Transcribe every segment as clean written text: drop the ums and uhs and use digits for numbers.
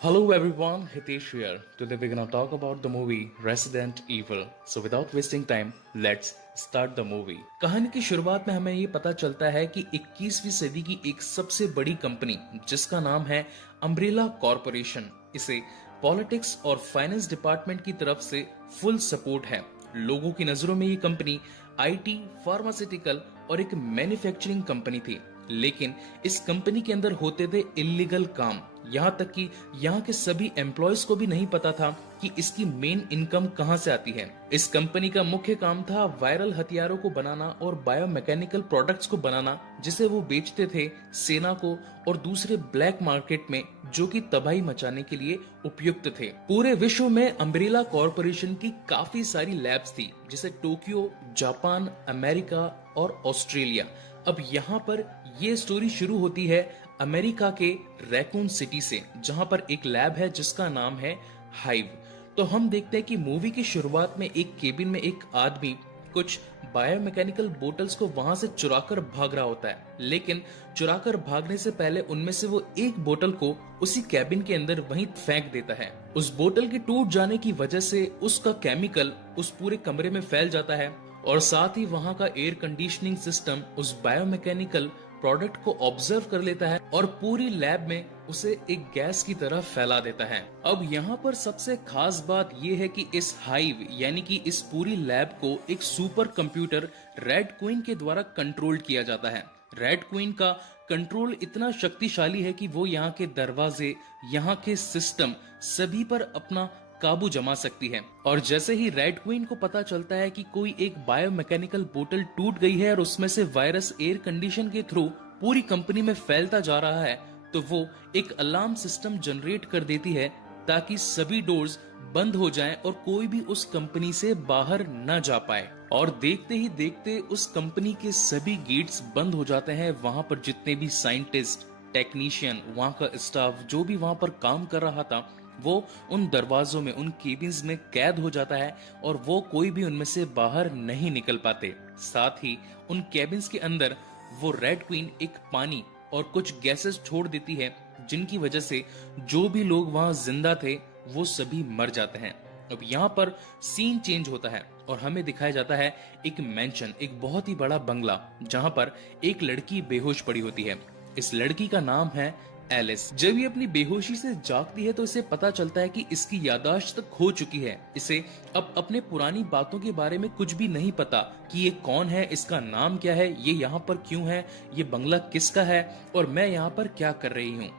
Hello everyone, Hitesh here. Today we're gonna talk about the movie Resident Evil. So without wasting time, let's start the movie. कहानी की शुरुआत में हमें ये पता चलता है कि 21वीं सदी की एक सबसे बड़ी कंपनी जिसका नाम है अम्ब्रेला कॉरपोरेशन, इसे पॉलिटिक्स और फाइनेंस डिपार्टमेंट की तरफ से फुल सपोर्ट है। लोगों की नजरों में ये कंपनी आईटी, फार्मास्यूटिकल और एक मैन्युफैक्चरिंग कंपनी थी, लेकिन इस कंपनी के अंदर होते थे इलीगल काम। यहाँ तक कि यहाँ के सभी एम्प्लॉयज को भी नहीं पता था कि इसकी मेन इनकम कहाँ से आती है। इस कंपनी का मुख्य काम था वायरल हथियारों को बनाना और बायोमैकेनिकल प्रोडक्ट्स को बनाना, जिसे वो बेचते थे सेना को और दूसरे ब्लैक मार्केट में, जो कि तबाही मचाने के लिए उपयुक्त थे। पूरे विश्व में अम्ब्रेला कॉरपोरेशन की काफी सारी लैब्स थी, जैसे टोक्यो, जापान, अमेरिका और ऑस्ट्रेलिया। अब यहाँ पर ये स्टोरी शुरू होती है अमेरिका के रैकून सिटी से, जहां पर एक लैब है जिसका नाम है हाइव। तो हम देखते हैं कि मूवी की शुरुआत में एक केबिन में एक आदमी कुछ बायोमैकेनिकल बोतल्स को वहां से चुराकर भाग रहा होता है, लेकिन चुराकर भागने से पहले उनमें से वो एक बोतल को उसी कैबिन के अंदर वहीं फेंक देता है। उस बोतल के टूट जाने की वजह से उसका केमिकल उस पूरे कमरे में फैल जाता है और साथ ही वहां का एयर कंडीशनिंग सिस्टम उस बायोमैकेनिकल प्रोडक्ट को ऑब्जर्व कर लेता है और पूरी लैब में उसे एक गैस की तरह फैला देता है। अब यहाँ पर सबसे खास बात यह है कि इस हाइव यानी कि इस पूरी लैब को एक सुपर कंप्यूटर रेड क्वीन के द्वारा कंट्रोल किया जाता है। रेड क्वीन का कंट्रोल इतना शक्तिशाली है कि वो यहाँ के दरवाजे, यहाँ के सिस्टम सभी पर अपना काबू जमा सकती है। और जैसे ही रेड क्वीन को पता चलता है कि कोई एक बायोमैकेनिकल बोतल टूट गई है और उसमें से वायरस एयर कंडीशन के थ्रू पूरी कंपनी में फैलता जा रहा है, तो वो एक अलार्म सिस्टम जनरेट कर देती है ताकि सभी डोर्स बंद हो जाएं और कोई भी उस कंपनी से बाहर न जा पाए। और देखते ही देखते उस कंपनी के सभी गेट्स बंद हो जाते हैं। वहां पर जितने भी साइंटिस्ट, टेक्नीशियन, वहां का स्टाफ जो भी वहां पर काम कर रहा था, वो उन दरवाजों में, उन केबिन्स में कैद हो जाता है और वो कोई भी उनमें से बाहर नहीं निकल पाते। साथ ही उन केबिन्स के अंदर वो रेड क्वीन एक पानी और कुछ गैसेस छोड़ देती है, जिनकी वजह से जो भी लोग वहां जिंदा थे वो सभी मर जाते हैं। अब यहाँ पर सीन चेंज होता है और हमें दिखाया जाता है एक मैंशन, एक बहुत ही बड़ा बंगला, जहां पर एक लड़की बेहोश पड़ी होती है। इस लड़की का नाम है एलिस। जब ये अपनी बेहोशी से जागती है तो इसे पता चलता है कि इसकी याददाश्त खो चुकी है। इसे अब अपने पुरानी बातों के बारे में कुछ भी नहीं पता कि ये कौन है, इसका नाम क्या है, ये यहाँ पर क्यों है, ये बंगला किसका है और मैं यहाँ पर क्या कर रही हूँ।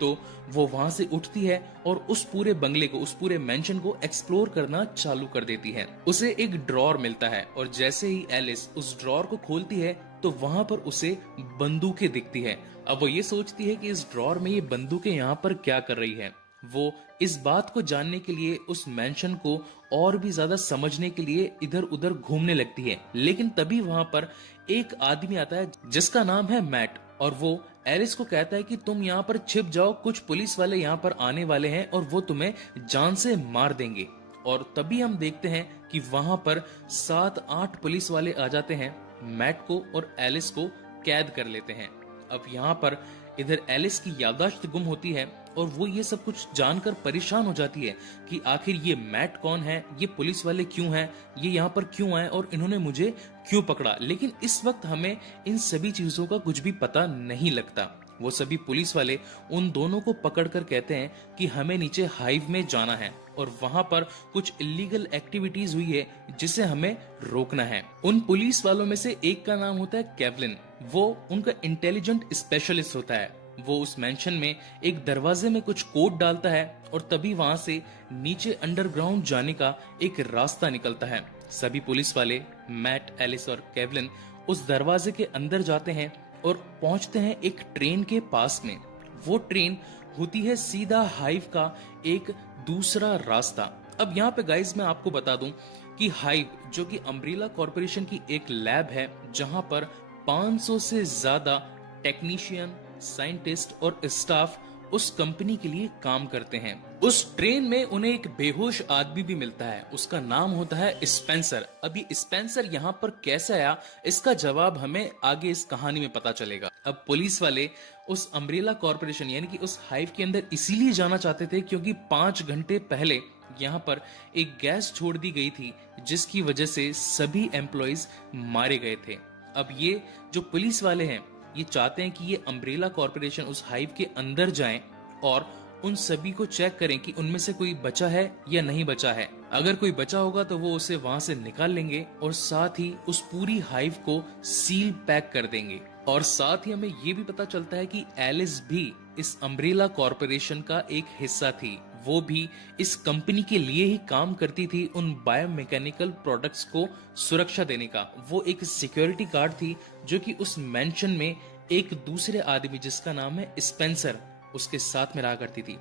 तो वो वहां से उठती है और उस पूरे बंगले को, उस पूरे मेंशन को एक्सप्लोर करना चालू कर देती है। उसे एक ड्रॉर मिलता है और जैसे ही एलिस उस ड्रॉर को खोलती है तो वहां पर उसे बंदूकें दिखती है। अब वो ये सोचती है कि इस ड्रॉर में ये बंदूकें यहाँ पर क्या कर रही है। वो इस बात को जानने के लिए, उस मेंशन को और भी ज्यादा समझने के लिए इधर उधर घूमने लगती है, लेकिन तभी वहां पर एक आदमी आता है जिसका नाम है मैट, और वो एलिस को कहता है कि तुम यहाँ पर छिप जाओ, कुछ पुलिस वाले यहाँ पर आने वाले हैं और वो तुम्हें जान से मार देंगे। और तभी हम देखते हैं कि वहां पर 7-8 पुलिस वाले आ जाते हैं, मैट को और एलिस को कैद कर लेते हैं। अब यहाँ पर इधर एलिस की याददाश्त गुम होती है और वो ये सब कुछ जानकर परेशान हो जाती है कि आखिर ये मैट कौन है, ये पुलिस वाले क्यों हैं, ये यहाँ पर क्यों आए और इन्होंने मुझे क्यों पकड़ा। लेकिन इस वक्त हमें इन सभी चीजों का कुछ भी पता नहीं लगता। वो सभी पुलिस वाले उन दोनों को पकड़कर कहते हैं कि हमें नीचे हाइव में जाना है और वहां पर कुछ इलीगल एक्टिविटीज हुई है जिसे हमें रोकना है। उन पुलिस वालों में से एक का नाम होता है केवलिन। वो उनका इंटेलिजेंट स्पेशलिस्ट होता है। वो उस मेंशन में एक दरवाजे में कुछ कोड डालता है और तभी वहां से नीचे अंडरग्राउंड जाने का एक रास्ता निकलता है। सभी पुलिस वाले, मैट, एलिस और केवलिन उस दरवाजे के अंदर जाते हैं और पहुंचते हैं एक ट्रेन के पास में। वो ट्रेन होती है सीधा हाइव का एक दूसरा रास्ता। अब यहाँ पे गाइस मैं आपको बता दूं कि हाइव, जो कि अम्ब्रेला कॉरपोरेशन की एक लैब है, जहां पर 500 से ज्यादा टेक्नीशियन, साइंटिस्ट और स्टाफ उस कंपनी के लिए काम करते हैं। उस ट्रेन में उन्हें एक बेहोश आदमी भी मिलता है, उसका नाम होता है स्पेंसर। अभी स्पेंसर यहाँ पर कैसे आया, इसका जवाब हमें आगे इस कहानी में पता चलेगा। अब पुलिस वाले उस अम्ब्रेला कॉर्पोरेशन यानी कि उस हाइव के अंदर इसीलिए जाना चाहते थे क्योंकि 5 घंटे पहले यहाँ पर एक गैस छोड़ दी गई थी जिसकी वजह से सभी एम्प्लॉइज मारे गए थे। अब ये जो पुलिस वाले हैं ये चाहते हैं कि ये अम्ब्रेला कॉर्पोरेशन उस हाइव के अंदर जाएं और उन सभी को चेक करें कि उनमें से कोई बचा है या नहीं बचा है। अगर कोई बचा होगा तो वो उसे वहां से निकाल लेंगे और साथ ही उस पूरी हाइव को सील पैक कर देंगे। और साथ ही हमें ये भी पता चलता है कि एलिस भी इस अम्ब्रेला कॉर्पोरेशन का एक हिस्सा थी। वो भी इस कंपनी के लिए ही काम करती थी, उन बायोमैकेनिकल प्रोडक्ट्स को सुरक्षा देने का। वो एक सिक्योरिटी गार्ड थी जो कि उस मेंशन में एक दूसरे आदमी जिसका नाम है स्पेंसर उसके साथ में रहा करती थी।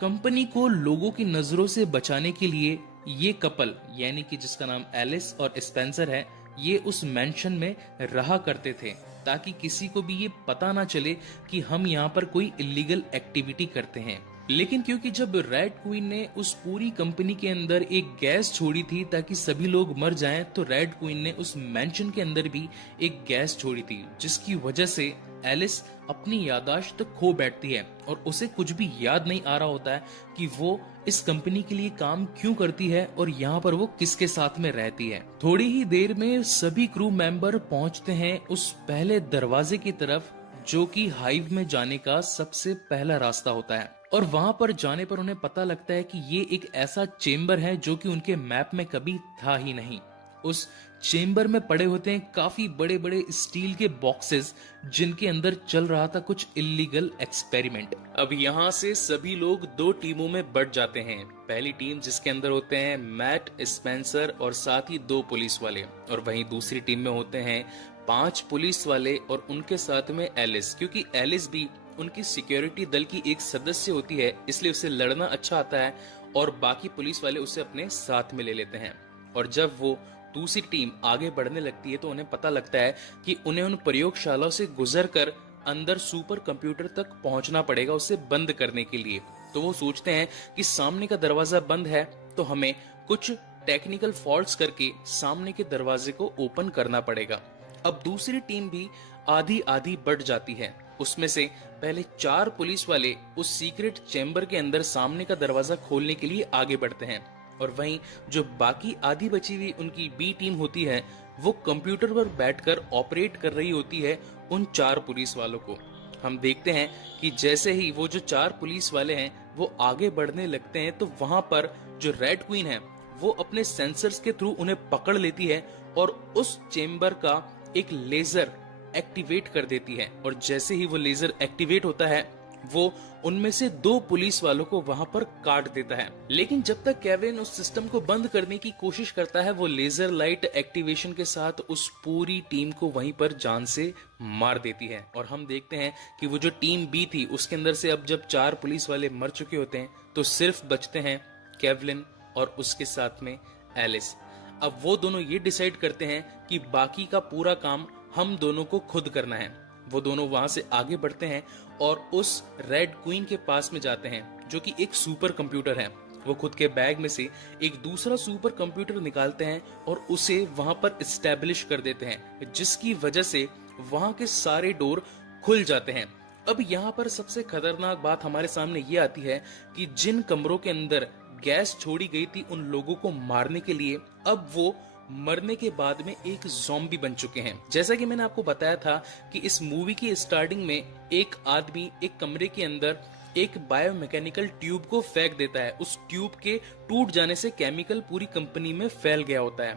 कंपनी को लोगों की नजरों से बचाने के लिए ये कपल यानी कि जिसका नाम एलिस और स्पेंसर है ये उस मेंशन में रहा करते थे ताकि किसी को भी ये पता ना चले कि हम यहाँ पर कोई इलीगल एक्टिविटी करते हैं। लेकिन क्योंकि जब रेड क्वीन ने उस पूरी कंपनी के अंदर एक गैस छोड़ी थी ताकि सभी लोग मर जाएं, तो रेड क्वीन ने उस मेंशन के अंदर भी एक गैस छोड़ी थी जिसकी वजह से एलिस अपनी याददाश्त खो बैठती है और उसे कुछ भी याद नहीं आ रहा होता है कि वो इस कंपनी के लिए काम क्यों करती है और यहाँ पर वो किसके साथ में रहती है। थोड़ी ही देर में सभी क्रू मेंबर पहुंचते हैं उस पहले दरवाजे की तरफ जो कि हाइव में जाने का सबसे पहला रास्ता होता है। और वहां पर जाने पर उन्हें पता लगता है कि ये एक ऐसा चेम्बर है जो कि उनके मैप में कभी था ही नहीं। उस चेम्बर में पड़े होते हैं काफी बड़े बड़े स्टील के बॉक्सेस जिनके अंदर चल रहा था कुछ इलीगल एक्सपेरिमेंट। अब यहाँ से सभी लोग 2 टीमों में बढ़ जाते हैं। पहली टीम जिसके अंदर होते हैं मैट, स्पेंसर और साथ ही 2 पुलिस वाले, और वहीं दूसरी टीम में होते हैं 5 पुलिस वाले और उनके साथ में एलिस। क्योंकि एलिस भी उनकी सिक्योरिटी दल की एक सदस्य होती है इसलिए उसे लड़ना अच्छा आता है और बाकी पुलिस वाले उसे अपने साथ में ले लेते हैं। और जब वो दूसरी टीम आगे बढ़ने लगती है तो उन्हें पता लगता है कि उन्हें उन प्रयोगशालाओं से गुजरकर अंदर सुपर कंप्यूटर तक पहुंचना पड़ेगा उसे बंद करने के लिए। तो वो सोचते हैं कि सामने का दरवाजा बंद है तो हमें कुछ टेक्निकल फॉल्ट्स करके सामने के दरवाजे को ओपन करना पड़ेगा। अब दूसरी टीम भी आधी आधी बढ़ जाती है। उसमें से पहले 4 पुलिस वाले उस सीक्रेट चैम्बर के अंदर सामने का दरवाजा खोलने के लिए आगे बढ़ते हैं और वहीं जो बाकी आधी बची हुई उनकी बी टीम होती है वो कंप्यूटर पर बैठकर ऑपरेट कर रही होती है उन 4 पुलिस वालों को। हम देखते हैं कि जैसे ही वो जो 4 पुलिस वाले हैं वो आगे बढ़ने लगते हैं तो वहां पर जो रेड क्वीन है वो अपने सेंसर्स के थ्रू उन्हें पकड़ लेती है और उस चेम्बर का एक लेजर एक्टिवेट कर देती है। और जैसे ही वो लेजर एक्टिवेट होता है वो उनमें से 2 पुलिस वालों को वहां पर काट देता है। लेकिन जब तक केविन उस सिस्टम को बंद करने की कोशिश करता है वो लेजर लाइट एक्टिवेशन के साथ उस पूरी टीम को वहीं पर जान से मार देती है। और हम देखते हैं कि वो जो टीम बी थी उसके अंदर से अब जब 4 पुलिस वाले मर चुके होते हैं तो सिर्फ बचते हैं केवलिन और उसके साथ में एलिस। अब वो दोनों ये डिसाइड करते हैं कि बाकी का पूरा काम हम दोनों को खुद करना है। वो दोनों वहां से आगे बढ़ते हैं और उस रेड क्वीन के पास में जाते हैं जो कि एक सुपर कंप्यूटर है। वो खुद के बैग में से एक दूसरा सुपर कंप्यूटर निकालते हैं और उसे वहां पर एस्टेब्लिश कर देते हैं जिसकी वजह से वहां के सारे डोर खुल जाते हैं। अब यहाँ पर सबसे खतरनाक बात हमारे सामने ये आती है कि जिन कमरों के अंदर गैस छोड़ी गई थी उन लोगों को मारने के लिए अब वो मरने के बाद में एक ज़ॉम्बी बन चुके हैं। जैसा कि मैंने आपको बताया था कि इस मूवी की स्टार्टिंग में एक आदमी एक कमरे के अंदर एक बायोमैकेनिकल ट्यूब को फेंक देता है। उस ट्यूब के टूट जाने से केमिकल पूरी कंपनी में फैल गया होता है।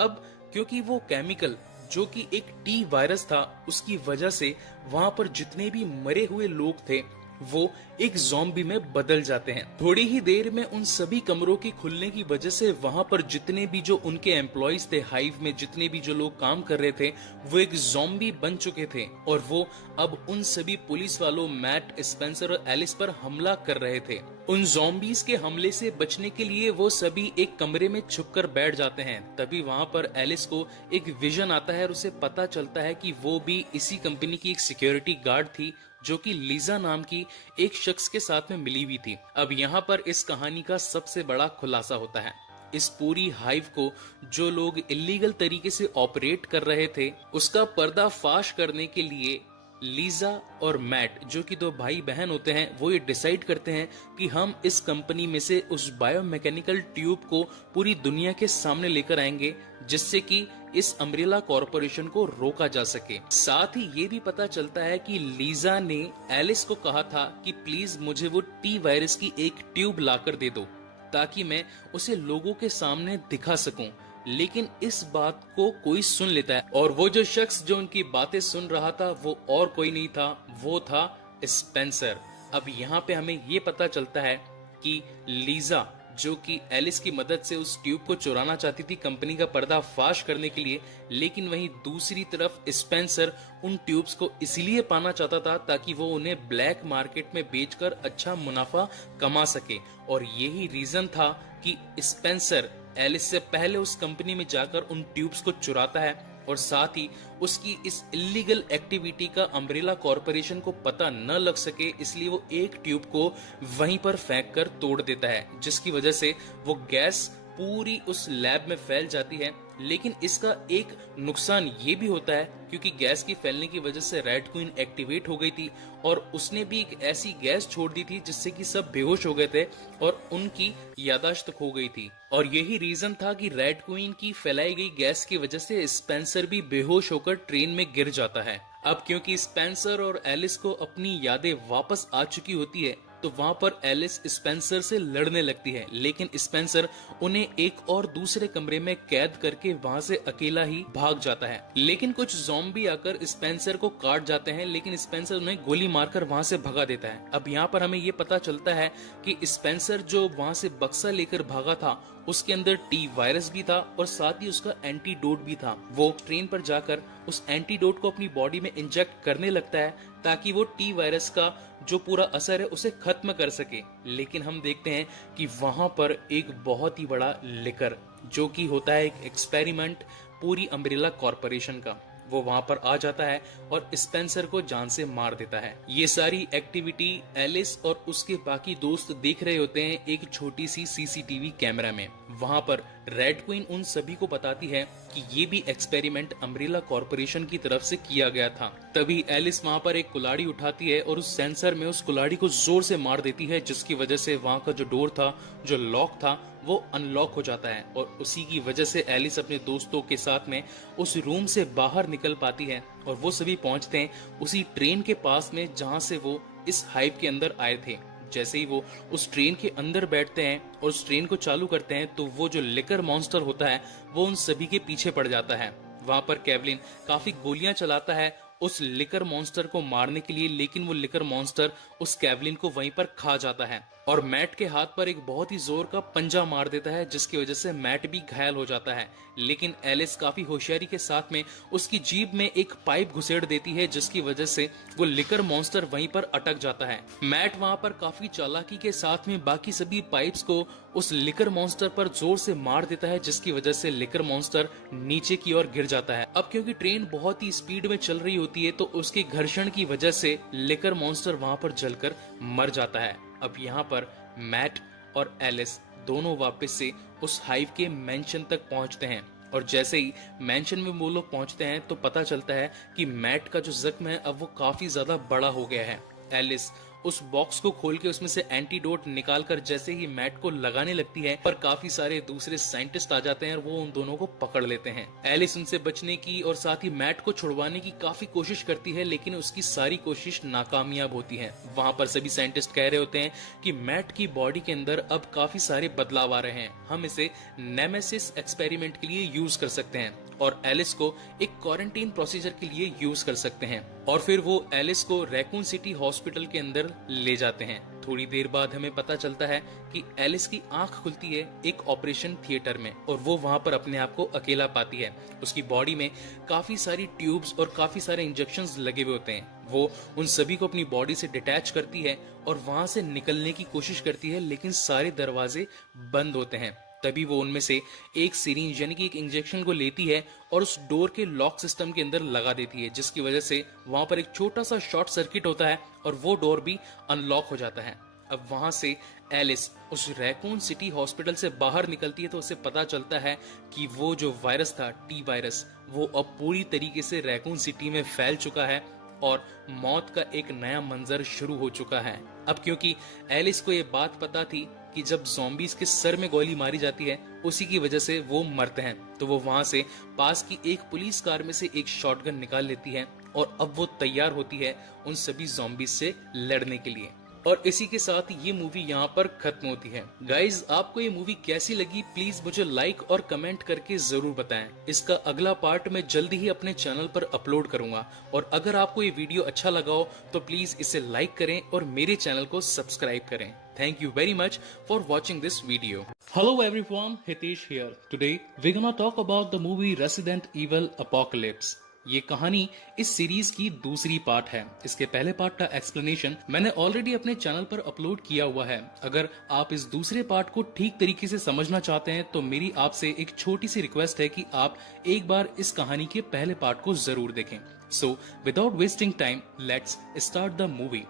अब क्योंकि वो केमिकल जो कि एक टी वायरस था उसकी वजह से वहां पर जितने भी मरे हुए लोग थे वो एक ज़ॉम्बी में बदल जाते हैं। थोड़ी ही देर में उन सभी कमरों के खुलने की वजह से वहां पर जितने भी जो उनके एम्प्लॉइज थे हाइव में जितने भी जो लोग काम कर रहे थे वो एक ज़ॉम्बी बन चुके थे और वो अब उन सभी पुलिस वालों मैट, स्पेंसर और एलिस पर हमला कर रहे थे। उन ज़ॉम्बीज के हमले से बचने के लिए वो सभी एक कमरे में छुपकर बैठ जाते हैं। तभी वहां पर एलिस को एक विजन आता है और उसे पता चलता है कि वो भी इसी कंपनी की एक सिक्योरिटी गार्ड थी जो कि लीजा नाम की एक शख्स के साथ में मिली हुई थी। अब यहाँ पर इस कहानी का सबसे बड़ा खुलासा होता है। इस पूरी हाइव को जो लोग इलीगल तरीके से ऑपरेट कर रहे थे, उसका पर्दाफाश करने के लिए लीजा और मैट, जो कि दो भाई बहन होते हैं, वो ये डिसाइड करते हैं कि हम इस कंपनी में से उस बायोमैकेनिकल ट्यूब को पूरी दुनिया के सामने लेकर आएंगे, जिससे कि इस अम्ब्रेला कॉरपोरेशन को रोका जा सके। साथ ही ये भी पता चलता है कि लीजा ने एलिस को कहा था कि प्लीज मुझे वो टी वायरस की एक ट्यूब लाकर दे दो, ताकि मैं उसे लोगों के सामने दिखा सकूं। लेकिन इस बात को कोई सुन लेता है, और वो जो शख्स जो उनकी बातें सुन रहा था वो और कोई नहीं था, वो था स्पेंसर। अब यहाँ पे हमें ये पता चलता है कि लीजा, जो कि एलिस की मदद से उस ट्यूब को चुराना चाहती थी कंपनी का पर्दाफाश करने के लिए, लेकिन वहीं दूसरी तरफ स्पेंसर उन ट्यूब्स को इसलिए पाना चाहता था ताकि वो उन्हें ब्लैक मार्केट में बेचकर अच्छा मुनाफा कमा सके। और यही रीजन था कि स्पेंसर एलिस से पहले उस कंपनी में जाकर उन ट्यूब्स को चुराता है, और साथ ही उसकी इस इलीगल एक्टिविटी का अम्ब्रेला कॉरपोरेशन को पता न लग सके, इसलिए वो एक ट्यूब को वहीं पर फेंक कर तोड़ देता है, जिसकी वजह से वो गैस पूरी उस लैब में फैल जाती है। लेकिन इसका एक नुकसान ये भी होता है, क्योंकि गैस की फैलने की वजह से रेड क्वीन एक्टिवेट हो गई थी, और उसने भी एक ऐसी गैस छोड़ दी थी जिससे कि सब बेहोश हो गए थे और उनकी यादाश्त खो गई थी। और यही रीजन था कि रेड क्वीन की फैलाई गई गैस की वजह से स्पेंसर भी बेहोश होकर ट्रेन में गिर जाता है। अब क्योंकि स्पेंसर और एलिस को अपनी यादें वापस आ चुकी होती है, तो वहां पर एलिस स्पेंसर से लड़ने लगती है, लेकिन स्पेंसर उन्हें एक और दूसरे कमरे में कैद करके वहां से अकेला ही भाग जाता है। लेकिन कुछ ज़ॉम्बी आकर स्पेंसर को काट जाते हैं, लेकिन स्पेंसर उन्हें गोली मारकर वहां से भगा देता है। अब यहाँ पर हमें ये पता चलता है कि स्पेंसर जो वहां से बक्सा लेकर भागा था, उसके अंदर टी वायरस भी था और साथ ही उसका एंटीडोट भी था। वो ट्रेन पर जाकर उस एंटीडोट को अपनी बॉडी में इंजेक्ट करने लगता है ताकि वो टी वायरस का जो पूरा असर है उसे खत्म कर सके। लेकिन हम देखते हैं कि वहां पर एक बहुत ही बड़ा लिकर, जो कि होता है एक एक्सपेरिमेंट पूरी अम्ब्रेला कॉरपोरेशन का, वो वहां पर आ जाता है और स्पेंसर को जान से मार देता है। ये सारी एक्टिविटी एलिस और उसके बाकी दोस्त देख रहे होते हैं एक छोटी सी सीसीटीवी कैमरा में। वहां पर रेड क्वीन उन सभी को बताती है कि ये भी एक्सपेरिमेंट अम्ब्रेला कॉरपोरेशन की तरफ से किया गया था। तभी एलिस वहां पर एक कुल्हाड़ी उठाती है और उस सेंसर में उस कुल्हाड़ी को जोर से मार देती है, जिसकी वजह से वहां का जो डोर था, जो लॉक था, वो अनलॉक हो जाता है। और उसी की वजह से एलिस अपने दोस्तों के साथ में उस रूम से बाहर निकल पाती है, और वो सभी पहुंचते हैं उसी ट्रेन के पास में जहां से वो इस हाइव के अंदर आए थे। जैसे ही वो उस ट्रेन के अंदर बैठते हैं और उस ट्रेन को चालू करते हैं, तो वो जो लिकर मॉन्स्टर होता है वो उन सभी के पीछे पड़ जाता है। वहां पर केवलिन काफी गोलियां चलाता है उस लिकर मॉन्स्टर को मारने के लिए, लेकिन वो लिकर मॉन्स्टर उस केवलिन को वहीं पर खा जाता है और मैट के हाथ पर एक बहुत ही जोर का पंजा मार देता है, जिसकी वजह से मैट भी घायल हो जाता है। लेकिन एलिस काफी होशियारी के साथ में उसकी जीभ में एक पाइप घुसेड़ देती है, जिसकी वजह से वो लिकर मॉन्स्टर वहीं पर अटक जाता है। मैट वहां पर काफी चालाकी के साथ में बाकी सभी पाइप्स को उस लिकर मॉन्स्टर पर जोर से मार देता है, जिसकी वजह से लिकर मॉन्स्टर नीचे की ओर गिर जाता है। अब क्योंकि ट्रेन बहुत ही स्पीड में चल रही होती है, तो उसके घर्षण की वजह से लिकर मॉन्स्टर वहां पर जलकर मर जाता है। अब यहाँ पर मैट और एलिस दोनों वापस से उस हाइव के मेंशन तक पहुंचते हैं, और जैसे ही मेंशन में वो लोग पहुंचते हैं तो पता चलता है कि मैट का जो जख्म है अब वो काफी ज्यादा बड़ा हो गया है। एलिस उस बॉक्स को खोल के उसमें से एंटीडोट निकालकर जैसे ही मैट को लगाने लगती है, पर काफी सारे दूसरे साइंटिस्ट आ जाते हैं और वो उन दोनों को पकड़ लेते हैं। एलिस उनसे बचने की और साथ ही मैट को छुड़वाने की काफी कोशिश करती है, लेकिन उसकी सारी कोशिश नाकामयाब होती है। वहां पर सभी साइंटिस्ट कह रहे होते हैं कि मैट की बॉडी के अंदर अब काफी सारे बदलाव आ रहे हैं, हम इसे नेमेसिस एक्सपेरिमेंट के लिए यूज कर सकते हैं और एलिस को एक क्वारंटीन प्रोसीजर के लिए यूज कर सकते हैं। और फिर वो एलिस को रैकून सिटी हॉस्पिटल के अंदर ले जाते हैं। थोड़ी देर बाद हमें पता चलता है कि एलिस की आंख खुलती है एक ऑपरेशन थिएटर में, और वो वहां पर अपने आप को अकेला पाती है। उसकी बॉडी में काफी सारी ट्यूब्स और काफी सारे इंजेक्शंस लगे हुए होते हैं। वो उन सभी को अपनी बॉडी से डिटैच करती है और वहां से निकलने की कोशिश करती है, लेकिन सारे दरवाजे बंद होते हैं। तभी वो उनमें से एक सिरिंज यानी कि एक इंजेक्शन को लेती है और उस डोर के लॉक सिस्टम के अंदर लगा देती है, जिसकी वजह से वहां पर एक छोटा सा शॉर्ट सर्किट होता है और वो डोर भी अनलॉक हो जाता है। अब वहां से एलिस उस रैकून सिटी हॉस्पिटल से बाहर निकलती है तो उसे पता चलता है कि वो जो वायरस था, टी वायरस, वो अब पूरी तरीके से रैकून सिटी में फैल चुका है और मौत का एक नया मंजर शुरू हो चुका है। अब क्योंकि एलिस को ये बात पता थी कि जब ज़ॉम्बीज के सर में गोली मारी जाती है उसी की वजह से वो मरते हैं, तो वो वहां से पास की एक पुलिस कार में से एक शॉटगन निकाल लेती है और अब वो तैयार होती है उन सभी ज़ॉम्बीज से लड़ने के लिए। और इसी के साथ ये मूवी यहाँ पर खत्म होती है। गाइज, आपको ये मूवी कैसी लगी प्लीज मुझे लाइक और कमेंट करके जरूर बताएं। इसका अगला पार्ट मैं जल्दी ही अपने चैनल पर अपलोड करूंगा और अगर आपको ये वीडियो अच्छा लगा हो तो प्लीज इसे लाइक करें और मेरे चैनल को सब्सक्राइब करें। Thank you very much for watching this video. Hello everyone, Hitesh here. Today we're gonna talk about the movie Resident Evil Apocalypse. ये कहानी इस सीरीज की दूसरी पार्ट है। इसके पहले पार्ट का एक्सप्लेनेशन मैंने ऑलरेडी अपने चैनल पर अपलोड किया हुआ है। अगर आप इस दूसरे पार्ट को ठीक तरीके से समझना चाहते हैं तो मेरी आपसे एक छोटी सी रिक्वेस्ट है कि आप एक बार इस कहानी के पहले पार्ट को जरूर देखें। So without wasting time, let's start the movie.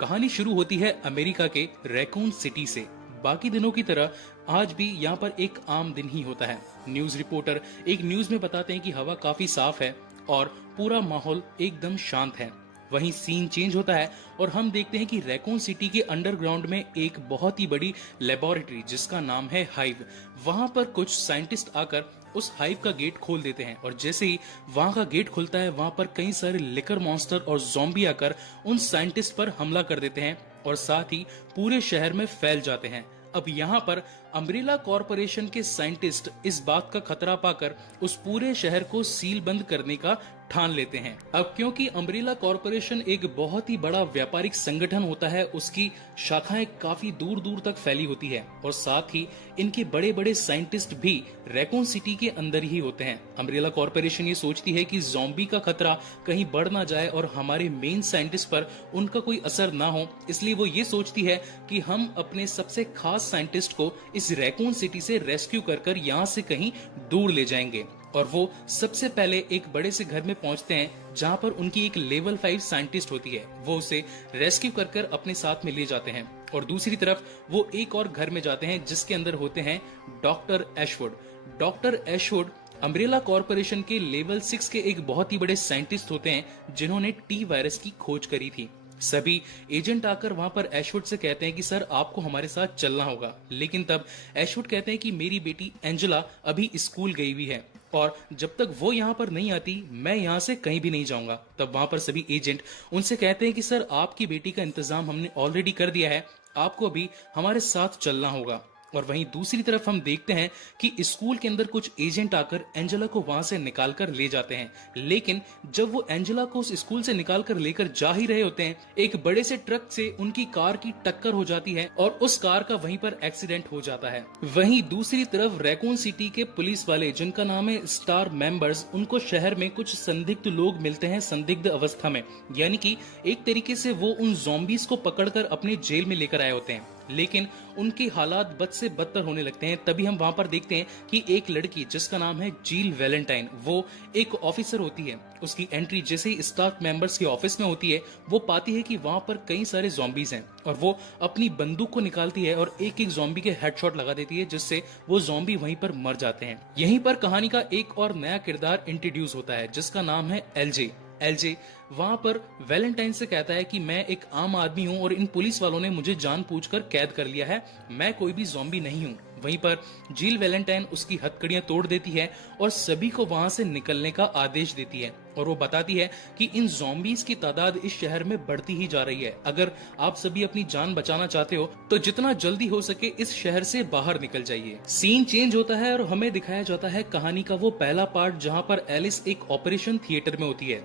कहानी शुरू होती है अमेरिका के रैकून सिटी से। बाकी दिनों की तरह आज भी यहाँ पर एक आम दिन ही होता है। न्यूज रिपोर्टर एक न्यूज में बताते हैं कि हवा काफी साफ है और पूरा माहौल एकदम शांत है। वहीं सीन चेंज होता है और हम देखते हैं कि रैकून सिटी के अंडरग्राउंड में एक बहुत ही बड़ी लेबोरेटरी जिसका नाम है हाइव, वहां पर कुछ साइंटिस्ट आकर उस हाइव का गेट खोल देते हैं और जैसे ही वहां का गेट खुलता है वहां पर कई सारे लिकर मॉन्स्टर और ज़ॉम्बी आकर उन साइंटिस्ट पर हमला कर देते हैं और साथ ही पूरे शहर में फैल जाते हैं। अब यहाँ पर अम्ब्रेला कॉरपोरेशन के साइंटिस्ट इस बात का खतरा पाकर उस पूरे शहर को सील बंद करने का ठान लेते हैं। अब क्योंकि अम्ब्रेला कॉरपोरेशन एक बहुत ही बड़ा व्यापारिक संगठन होता है, उसकी शाखाएं काफी दूर दूर तक फैली होती है और साथ ही इनके बड़े बड़े साइंटिस्ट भी रैकून सिटी के अंदर ही होते हैं। अम्ब्रेला कॉरपोरेशन ये सोचती है कि ज़ॉम्बी का खतरा कहीं बढ़ ना जाए और हमारे मेन साइंटिस्ट पर उनका कोई असर ना हो, इसलिए वो ये सोचती है कि हम अपने सबसे खास साइंटिस्ट को इस रैकून सिटी से रेस्क्यू कर यहाँ से कहीं दूर ले जाएंगे। और वो सबसे पहले एक बड़े से घर में पहुंचते हैं जहां पर उनकी एक लेवल 5 साइंटिस्ट होती है। वो उसे रेस्क्यू कर अपने साथ में ले जाते हैं और दूसरी तरफ वो एक और घर में जाते हैं जिसके अंदर होते हैं doctor ashwood. Doctor ashwood umbrella corporation के लेवल 6 के एक बहुत ही बड़े साइंटिस्ट होते हैं जिन्होंने टी वायरस की खोज करी थी। सभी एजेंट आकर वहां पर एशवुड से कहते हैं कि सर आपको हमारे साथ चलना होगा, लेकिन तब एशवुड कहते हैं कि मेरी बेटी एंजेला अभी स्कूल गई हुई है और जब तक वो यहाँ पर नहीं आती मैं यहाँ से कहीं भी नहीं जाऊंगा। तब वहां पर सभी एजेंट उनसे कहते हैं कि सर आपकी बेटी का इंतजाम हमने ऑलरेडी कर दिया है, आपको अभी हमारे साथ चलना होगा। और वहीं दूसरी तरफ हम देखते हैं कि स्कूल के अंदर कुछ एजेंट आकर एंजेला को वहां से निकाल कर ले जाते हैं, लेकिन जब वो एंजेला को उस स्कूल से निकाल कर लेकर जा ही रहे होते हैं एक बड़े से ट्रक से उनकी कार की टक्कर हो जाती है और उस कार का वहीं पर एक्सीडेंट हो जाता है। वहीं दूसरी तरफ रैकून सिटी के पुलिस वाले जिनका नाम है स्टार मेंबर्स, उनको शहर में कुछ संदिग्ध लोग मिलते हैं संदिग्ध अवस्था में, यानी कि एक तरीके से वो उन ज़ॉम्बीज को पकड़कर अपने जेल में लेकर आए होते हैं, लेकिन उनके हालात बद से बदतर होने लगते हैं। तभी हम वहां पर देखते हैं कि एक लड़की जिसका नाम है जील वैलेंटाइन, वो एक ऑफिसर होती है। उसकी एंट्री जैसे ही स्टाफ मेंबर्स के ऑफिस में होती है वो पाती है कि वहां पर कई सारे ज़ॉम्बीज हैं और वो अपनी बंदूक को निकालती है और एक एक ज़ॉम्बी के हेडशॉट लगा देती है जिससे वो ज़ॉम्बी वहीं पर मर जाते हैं। यहीं पर कहानी का एक और नया किरदार इंट्रोड्यूस होता है जिसका नाम है एलजे। एलजे वहां पर वैलेंटाइन से कहता है कि मैं एक आम आदमी हूं और इन पुलिस वालों ने मुझे जानबूझकर कैद कर लिया है, मैं कोई भी ज़ॉम्बी नहीं हूं। वहीं पर जील वैलेंटाइन उसकी हथकड़ियां तोड़ देती है और सभी को वहां से निकलने का आदेश देती है और वो बताती है कि इन ज़ॉम्बीज की तादाद इस शहर में बढ़ती ही जा रही है। अगर आप सभी अपनी जान बचाना चाहते हो तो जितना जल्दी हो सके इस शहर से बाहर निकल जाइए। सीन चेंज होता है और हमें दिखाया जाता है कहानी का वो पहला पार्ट जहाँ पर एलिस एक ऑपरेशन थिएटर में होती है।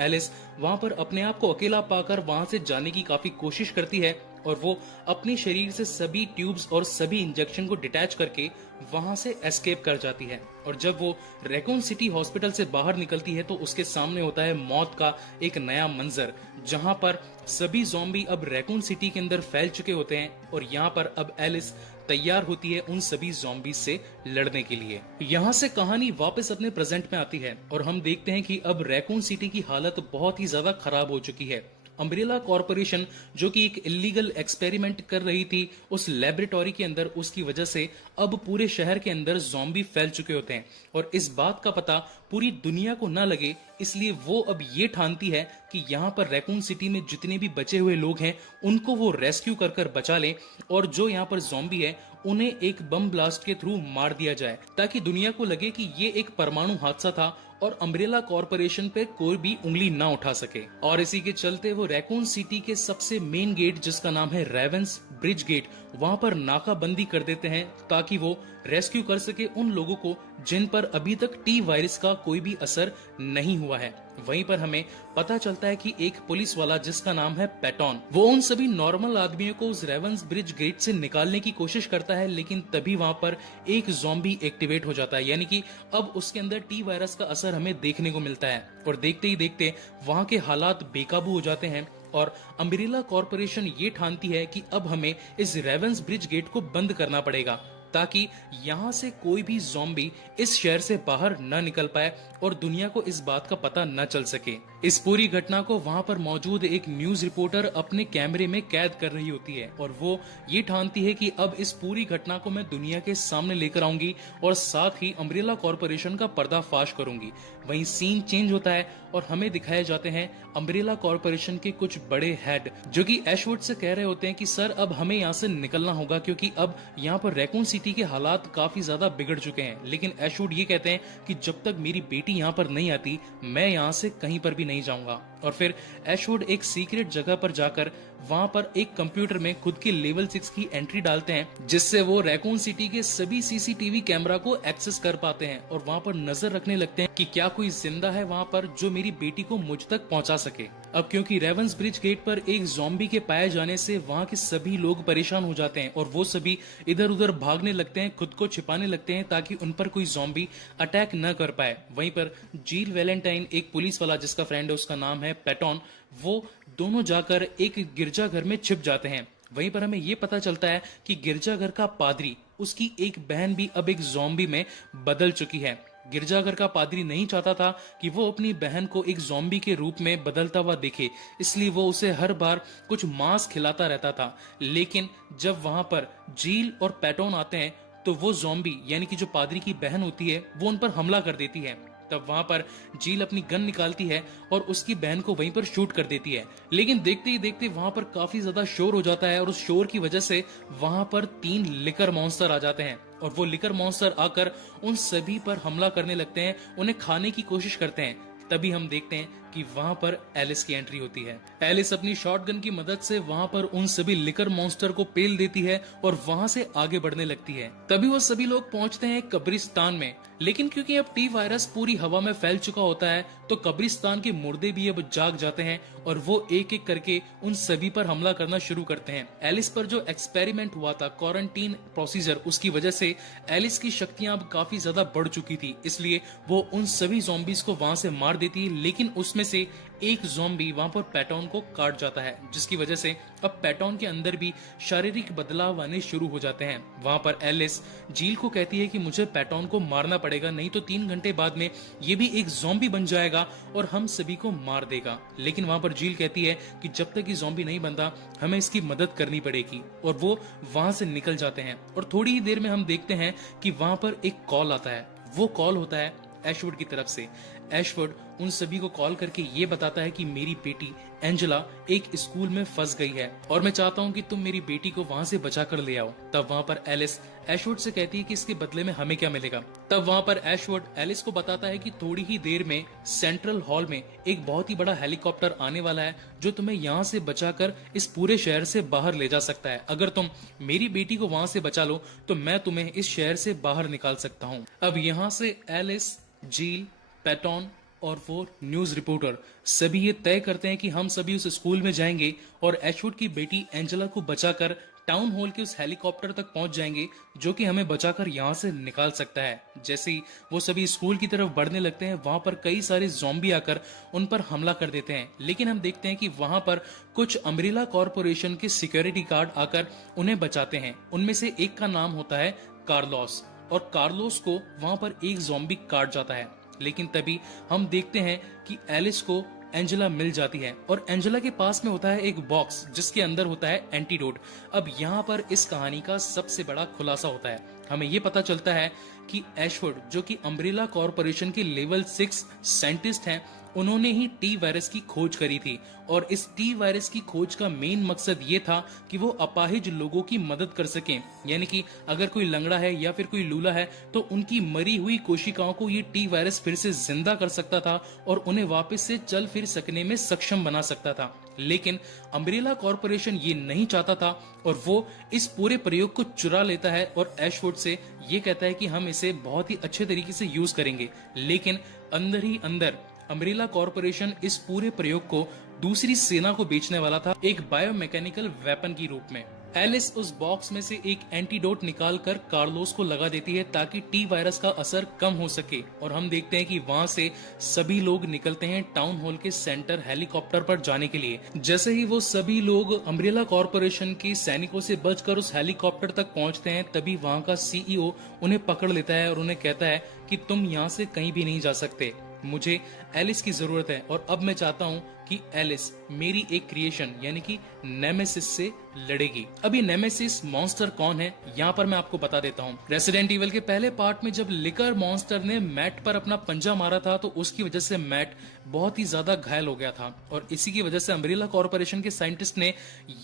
एलिस वहां पर अपने आप को अकेला पाकर वहां से जाने की काफी कोशिश करती है और वो अपने शरीर से सभी ट्यूब्स और सभी इंजेक्शन को डिटैच करके वहां से एस्केप कर जाती है। और जब वो रैकून सिटी हॉस्पिटल से बाहर निकलती है तो उसके सामने होता है मौत का एक नया मंजर, जहां पर सभी ज़ॉम्बी अब रैकून सिटी के अंदर फैल चुके होते हैं और यहाँ पर अब एलिस तैयार होती है उन सभी ज़ॉम्बी से लड़ने के लिए। यहाँ से कहानी वापस अपने प्रेजेंट में आती है और हम देखते हैं कि अब रैकून सिटी की हालत बहुत ही ज्यादा खराब हो चुकी है। अम्ब्रेला कॉरपोरेशन जो कि एक इलीगल एक्सपेरिमेंट कर रही थी उस लेबोरेटरी के अंदर, उसकी वजह से अब पूरे शहर के अंदर ज़ॉम्बी फैल चुके होते हैं और इस बात का पता पूरी दुनिया को ना लगे, इसलिए वो अब ये ठानती है कि यहाँ पर रैकून सिटी में जितने भी बचे हुए लोग हैं उनको वो रेस्क्यू कर कर बचा लें और जो यहाँ पर ज़ॉम्बी है उन्हें एक बम ब्लास्ट के थ्रू मार दिया जाए ताकि दुनिया को लगे कि ये एक परमाणु हादसा था और अम्ब्रेला कॉरपोरेशन पे कोई भी उंगली ना उठा सके। और इसी के चलते वो रैकून सिटी के सबसे मेन गेट जिसका नाम है रेवेंस ब्रिज गेट, वहां पर नाकाबंदी कर देते हैं ताकि वो रेस्क्यू कर सके उन लोगों को जिन पर अभी तक टी वायरस का कोई भी असर नहीं हुआ है। वहीं पर हमें पता चलता है कि एक पुलिस वाला जिसका नाम है पैटॉन, वो उन सभी नॉर्मल आदमियों को उस रेवेंस ब्रिज गेट से निकालने की कोशिश करता है, लेकिन तभी वहां पर एक ज़ॉम्बी एक्टिवेट हो जाता है, यानी कि अब उसके अंदर टी वायरस का असर हमें देखने को मिलता है और देखते ही देखते वहां के हालात बेकाबू हो जाते हैं और अम्ब्रेला कॉरपोरेशन ये ठानती है कि अब हमें इस रेवेंस ब्रिज गेट को बंद करना पड़ेगा ताकि यहाँ से कोई भी ज़ॉम्बी इस शहर से बाहर न निकल पाए और दुनिया को इस बात का पता न चल सके। इस पूरी घटना को वहां पर मौजूद एक न्यूज रिपोर्टर अपने कैमरे में कैद कर रही होती है और वो ये ठानती है कि अब इस पूरी घटना को मैं दुनिया के सामने लेकर आऊंगी और साथ ही अम्ब्रेला कॉरपोरेशन का पर्दाफाश करूंगी। वहीं सीन चेंज होता है और हमें दिखाए जाते हैं अम्ब्रेला कॉरपोरेशन के कुछ बड़े हेड जो कि ऐशवुड से कह रहे होते हैं कि सर अब हमें यहाँ से निकलना होगा क्योंकि अब यहाँ पर रैकून सिटी के हालात काफी ज्यादा बिगड़ चुके हैं। लेकिन ऐशवुड ये कहते हैं कि जब तक मेरी बेटी यहाँ पर नहीं आती मैं यहाँ से कहीं पर भी नहीं जाऊंगा। और फिर ऐशवुड एक सीक्रेट जगह पर जाकर वहां पर एक कंप्यूटर में खुद के लेवल 6 की एंट्री डालते हैं जिससे वो रैकून सिटी के सभी सीसीटीवी कैमरा को एक्सेस कर पाते हैं और वहां पर नजर रखने लगते हैं कि क्या कोई जिंदा है वहां पर जो मेरी बेटी को मुझ तक पहुंचा सके। अब क्योंकि रेवेंस ब्रिज गेट पर एक ज़ॉम्बी के पाए जाने से वहां के सभी लोग परेशान हो जाते हैं और वो सभी इधर उधर भागने लगते हैं, खुद को छिपाने लगते हैं ताकि उन पर कोई ज़ॉम्बी अटैक न कर पाए। वहीं पर जील वैलेंटाइन एक पुलिस वाला जिसका फ्रेंड है उसका नाम है पैटॉन, वो दोनों जाकर एक गिरजाघर में छिप जाते हैं। वहीं पर हमें ये पता चलता है कि गिरजाघर का पादरी, उसकी एक बहन भी अब एक ज़ॉम्बी में बदल चुकी है। गिरजाघर का पादरी नहीं चाहता था कि वो अपनी बहन को एक ज़ॉम्बी के रूप में बदलता हुआ दिखे, इसलिए वो उसे हर बार कुछ मांस खिलाता रहता था। लेकिन जब वहां पर जील और पैटॉन आते हैं तो वो ज़ॉम्बी यानी कि जो पादरी की बहन होती है वो उन पर हमला कर देती है। तब वहां पर जील अपनी गन निकालती है और उसकी बहन को वहीं पर शूट कर देती है। लेकिन देखते ही देखते वहां पर काफी ज्यादा शोर हो जाता है और उस शोर की वजह से वहां पर 3 लिकर मॉन्स्टर आ जाते हैं और वो लिकर मॉन्स्टर आकर उन सभी पर हमला करने लगते हैं, उन्हें खाने की कोशिश करते हैं। तभी हम देखते हैं कि वहां पर एलिस की एंट्री होती है। एलिस अपनी शॉटगन की मदद से वहां पर उन सभी लिकर मॉन्स्टर को पेल देती है और वहां से आगे बढ़ने लगती है। तभी वो सभी लोग पहुंचते हैं कब्रिस्तान में, लेकिन क्योंकि अब टी वायरस पूरी हवा में फैल चुका होता है तो कब्रिस्तान के मुर्दे भी अब जाग जाते हैं और वो एक एक करके उन सभी पर हमला करना शुरू करते हैं। एलिस पर जो एक्सपेरिमेंट हुआ था क्वारंटीन प्रोसीजर, उसकी वजह से एलिस की शक्तियां अब काफी ज्यादा बढ़ चुकी थी, इसलिए वो उन सभी ज़ॉम्बीज को वहां से मार देती है। लेकिन उसमें से एक ज़ॉम्बी वहां पर पैटॉन को काट जाता है, जिसकी वजह से अब पैटॉन के अंदर भी शारीरिक बदलाव आने शुरू हो जाते हैं। वहां पर एलिस जील को कहती है कि मुझे पैटॉन को मारना पड़ेगा, नहीं तो 3 घंटे बाद में ये भी एक ज़ॉम्बी बन जाएगा और हम सभी को मार देगा। लेकिन वहां पर जील कहती है कि जब तक ये ज़ॉम्बी नहीं बनता हमें इसकी मदद करनी पड़ेगी और वो वहां से निकल जाते हैं। और थोड़ी ही देर में हम देखते हैं कि वहां पर एक कॉल आता है। वो कॉल होता है ऐशवुड की तरफ से। ऐशवुड उन सभी को कॉल करके ये बताता है कि मेरी बेटी एंजेला एक स्कूल में फंस गई है और मैं चाहता हूँ कि तुम मेरी बेटी को वहां से बचा कर ले आओ। तब वहां पर एलिस ऐशवुड से कहती है कि इसके बदले में हमें क्या मिलेगा। तब वहां पर ऐशवुड एलिस को बताता है कि थोड़ी ही देर में सेंट्रल हॉल में एक बहुत ही बड़ा हेलीकॉप्टर आने वाला है जो तुम्हें यहाँ से बचाकर इस पूरे शहर से बाहर ले जा सकता है। अगर तुम मेरी बेटी को वहां से बचा लो तो मैं तुम्हें इस शहर से बाहर निकाल सकता हूँ। अब यहाँ से एलिस, जील, पैटॉन, और वो न्यूज रिपोर्टर सभी ये तय करते हैं कि हम सभी उस स्कूल में जाएंगे और एशवुड की बेटी एंजेला को बचाकर टाउन हॉल के उस हेलीकॉप्टर तक पहुंच जाएंगे जो कि हमें बचाकर यहाँ से निकाल सकता है। जैसे ही वो सभी स्कूल की तरफ बढ़ने लगते हैं, वहां पर कई सारे ज़ॉम्बी आकर उन पर हमला कर देते हैं। लेकिन हम देखते हैं कि वहां पर कुछ अम्ब्रेला कॉरपोरेशन के सिक्योरिटी गार्ड आकर उन्हें बचाते हैं। उनमें से एक का नाम होता है कार्लोस, और कार्लोस को वहां पर एक ज़ॉम्बी काट जाता है। लेकिन तभी हम देखते हैं कि एलिस को एंजेला मिल जाती है और एंजेला के पास में होता है एक बॉक्स जिसके अंदर होता है एंटीडोट। अब यहाँ पर इस कहानी का सबसे बड़ा खुलासा होता है। हमें ये पता चलता है कि एशवुड, जो कि अम्ब्रेला कॉरपोरेशन के लेवल 6 साइंटिस्ट हैं, उन्होंने ही टी वायरस की खोज करी थी। और इस टी वायरस की खोज का मेन मकसद ये था कि वो अपाहिज लोगों की मदद कर सकें। यानी कि अगर कोई लंगड़ा है या फिर कोई लूला है तो उनकी मरी हुई कोशिकाओं को ये टी वायरस फिर से जिंदा कर सकता था और उन्हें वापस से चल फिर सकने में सक्षम बना सकता था। लेकिन अम्ब्रेला कॉरपोरेशन ये नहीं चाहता था और वो इस पूरे प्रयोग को चुरा लेता है और एशवुड से ये कहता है कि हम इसे बहुत ही अच्छे तरीके से यूज करेंगे। लेकिन अंदर ही अंदर अम्ब्रेला कॉरपोरेशन इस पूरे प्रयोग को दूसरी सेना को बेचने वाला था, एक बायोमैकेनिकल वेपन की रूप में। एलिस उस बॉक्स में से एक एंटीडोट निकालकर कार्लोस को लगा देती है ताकि टी वायरस का असर कम हो सके। और हम देखते हैं कि वहां से सभी लोग निकलते हैं टाउन हॉल के सेंटर हेलीकॉप्टर पर जाने के लिए। जैसे ही वो सभी लोग अम्ब्रेला कॉरपोरेशन के सैनिकों से बचकर उस हेलीकॉप्टर तक पहुंचते हैं, तभी वहां का सीईओ उन्हें पकड़ लेता है और उन्हें कहता है कि तुम यहाँ से कहीं भी नहीं जा सकते, मुझे एलिस की जरूरत है और अब मैं चाहता हूँ कि एलिस मेरी एक क्रिएशन यानी कि नेमेसिस से लड़ेगी। अब ये नेमेसिस मॉन्स्टर कौन है, यहाँ पर मैं आपको बता देता हूँ। रेसिडेंट इविल के पहले पार्ट में जब लिकर मॉन्स्टर ने मैट पर अपना पंजा मारा था तो उसकी वजह से मैट बहुत ही ज्यादा घायल हो गया था और इसी की वजह से अम्ब्रेला कॉरपोरेशन के साइंटिस्ट ने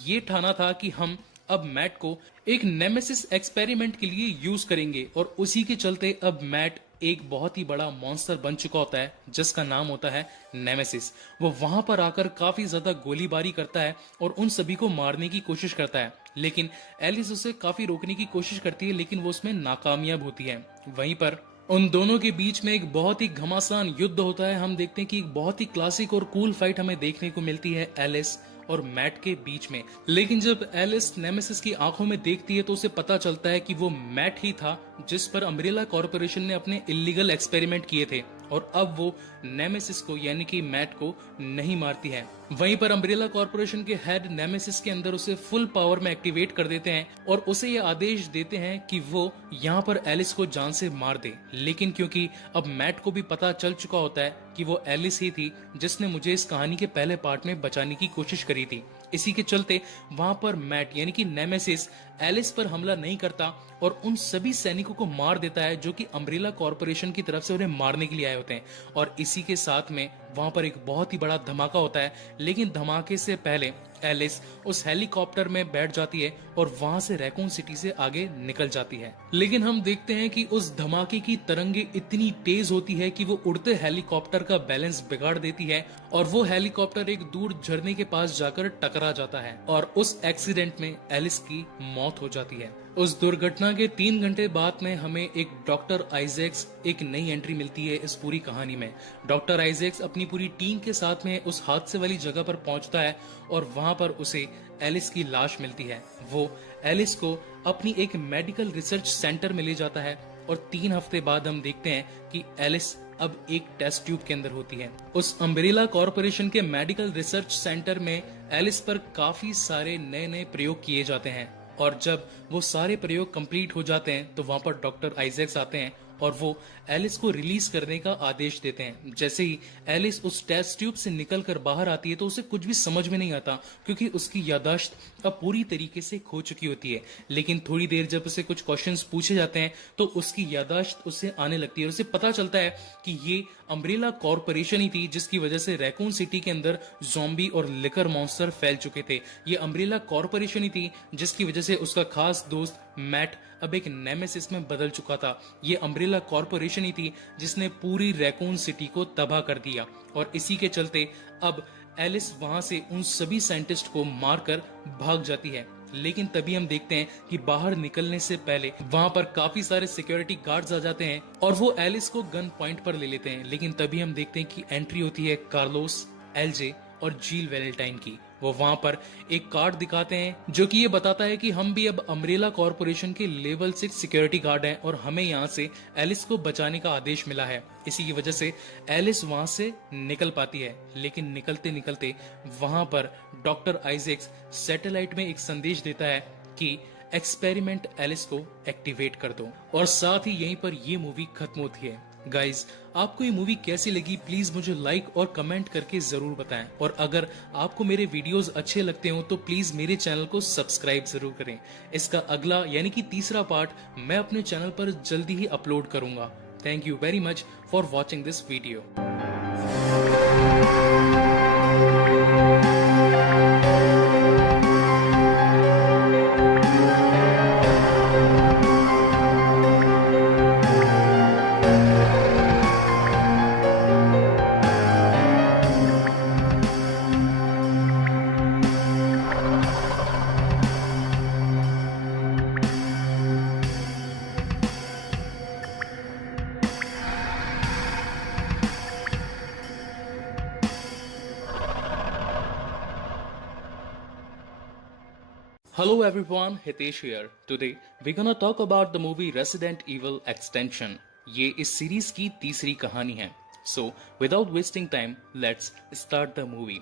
ये ठाना था कि हम अब मैट को एक नेमेसिस एक्सपेरिमेंट के लिए यूज करेंगे। और उसी के चलते अब मैट एक बहुत ही बड़ा मॉन्स्टर बन चुका होता है जिसका नाम होता है नेमेसिस। वो वहां पर आकर काफी ज्यादा गोलीबारी करता है और उन सभी को मारने की कोशिश करता है। लेकिन एलिस उसे काफी रोकने की कोशिश करती है, लेकिन वो उसमें नाकामयाब होती है। वहीं पर उन दोनों के बीच में एक बहुत ही घमासान युद्ध होता है। हम देखते हैं कि एक बहुत ही क्लासिक और कूल फाइट हमें देखने को मिलती है एलिस और मैट के बीच में। लेकिन जब एलिस नेमेसिस की आंखों में देखती है तो उसे पता चलता है कि वो मैट ही था जिस पर अम्ब्रेला कॉरपोरेशन ने अपने इलीगल एक्सपेरिमेंट किए थे और अब वो नेमेसिस को यानी कि मैट को नहीं मारती है। वहीं पर अम्ब्रेला कॉरपोरेशन के हेड नेमेसिस के अंदर उसे फुल पावर में एक्टिवेट कर देते हैं और उसे ये आदेश देते हैं कि वो यहाँ पर एलिस को जान से मार दे। लेकिन क्योंकि अब मैट को भी पता चल चुका होता है कि वो एलिस ही थी जिसने मुझे इस कहानी के पहले पार्ट में बचाने की कोशिश करी थी, इसी के चलते वहां पर मैट यानी कि नेमेसिस एलिस पर हमला नहीं करता और उन सभी सैनिकों को मार देता है जो कि अम्ब्रेला कॉरपोरेशन की तरफ से उन्हें मारने के लिए आए होते हैं। और इसी के साथ में वहां पर एक बहुत ही बड़ा धमाका होता है। लेकिन धमाके से पहले एलिस उस हेलीकॉप्टर में बैठ जाती है और वहां से रैकून सिटी से आगे निकल जाती है। लेकिन हम देखते हैं कि उस धमाके की तरंगे इतनी तेज होती है कि वो उड़ते हेलीकॉप्टर का बैलेंस बिगाड़ देती है और वो हेलीकॉप्टर एक दूर झरने के पास जाकर टकरा जाता है और उस एक्सीडेंट में एलिस की मौत हो जाती है। उस दुर्घटना के 3 घंटे बाद में हमें एक डॉक्टर आइजैक्स एक नई एंट्री मिलती है इस पूरी कहानी में। डॉक्टर आइजैक्स अपनी पूरी टीम के साथ में उस हादसे वाली जगह पर पहुंचता है और वहां पर उसे एलिस की लाश मिलती है। वो एलिस को अपनी एक मेडिकल रिसर्च सेंटर में ले जाता है और 3 हफ्ते बाद हम देखते हैं कि एलिस अब एक टेस्ट ट्यूब के अंदर होती है। उस अम्ब्रेला कॉरपोरेशन के मेडिकल रिसर्च सेंटर में एलिस पर काफी सारे नए नए प्रयोग किए जाते हैं और जब वो सारे प्रयोग कंप्लीट हो जाते हैं तो वहां पर डॉक्टर आइजैक्स आते हैं और वो एलिस को रिलीज करने का आदेश देते हैं। जैसे ही एलिस उस टेस्ट ट्यूब से निकलकर बाहर आती है तो उसे कुछ भी समझ में नहीं आता क्योंकि उसकी याददाश्त अब पूरी तरीके से खो चुकी होती है। लेकिन थोड़ी देर जब उसे कुछ क्वेश्चंस पूछे जाते हैं तो उसकी याददाश्त उससे आने लगती है और उसे पता चलता है कि ये अम्ब्रेला कॉरपोरेशन ही थी जिसकी वजह से रैकून सिटी के अंदर ज़ॉम्बी और लिकर मॉन्स्टर फैल चुके थे। ये अम्ब्रेला कॉरपोरेशन ही थी जिसकी वजह से उसका खास दोस्त मैट अब एक नेमेसिस में बदल चुका था। ये अम्ब्रेला कॉरपोरेशन ही थी जिसने पूरी रैकून सिटी को तबाह कर दिया और इसी के चलते अब एलिस वहां से उन सभी साइंटिस्ट को मारकर भाग जाती है। लेकिन तभी हम देखते हैं कि बाहर निकलने से पहले वहाँ पर काफी सारे सिक्योरिटी गार्ड्स आ जाते हैं और वो एलिस को गन पॉइंट पर ले लेते हैं। लेकिन तभी हम देखते हैं कि एंट्री होती है कार्लोस, एलजे और जील वैलेंटाइन की। वो वहां पर एक कार्ड दिखाते हैं जो कि ये बताता है कि हम भी अब अम्ब्रेला कॉर्पोरेशन के लेवल 6 सिक्योरिटी गार्ड हैं और हमें यहाँ से एलिस को बचाने का आदेश मिला है। इसी की वजह से एलिस वहां से निकल पाती है, लेकिन निकलते निकलते वहां पर डॉक्टर आइजैक्स सैटेलाइट में एक संदेश देता है कि एक्सपेरिमेंट एलिस को एक्टिवेट कर दो, और साथ ही यहीं पर ये मूवी खत्म होती है। गाइज, आपको ये मूवी कैसी लगी प्लीज मुझे लाइक और कमेंट करके जरूर बताएं, और अगर आपको मेरे वीडियोस अच्छे लगते हो तो प्लीज मेरे चैनल को सब्सक्राइब जरूर करें। इसका अगला यानी कि तीसरा पार्ट मैं अपने चैनल पर जल्दी ही अपलोड करूंगा। Thank you very much for watching this video. Hello everyone, Hitesh here. Today we're gonna talk about the movie Resident Evil Extension. ये इस सीरीज की तीसरी कहानी है। So without wasting time, let's start the movie.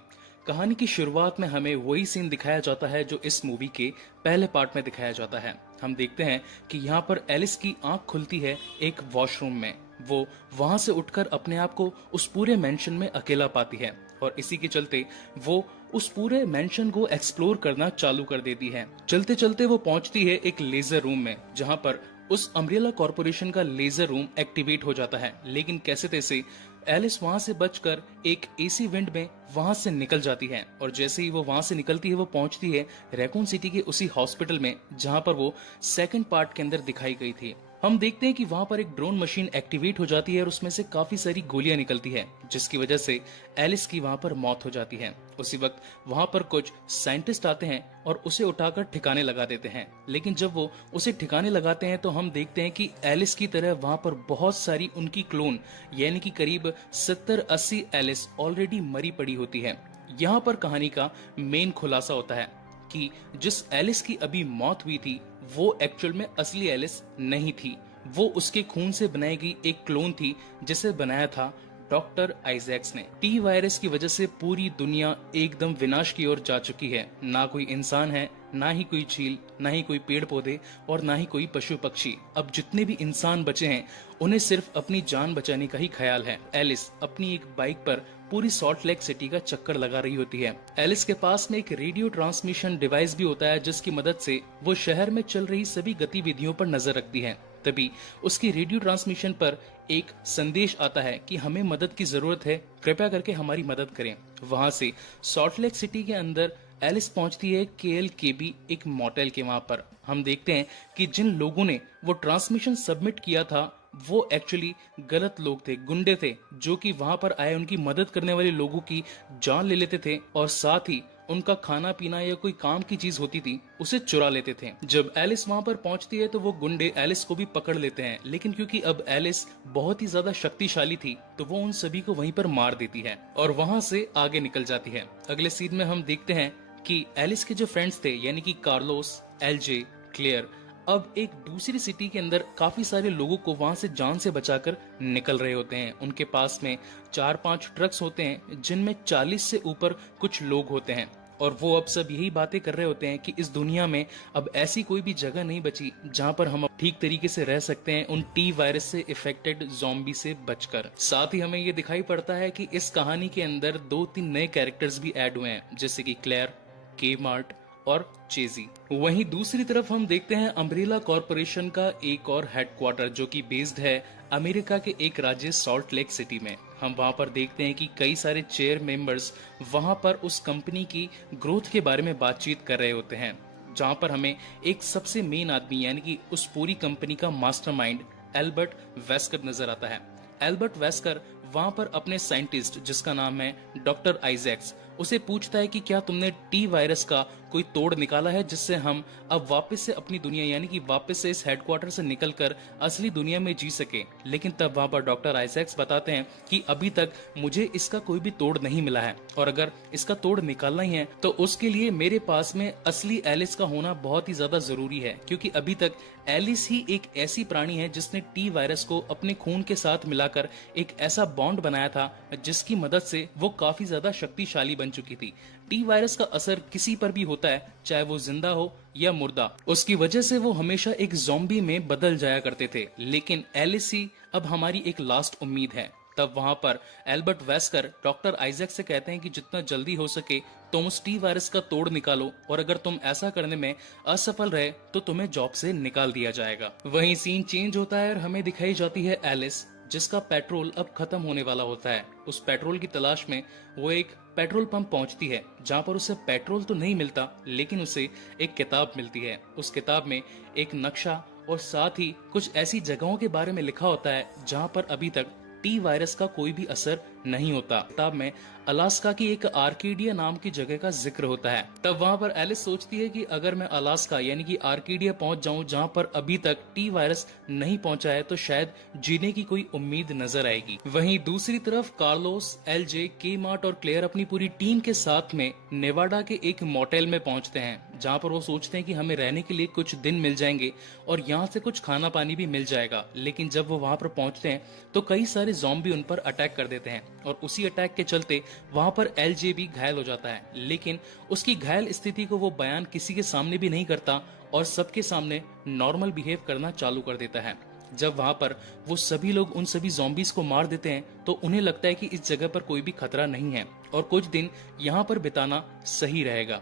कहानी की शुरुआत में हमें वही सीन दिखाया जाता है जो इस मूवी के पहले पार्ट में दिखाया जाता है। हम देखते हैं कि यहाँ पर एलिस की आंख खुलती है एक वॉशरूम में। वो वहां से उठकर अपने आप को उस पूरे मेंशन में अकेला पाती है और इसी के चलते वो उस पूरे मेंशन को एक्सप्लोर करना चालू कर देती है। चलते चलते वो पहुंचती है एक लेजर रूम में, जहां पर उस अम्ब्रेला कॉर्पोरेशन का लेजर रूम एक्टिवेट हो जाता है। लेकिन कैसे तैसे एलिस वहां से बचकर एक एसी विंड में वहां से निकल जाती है, और जैसे ही वो वहां से निकलती है वो पहुंचती है रैकून सिटी के उसी हॉस्पिटल में जहां पर वो सेकंड पार्ट के अंदर दिखाई गई थी। हम देखते हैं कि वहां पर एक ड्रोन मशीन एक्टिवेट हो जाती है और उसमें से काफी सारी गोलियां निकलती है, जिसकी वजह से एलिस की वहां पर मौत हो जाती है। उसी वक्त वहां पर कुछ साइंटिस्ट आते हैं और उसे उठाकर ठिकाने लगा देते हैं। लेकिन जब वो उसे ठिकाने लगाते हैं तो हम देखते हैं कि एलिस की तरह वहां पर बहुत सारी उनकी क्लोन यानी कि करीब 70-80 एलिस ऑलरेडी मरी पड़ी होती है। यहाँ पर कहानी का मेन खुलासा होता है कि जिस एलिस की अभी मौत हुई थी वो एक्चुअल में असली एलिस नहीं थी। वो उसके खून से बनाई गई एक क्लोन थी जिसे बनाया था डॉक्टर आइजैक्स ने। टी वायरस की वजह से पूरी दुनिया एकदम विनाश की ओर जा चुकी है। ना कोई इंसान है, ना ही कोई झील, ना ही कोई पेड़ पौधे और ना ही कोई पशु पक्षी। अब जितने भी इंसान बचे हैं उन्हें सिर्फ अपनी जान बचाने का ही ख्याल है। एलिस अपनी एक बाइक पर पूरी सॉल्ट लेक सिटी का चक्कर लगा रही होती है। एलिस के पास में एक रेडियो ट्रांसमिशन डिवाइस भी होता है जिसकी मदद से वो शहर में चल रही सभी गतिविधियों पर नजर रखती है। तभी उसकी रेडियो ट्रांसमिशन पर एक संदेश आता है कि हमें मदद की जरूरत है, कृपया करके हमारी मदद करें। वहां से सॉल्ट लेक सिटी के अंदर एलिस पहुंचती है KLKB एक मोटेल के वहां पर। हम देखते हैं कि जिन लोगों ने वो ट्रांसमिशन सबमिट किया था वो एक्चुअली गलत लोग थे, गुंडे थे, जो कि वहां पर आए उनकी मदद करने वाले लोगों की जान ले लेते थे और साथ ही उनका खाना पीना या कोई काम की चीज होती थी उसे चुरा लेते थे। जब एलिस वहां पर पहुंचती है तो वो गुंडे एलिस को भी पकड़ लेते हैं, लेकिन क्योंकि अब एलिस बहुत ही ज्यादा शक्तिशाली थी तो वो उन सभी को वहीं पर मार देती है और वहां से आगे निकल जाती है। अगले सीन में हम देखते हैं कि एलिस के जो फ्रेंड्स थे यानी कि कार्लोस, LJ, क्लेयर अब एक दूसरी सिटी के अंदर काफी सारे लोगों को वहां से जान से बचाकर निकल रहे होते हैं। उनके पास में 4-5 ट्रक्स होते हैं जिनमें 40 से ऊपर कुछ लोग होते हैं और वो अब सब यही बातें कर रहे होते हैं कि इस दुनिया में अब ऐसी कोई भी जगह नहीं बची जहां पर हम ठीक तरीके से रह सकते हैं उन टी वायरस से इफेक्टेड ज़ॉम्बी से बचकर। साथ ही हमें ये दिखाई पड़ता है कि इस कहानी के अंदर 2-3 नए कैरेक्टर्स भी ऐड हुए हैं, जैसे कि क्लेयर, Kmart और चेजी। वहीं दूसरी तरफ हम देखते हैं अम्ब्रेला कॉर्पोरेशन का एक और हेडक्वार्टर जो कि बेस्ड है अमेरिका के एक राज्य सॉल्ट लेक सिटी में। हम वहां पर देखते हैं कि कई सारे चेयर मेंबर्स वहां पर उस कंपनी की ग्रोथ के बारे में बातचीत कर रहे होते हैं, जहां पर हमें एक सबसे मेन आदमी यानी कि उस पूरी कंपनी का मास्टरमाइंड एल्बर्ट वेस्कर नजर आता है। एल्बर्ट वेस्कर वहां पर अपने साइंटिस्ट जिसका नाम है डॉक्टर आइजैक्स उसे पूछता है कि क्या तुमने टी वायरस का कोई तोड़ निकाला है जिससे हम अब वापस से अपनी दुनिया यानी कि वापस से इस हेडक्वार्टर से निकलकर असली दुनिया में जी सके। लेकिन तब वहां पर डॉक्टर आइजैक्स बताते हैं कि अभी तक मुझे इसका कोई भी तोड़ नहीं मिला है, और अगर इसका तोड़ निकालना ही है तो उसके लिए मेरे पास में असली एलिस का होना बहुत ही ज्यादा जरूरी है, क्योंकि अभी तक एलिस ही एक ऐसी प्राणी है जिसने टी वायरस को अपने खून के साथ मिलाकर एक ऐसा बॉन्ड बनाया था जिसकी मदद से वो काफी ज्यादा शक्तिशाली बन चुकी थी। टी वायरस का असर किसी पर भी होता है, चाहे वो जिंदा हो या मुर्दा, उसकी वजह से वो हमेशा एक ज़ॉम्बी में बदल जाया करते थे। लेकिन एलिस ही अब हमारी एक लास्ट उम्मीद है। तब वहां पर एल्बर्ट वेस्कर डॉक्टर आइजैक से कहते हैं कि जितना जल्दी हो सके तुम उस टी वायरस का तोड़ निकालो, और अगर तुम ऐसा करने में असफल रहे तो तुम्हें जॉब से निकाल दिया जाएगा। वहीं सीन चेंज होता है और हमें दिखाई जाती है एलिस, जिसका पेट्रोल अब खत्म होने वाला होता है। उस पेट्रोल की तलाश में वो एक पेट्रोल पंप पहुंचती है, जहां पर उसे पेट्रोल तो नहीं मिलता, लेकिन उसे एक किताब मिलती है। उस किताब में एक नक्शा और साथ ही कुछ ऐसी जगहों के बारे में लिखा होता है जहां पर अभी तक टी वायरस का कोई भी असर नहीं होता। किताब में अलास्का की एक आर्केडिया नाम की जगह का जिक्र होता है। तब वहां पर एलिस सोचती है कि अगर मैं अलास्का यानी कि आर्केडिया पहुंच जाऊं जहां पर अभी तक टी वायरस नहीं पहुंचा है, तो शायद जीने की कोई उम्मीद नजर आएगी। वहीं दूसरी तरफ कार्लोस, एलजे, के मार्ट और क्लेयर अपनी पूरी टीम के साथ में नेवाडा के एक मोटेल में पहुंचते हैं, जहां पर वो सोचते हैं कि हमें रहने के लिए कुछ दिन मिल जाएंगे और यहाँ से कुछ खाना पानी भी मिल जाएगा। लेकिन जब वो वहां पर पहुंचते हैं तो कई सारे ज़ॉम्बी उन पर अटैक कर देते हैं, और उसी अटैक के चलते वहां पर एलजे भी घायल हो जाता है। लेकिन उसकी घायल स्थिति को वो बयान किसी के सामने भी नहीं करता और सबके सामने नॉर्मल बिहेव करना चालू कर देता है। जब वहां पर वो सभी लोग उन सभी ज़ॉम्बीज को मार देते हैं तो उन्हें लगता है कि इस जगह पर कोई भी खतरा नहीं है और कुछ दिन यहाँ पर बिताना सही रहेगा।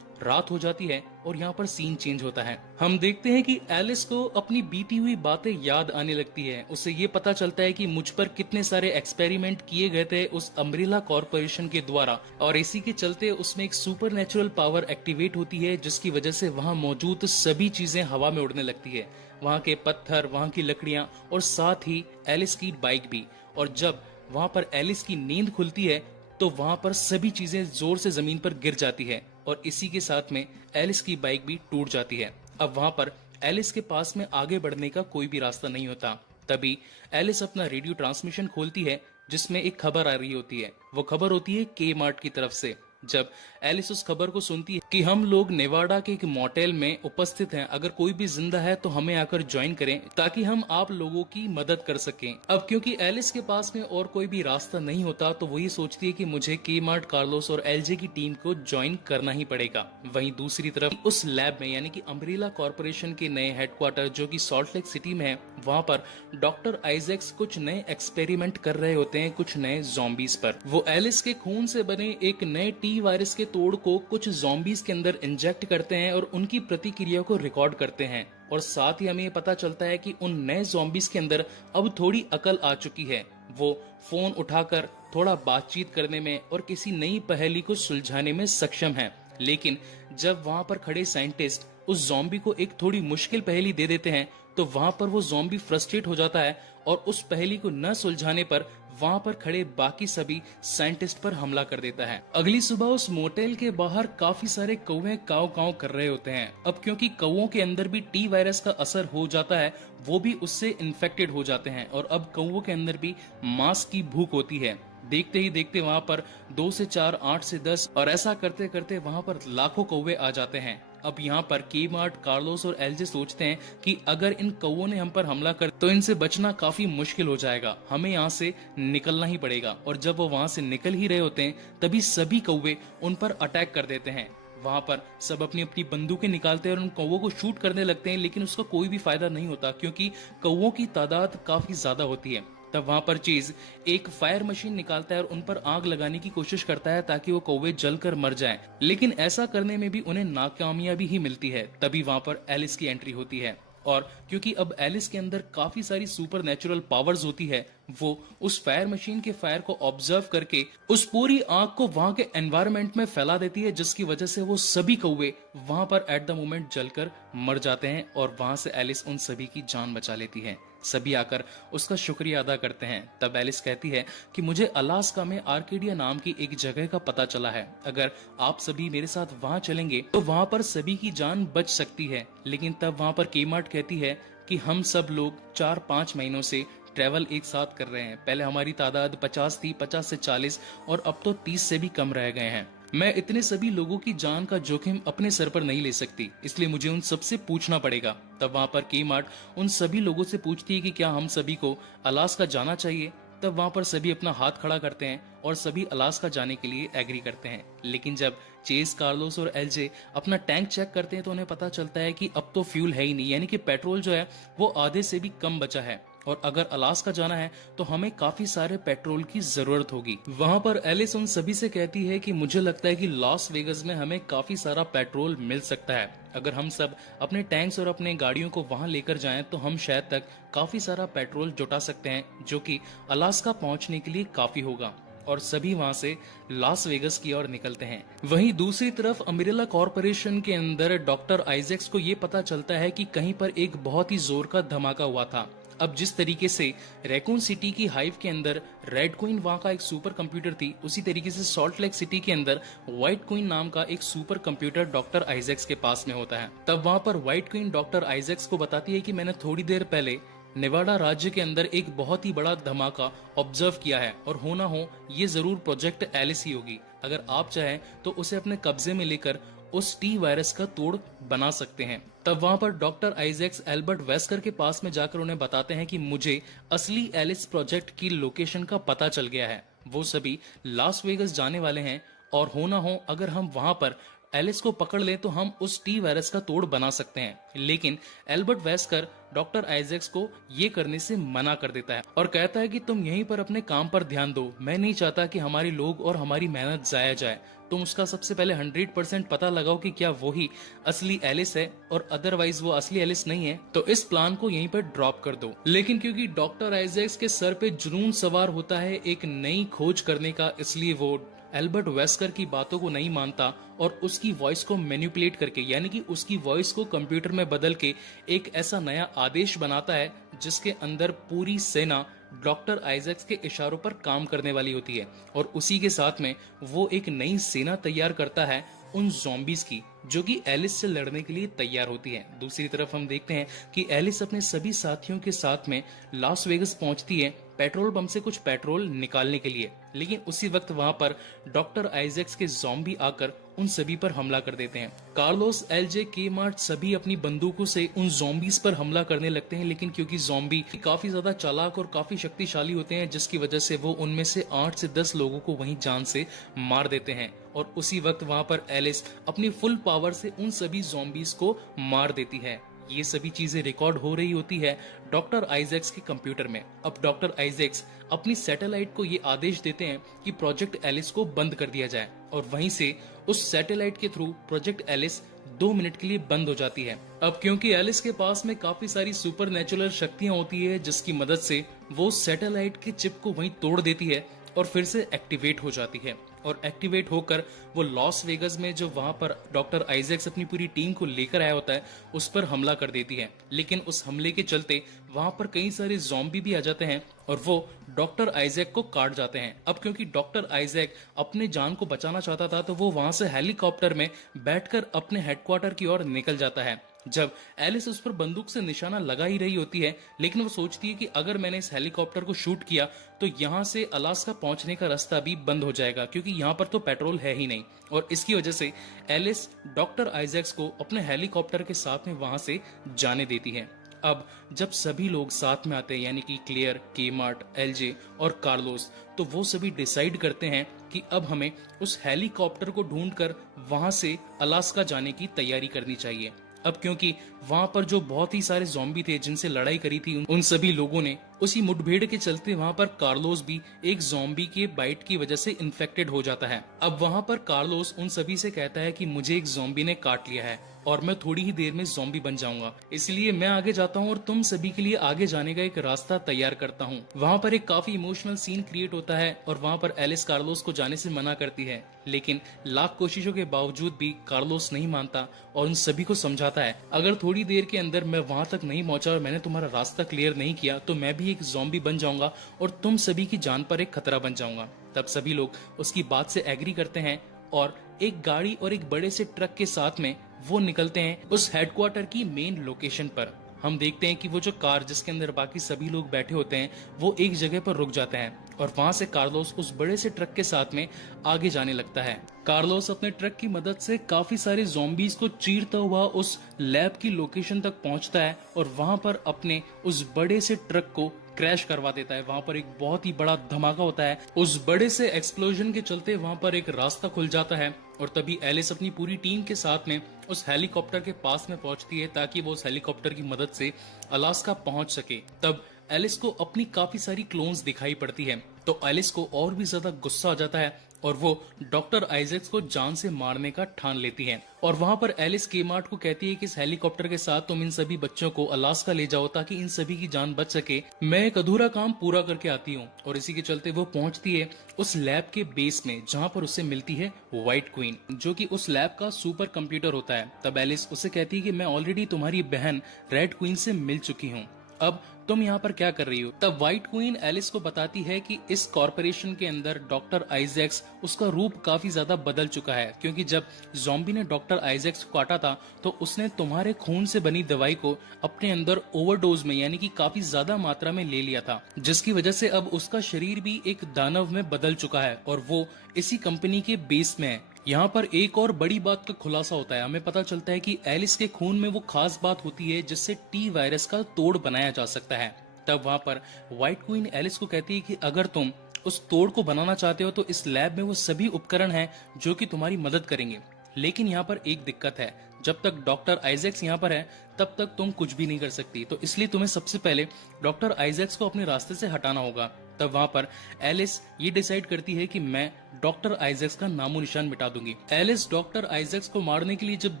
रात हो जाती है और यहाँ पर सीन चेंज होता है। हम देखते हैं कि एलिस को अपनी बीती हुई बातें याद आने लगती है। उसे ये पता चलता है कि मुझ पर कितने सारे एक्सपेरिमेंट किए गए थे उस अम्ब्रेला कॉर्पोरेशन के द्वारा, और इसी के चलते उसमें एक सुपर नेचुरल पावर एक्टिवेट होती है, जिसकी वजह से वहाँ मौजूद सभी चीजें हवा में उड़ने लगती है। वहाँ के पत्थर, वहाँ की लकड़ियाँ और साथ ही एलिस की बाइक भी। और जब वहाँ पर एलिस की नींद खुलती है तो वहां पर सभी चीजें जोर से जमीन पर गिर जाती है और इसी के साथ में एलिस की बाइक भी टूट जाती है। अब वहां पर एलिस के पास में आगे बढ़ने का कोई भी रास्ता नहीं होता। तभी एलिस अपना रेडियो ट्रांसमिशन खोलती है, जिसमें एक खबर आ रही होती है। वो खबर होती है के मार्ट की तरफ से। जब एलिस उस खबर को सुनती है कि हम लोग नेवाडा के एक मोटेल में उपस्थित हैं, अगर कोई भी जिंदा है तो हमें आकर ज्वाइन करें ताकि हम आप लोगों की मदद कर सकें। अब क्योंकि एलिस के पास में और कोई भी रास्ता नहीं होता तो वो ये सोचती है कि मुझे के मार्ट, कार्लोस और एलजे की टीम को ज्वाइन करना ही पड़ेगा। वहीं दूसरी तरफ उस लैब में यानी कि अम्ब्रेला कॉर्पोरेशन के नए हेडक्वार्टर जो कि सॉल्ट लेक सिटी में है, वहां पर डॉक्टर आइजैक्स कुछ नए एक्सपेरिमेंट कर रहे होते हैं कुछ नए ज़ॉम्बीज पर। वो एलिस के खून से बने एक नए टी वायरस के तोड़ को कुछ ज़ॉम्बीज के अंदर इंजेक्ट करते हैं और उनकी प्रतिक्रिया को रिकॉर्ड करते हैं, और साथ ही हमें पता चलता है कि उन नए ज़ॉम्बीज के अंदर अब थोड़ी अकल आ चुकी है। वो फोन उठाकर थोड़ा बातचीत करने में और किसी नई पहेली को सुलझाने में सक्षम है। लेकिन जब वहां पर खड़े साइंटिस्ट उस ज़ॉम्बी को एक थोड़ी मुश्किल पहेली दे देते हैं तो वहां पर वो ज़ॉम्बी फ्रस्ट्रेट हो जाता है और उस पहेली को न सुलझाने पर वहां पर खड़े बाकी सभी साइंटिस्ट पर हमला कर देता है। अगली सुबह उस मोटेल के बाहर काफी सारे कौवे काव काव कर रहे होते हैं। अब क्योंकि कौवों के अंदर भी टी वायरस का असर हो जाता है, वो भी उससे इन्फेक्टेड हो जाते हैं और अब कौवों के अंदर भी मांस की भूख होती है। देखते ही देखते वहां पर 2 से 4, 8 से 10 और ऐसा करते करते वहां पर लाखों कौवे आ जाते हैं। अब यहाँ पर के मार्ट, कार्लोस और एलजे सोचते हैं कि अगर इन कौवों ने हम पर हमला कर तो इनसे बचना काफी मुश्किल हो जाएगा, हमें यहाँ से निकलना ही पड़ेगा। और जब वो वहां से निकल ही रहे होते हैं तभी सभी कौवे उन पर अटैक कर देते हैं। वहां पर सब अपनी अपनी बंदूकें निकालते हैं और उन कौवों को शूट करने लगते हैं, लेकिन उसका कोई भी फायदा नहीं होता क्योंकि कौवों की तादाद काफी ज्यादा होती है। तब वहां पर चीज एक फायर मशीन निकालता है और उन पर आग लगाने की कोशिश करता है ताकि वो कौवे जलकर मर जाएं, लेकिन ऐसा करने में भी उन्हें नाकामयाबी ही मिलती है। तभी वहां पर एलिस की एंट्री होती है और क्योंकि अब एलिस के अंदर काफी सारी सुपर नेचुरल पावर्स होती है, वो उस फायर मशीन के फायर को ऑब्जर्व करके उस पूरी आग को वहां के एनवायरनमेंट में फैला देती है, जिसकी वजह से वो सभी कौवे वहां पर एट द मोमेंट जलकर मर जाते हैं और वहां से एलिस उन सभी की जान बचा लेती है। सभी आकर उसका शुक्रिया अदा करते हैं। तब एलिस कहती है कि मुझे अलास्का में आर्केडिया नाम की एक जगह का पता चला है, अगर आप सभी मेरे साथ वहां चलेंगे तो वहां पर सभी की जान बच सकती है। लेकिन तब वहां पर केमार्ट कहती है कि हम सब लोग 4-5 महीनों से ट्रेवल एक साथ कर रहे हैं। पहले हमारी तादाद 50 थी, 50 से 40 और अब तो 30 से भी कम रह गए हैं। मैं इतने सभी लोगों की जान का जोखिम अपने सर पर नहीं ले सकती, इसलिए मुझे उन सबसे पूछना पड़ेगा। तब वहां पर केमार्ट उन सभी लोगों से पूछती है कि क्या हम सभी को अलास्का जाना चाहिए। तब वहां पर सभी अपना हाथ खड़ा करते हैं और सभी अलास्का जाने के लिए एग्री करते हैं। लेकिन जब चेस, कार्लोस और एलजे अपना टैंक चेक करते हैं तो उन्हें पता चलता है कि अब तो फ्यूल है ही नहीं, यानी कि पेट्रोल जो है वो आधे से भी कम बचा है और अगर अलास्का जाना है तो हमें काफी सारे पेट्रोल की जरूरत होगी। वहां पर एलिस उन सभी से कहती है कि मुझे लगता है कि लॉस वेगस में हमें काफी सारा पेट्रोल मिल सकता है। अगर हम सब अपने टैंक्स और अपने गाड़ियों को वहां लेकर जाएं तो हम शायद तक काफी सारा पेट्रोल जुटा सकते हैं, जो कि अलास्का पहुंचने के लिए काफी होगा। और सभी वहां से लास वेगस की ओर निकलते हैं। वहीं दूसरी तरफ अम्ब्रेला कॉरपोरेशन के अंदर डॉक्टर आइजैक्स को ये पता चलता है कि कहीं पर एक बहुत ही जोर का धमाका हुआ था। अब जिस तरीके से रैकून सिटी की हाइव के अंदर रेड क्वीन वहां का एक सुपर कंप्यूटर थी, उसी तरीके से सॉल्ट लेक सिटी के अंदर व्हाइट क्वीन नाम का एक सुपर कंप्यूटर डॉक्टर आइजैक्स के पास में होता है। तब वहां पर व्हाइट क्वीन डॉक्टर आइजैक्स को बताती है कि मैंने थोड़ी देर पहले नेवाडा राज्य के अंदर एक बहुत ही बड़ा धमाका ऑब्जर्व किया है और हो ना हो ये जरूर प्रोजेक्ट एलिस ही होगी। अगर आप चाहें तो उसे अपने कब्जे में लेकर उस टी वायरस का तोड़ बना सकते हैं। तब वहां पर डॉक्टर आइजैक्स एल्बर्ट वेस्कर के पास में जाकर उन्हें बताते हैं कि मुझे असली एलिस प्रोजेक्ट की लोकेशन का पता चल गया है। वो सभी लास वेगस जाने वाले हैं और हो ना हो अगर हम वहां पर एलिस को पकड़ ले तो हम उस टी वायरस का तोड़ बना सकते हैं। लेकिन एल्बर्ट वेस्कर डॉक्टर आइजैक्स को ये करने से मना कर देता है और कहता है कि तुम यहीं पर अपने काम पर ध्यान दो, मैं नहीं चाहता कि हमारे लोग और हमारी मेहनत जाया जाए। तुम उसका सबसे पहले 100% पता लगाओ कि क्या वही असली एलिस है और अदरवाइज वो असली एलिस नहीं है तो इस प्लान को यहीं पर ड्रॉप कर दो। लेकिन क्योंकि डॉक्टर आइजैक्स के सर पे जुनून सवार होता है एक नई खोज करने का, इसलिए वो एल्बर्ट वेस्कर की बातों को नहीं मानता और उसकी वॉइस को मैनिपुलेट करके, यानी कि उसकी वॉइस को कंप्यूटर में बदल के एक ऐसा नया आदेश बनाता है जिसके अंदर पूरी सेना डॉक्टर आइजैक्स के इशारों पर काम करने वाली होती है। और उसी के साथ में वो एक नई सेना तैयार करता है उन ज़ॉम्बीज की जो कि एलिस से लड़ने के लिए तैयार होती है। दूसरी तरफ हम देखते हैं कि एलिस अपने सभी साथियों के साथ में लास वेगस पहुंचती है पेट्रोल पंप से कुछ पेट्रोल निकालने के लिए। लेकिन उसी वक्त वहां पर डॉक्टर आइजैक्स के ज़ॉम्बी आकर उन सभी पर हमला कर देते हैं। कार्लोस, एलजे, केमार्ट सभी अपनी बंदूकों से उन ज़ॉम्बीज पर हमला करने लगते हैं। लेकिन क्योंकि ज़ॉम्बी काफी ज्यादा चालाक और काफी शक्तिशाली होते हैं, जिसकी वजह से वो उनमें से 8 से 10 लोगों को वहीं जान से मार देते हैं। और उसी वक्त वहां पर एलिस अपनी फुल पावर से उन सभी ज़ॉम्बीज को मार देती है। ये सभी चीजें रिकॉर्ड हो रही होती है डॉक्टर आइजैक्स के कंप्यूटर में। अब डॉक्टर आइजैक्स अपनी सैटेलाइट को ये आदेश देते हैं कि प्रोजेक्ट एलिस को बंद कर दिया जाए और वहीं से उस सैटेलाइट के थ्रू प्रोजेक्ट एलिस 2 मिनट के लिए बंद हो जाती है। अब क्योंकि एलिस के पास में काफी सारी सुपर नेचुरल शक्तियां होती है जिसकी मदद से वो सैटेलाइट के चिप को वहीं तोड़ देती है और फिर से एक्टिवेट हो जाती है। और एक्टिवेट होकर वो लॉस वेगस में जो वहां पर डॉक्टर आइजैक्स अपनी पूरी टीम को लेकर आया होता है उस पर हमला कर देती है। लेकिन उस हमले के चलते वहां पर कई सारे ज़ॉम्बी भी आ जाते हैं और वो डॉक्टर आइजैक को काट जाते हैं। अब क्योंकि डॉक्टर आइजैक अपने जान को बचाना चाहता था तो वो वहां से हेलीकॉप्टर में बैठकर अपने हेडक्वार्टर की ओर निकल जाता है। जब एलिस उस पर बंदूक से निशाना लगा ही रही होती है, लेकिन वो सोचती है कि अगर मैंने इस हेलीकॉप्टर को शूट किया तो यहाँ से अलास्का पहुंचने का रास्ता भी बंद हो जाएगा क्योंकि यहाँ पर तो पेट्रोल है ही नहीं। और इसकी वजह से एलिस डॉक्टर आइजैक्स को अपने हेलीकॉप्टर के साथ में वहां से जाने देती है। अब जब सभी लोग साथ में आते हैं, यानी कि क्लियर, केमार्ट, एलजे और कार्लोस, तो वो सभी डिसाइड करते हैं कि अब हमें उस हेलीकॉप्टर को ढूंढकर वहां से अलास्का जाने की तैयारी करनी चाहिए। अब क्योंकि वहां पर जो बहुत ही सारे ज़ॉम्बी थे जिनसे लड़ाई करी थी, उन सभी लोगों ने उसी मुठभेड़ के चलते वहाँ पर कार्लोस भी एक ज़ॉम्बी के बाइट की वजह से इन्फेक्टेड हो जाता है। अब वहाँ पर कार्लोस उन सभी से कहता है कि मुझे एक ज़ॉम्बी ने काट लिया है और मैं थोड़ी ही देर में ज़ॉम्बी बन जाऊंगा, इसलिए मैं आगे जाता हूँ और तुम सभी के लिए आगे जाने का एक रास्ता तैयार करता हूँ। वहाँ पर एक काफी इमोशनल सीन क्रिएट होता है और वहाँ पर एलिस कार्लोस को जाने से मना करती है, लेकिन लाख कोशिशों के बावजूद भी कार्लोस नहीं मानता और उन सभी को समझाता है अगर थोड़ी देर के अंदर मैं वहां तक नहीं पहुंचा और मैंने तुम्हारा रास्ता क्लियर नहीं किया तो मैं भी एक ज़ॉम्बी बन जाऊंगा और तुम सभी की जान पर एक खतरा बन जाऊंगा। तब सभी लोग उसकी बात से एग्री करते हैं और एक गाड़ी और एक बड़े से ट्रक के साथ में वो निकलते हैं उस हेडक्वार्टर की मेन लोकेशन पर। हम देखते हैं कि वो जो कार जिसके अंदर बाकी सभी लोग बैठे होते हैं वो एक जगह पर रुक जाते हैं और वहां से कार्लोस उस बड़े से ट्रक के साथ में आगे जाने लगता है। कार्लोस अपने ट्रक की मदद से काफी सारे ज़ॉम्बीज को चीरता हुआ उस लैब की लोकेशन तक पहुंचता है और वहां पर अपने उस बड़े से ट्रक को क्रैश करवा देता है। वहां पर एक बहुत ही बड़ा धमाका होता है। उस बड़े से एक्सप्लोजन के चलते वहां पर एक रास्ता खुल जाता है और तभी एलिस अपनी पूरी टीम के साथ में उस हेलीकॉप्टर के पास में पहुंचती है ताकि वो उस हेलीकॉप्टर की मदद से अलास्का पहुंच सके। तब एलिस को अपनी काफी सारी क्लोन्स दिखाई पड़ती है तो एलिस को और भी ज्यादा गुस्सा आ जाता है और वो डॉक्टर आइजैक्स को जान से मारने का ठान लेती है। और वहां पर एलिस केमार्ट को कहती है कि इस हेलीकॉप्टर के साथ तुम इन सभी बच्चों को अलास्का ले जाओ ताकि इन सभी की जान बच सके, मैं एक अधूरा काम पूरा करके आती हूँ। और इसी के चलते वो पहुंचती है उस लैब के बेस में जहाँ पर उसे मिलती है व्हाइट क्वीन जो कि उस लैब का सुपर कंप्यूटर होता है। तब एलिस उसे कहती है कि मैं ऑलरेडी तुम्हारी बहन रेड क्वीन से मिल चुकी हूँ, अब तुम यहाँ पर क्या कर रही हो। तब व्हाइट क्वीन एलिस को बताती है कि इस कॉर्पोरेशन के अंदर डॉक्टर आइजैक्स उसका रूप काफी ज्यादा बदल चुका है क्योंकि जब ज़ॉम्बी ने डॉक्टर आइजैक्स को काटा था तो उसने तुम्हारे खून से बनी दवाई को अपने अंदर ओवरडोज में यानी कि काफी ज्यादा मात्रा में ले लिया था, जिसकी वजह से अब उसका शरीर भी एक दानव में बदल चुका है और वो इसी कंपनी के बेस में है। यहाँ पर एक और बड़ी बात का खुलासा होता है। हमें पता चलता है कि एलिस के खून में वो खास बात होती है जिससे टी वायरस का तोड़ बनाया जा सकता है। तब वहां पर व्हाइट क्वीन एलिस को कहती है कि अगर तुम उस तोड़ को बनाना चाहते हो तो इस लैब में वो सभी उपकरण हैं जो कि तुम्हारी मदद करेंगे, लेकिन यहाँ पर एक दिक्कत है, जब तक डॉक्टर आइजैक्स यहाँ पर है तब तक तुम कुछ भी नहीं कर सकती, तो इसलिए तुम्हें सबसे पहले डॉक्टर आइजैक्स को अपने रास्ते से हटाना होगा। तब वहां पर एलिस ये डिसाइड करती है कि मैं डॉक्टर आइजैक्स का नामो निशान मिटा दूंगी। एलिस डॉक्टर आइजैक्स को मारने के लिए जब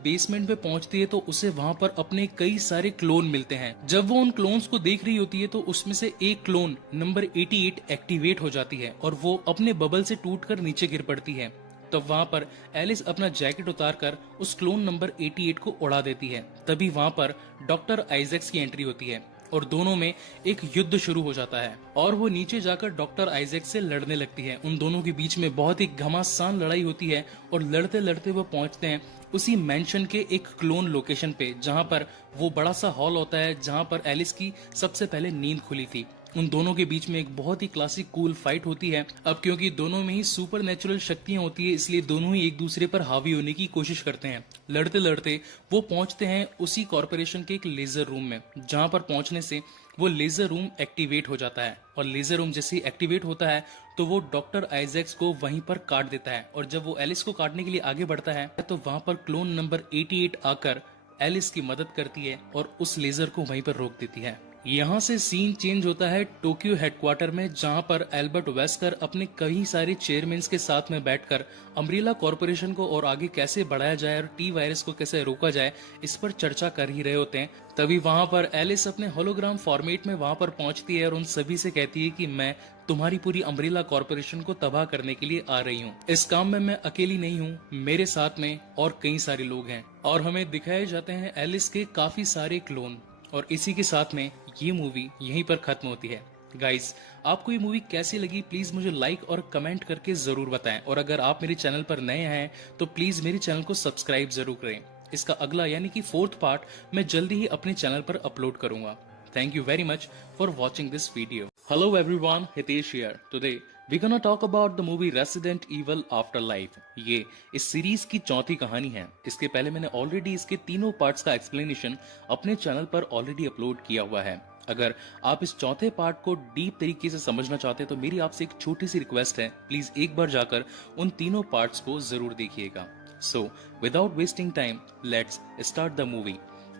बेसमेंट में पहुंचती है तो उसे वहां पर अपने कई सारे क्लोन मिलते हैं। जब वो उन क्लोन्स को देख रही होती है तो उसमें से एक क्लोन नंबर 88 एक्टिवेट हो जाती है और वो अपने बबल से टूटकर नीचे गिर पड़ती है। तब वहां पर एलिस अपना जैकेट उतारकर उस क्लोन नंबर 88 को उड़ा देती है। तभी वहां पर डॉक्टर आइजैक्स की एंट्री होती है और दोनों में एक युद्ध शुरू हो जाता है और वो नीचे जाकर डॉक्टर आइजैक्स से लड़ने लगती है। उन दोनों के बीच में बहुत ही घमासान लड़ाई होती है और लड़ते लड़ते वो पहुंचते हैं उसी मेंशन के एक क्लोन लोकेशन पे जहां पर वो बड़ा सा हॉल होता है जहां पर एलिस की सबसे पहले नींद खुली थी। उन दोनों के बीच में एक बहुत ही क्लासिक कूल फाइट होती है। अब क्योंकि दोनों में ही सुपर नेचुरल शक्तियां होती है इसलिए दोनों ही एक दूसरे पर हावी होने की कोशिश करते हैं। लड़ते लड़ते वो पहुंचते हैं उसी कॉर्पोरेशन के एक लेजर रूम में जहां पर पहुंचने से वो लेजर रूम एक्टिवेट हो जाता है और लेजर रूम जैसे ही एक्टिवेट होता है तो वो डॉक्टर आइजैक्स को वहीं पर काट देता है और जब वो एलिस को काटने के लिए आगे बढ़ता है तो वहां पर क्लोन नंबर 88 आकर एलिस की मदद करती है और उस लेजर को वहीं पर रोक देती है। यहाँ से सीन चेंज होता है टोक्यो हेडक्वार्टर में जहाँ पर एल्बर्ट वेस्कर अपने कई सारे चेयरमैन्स के साथ में बैठकर अम्ब्रेला कॉर्पोरेशन को और आगे कैसे बढ़ाया जाए और टी वायरस को कैसे रोका जाए इस पर चर्चा कर ही रहे होते हैं। तभी वहां पर एलिस अपने होलोग्राम फॉर्मेट में वहां पर पहुंचती है और उन सभी से कहती है कि मैं तुम्हारी पूरी अम्ब्रेला कॉर्पोरेशन को तबाह करने के लिए आ रही हूँ। इस काम में मैं अकेली नहीं हूँ, मेरे साथ में और कई सारे लोग हैं। और हमें दिखाए जाते हैं एलिस के काफी सारे क्लोन और इसी के साथ में ये मूवी यहीं पर खत्म होती है। गाइस, आपको ये मूवी कैसी लगी प्लीज मुझे लाइक और कमेंट करके जरूर बताएं और अगर आप मेरे चैनल पर नए हैं तो प्लीज मेरे चैनल को सब्सक्राइब जरूर करें। इसका अगला यानी कि 4th पार्ट मैं जल्दी ही अपने चैनल पर अपलोड करूंगा। Thank you very much for watching this video. Hello everyone, Hitesh here. Today we gonna talk about the movie Resident Evil Afterlife. ये इस सीरीज की चौथी कहानी है। इसके पहले मैंने ऑलरेडी इसके तीनों पार्ट्स का एक्सप्लेनेशन अपने चैनल पर ऑलरेडी अपलोड किया हुआ है। अगर आप इस चौथे पार्ट को डीप तरीके से समझना चाहते हैं तो मेरी आपसे एक छोटी सी रिक्वेस्ट है, प्लीज एक बार जाकर उन तीनों पार्ट्स को जरूर देखिएगा। So without wasting time let's start the movie.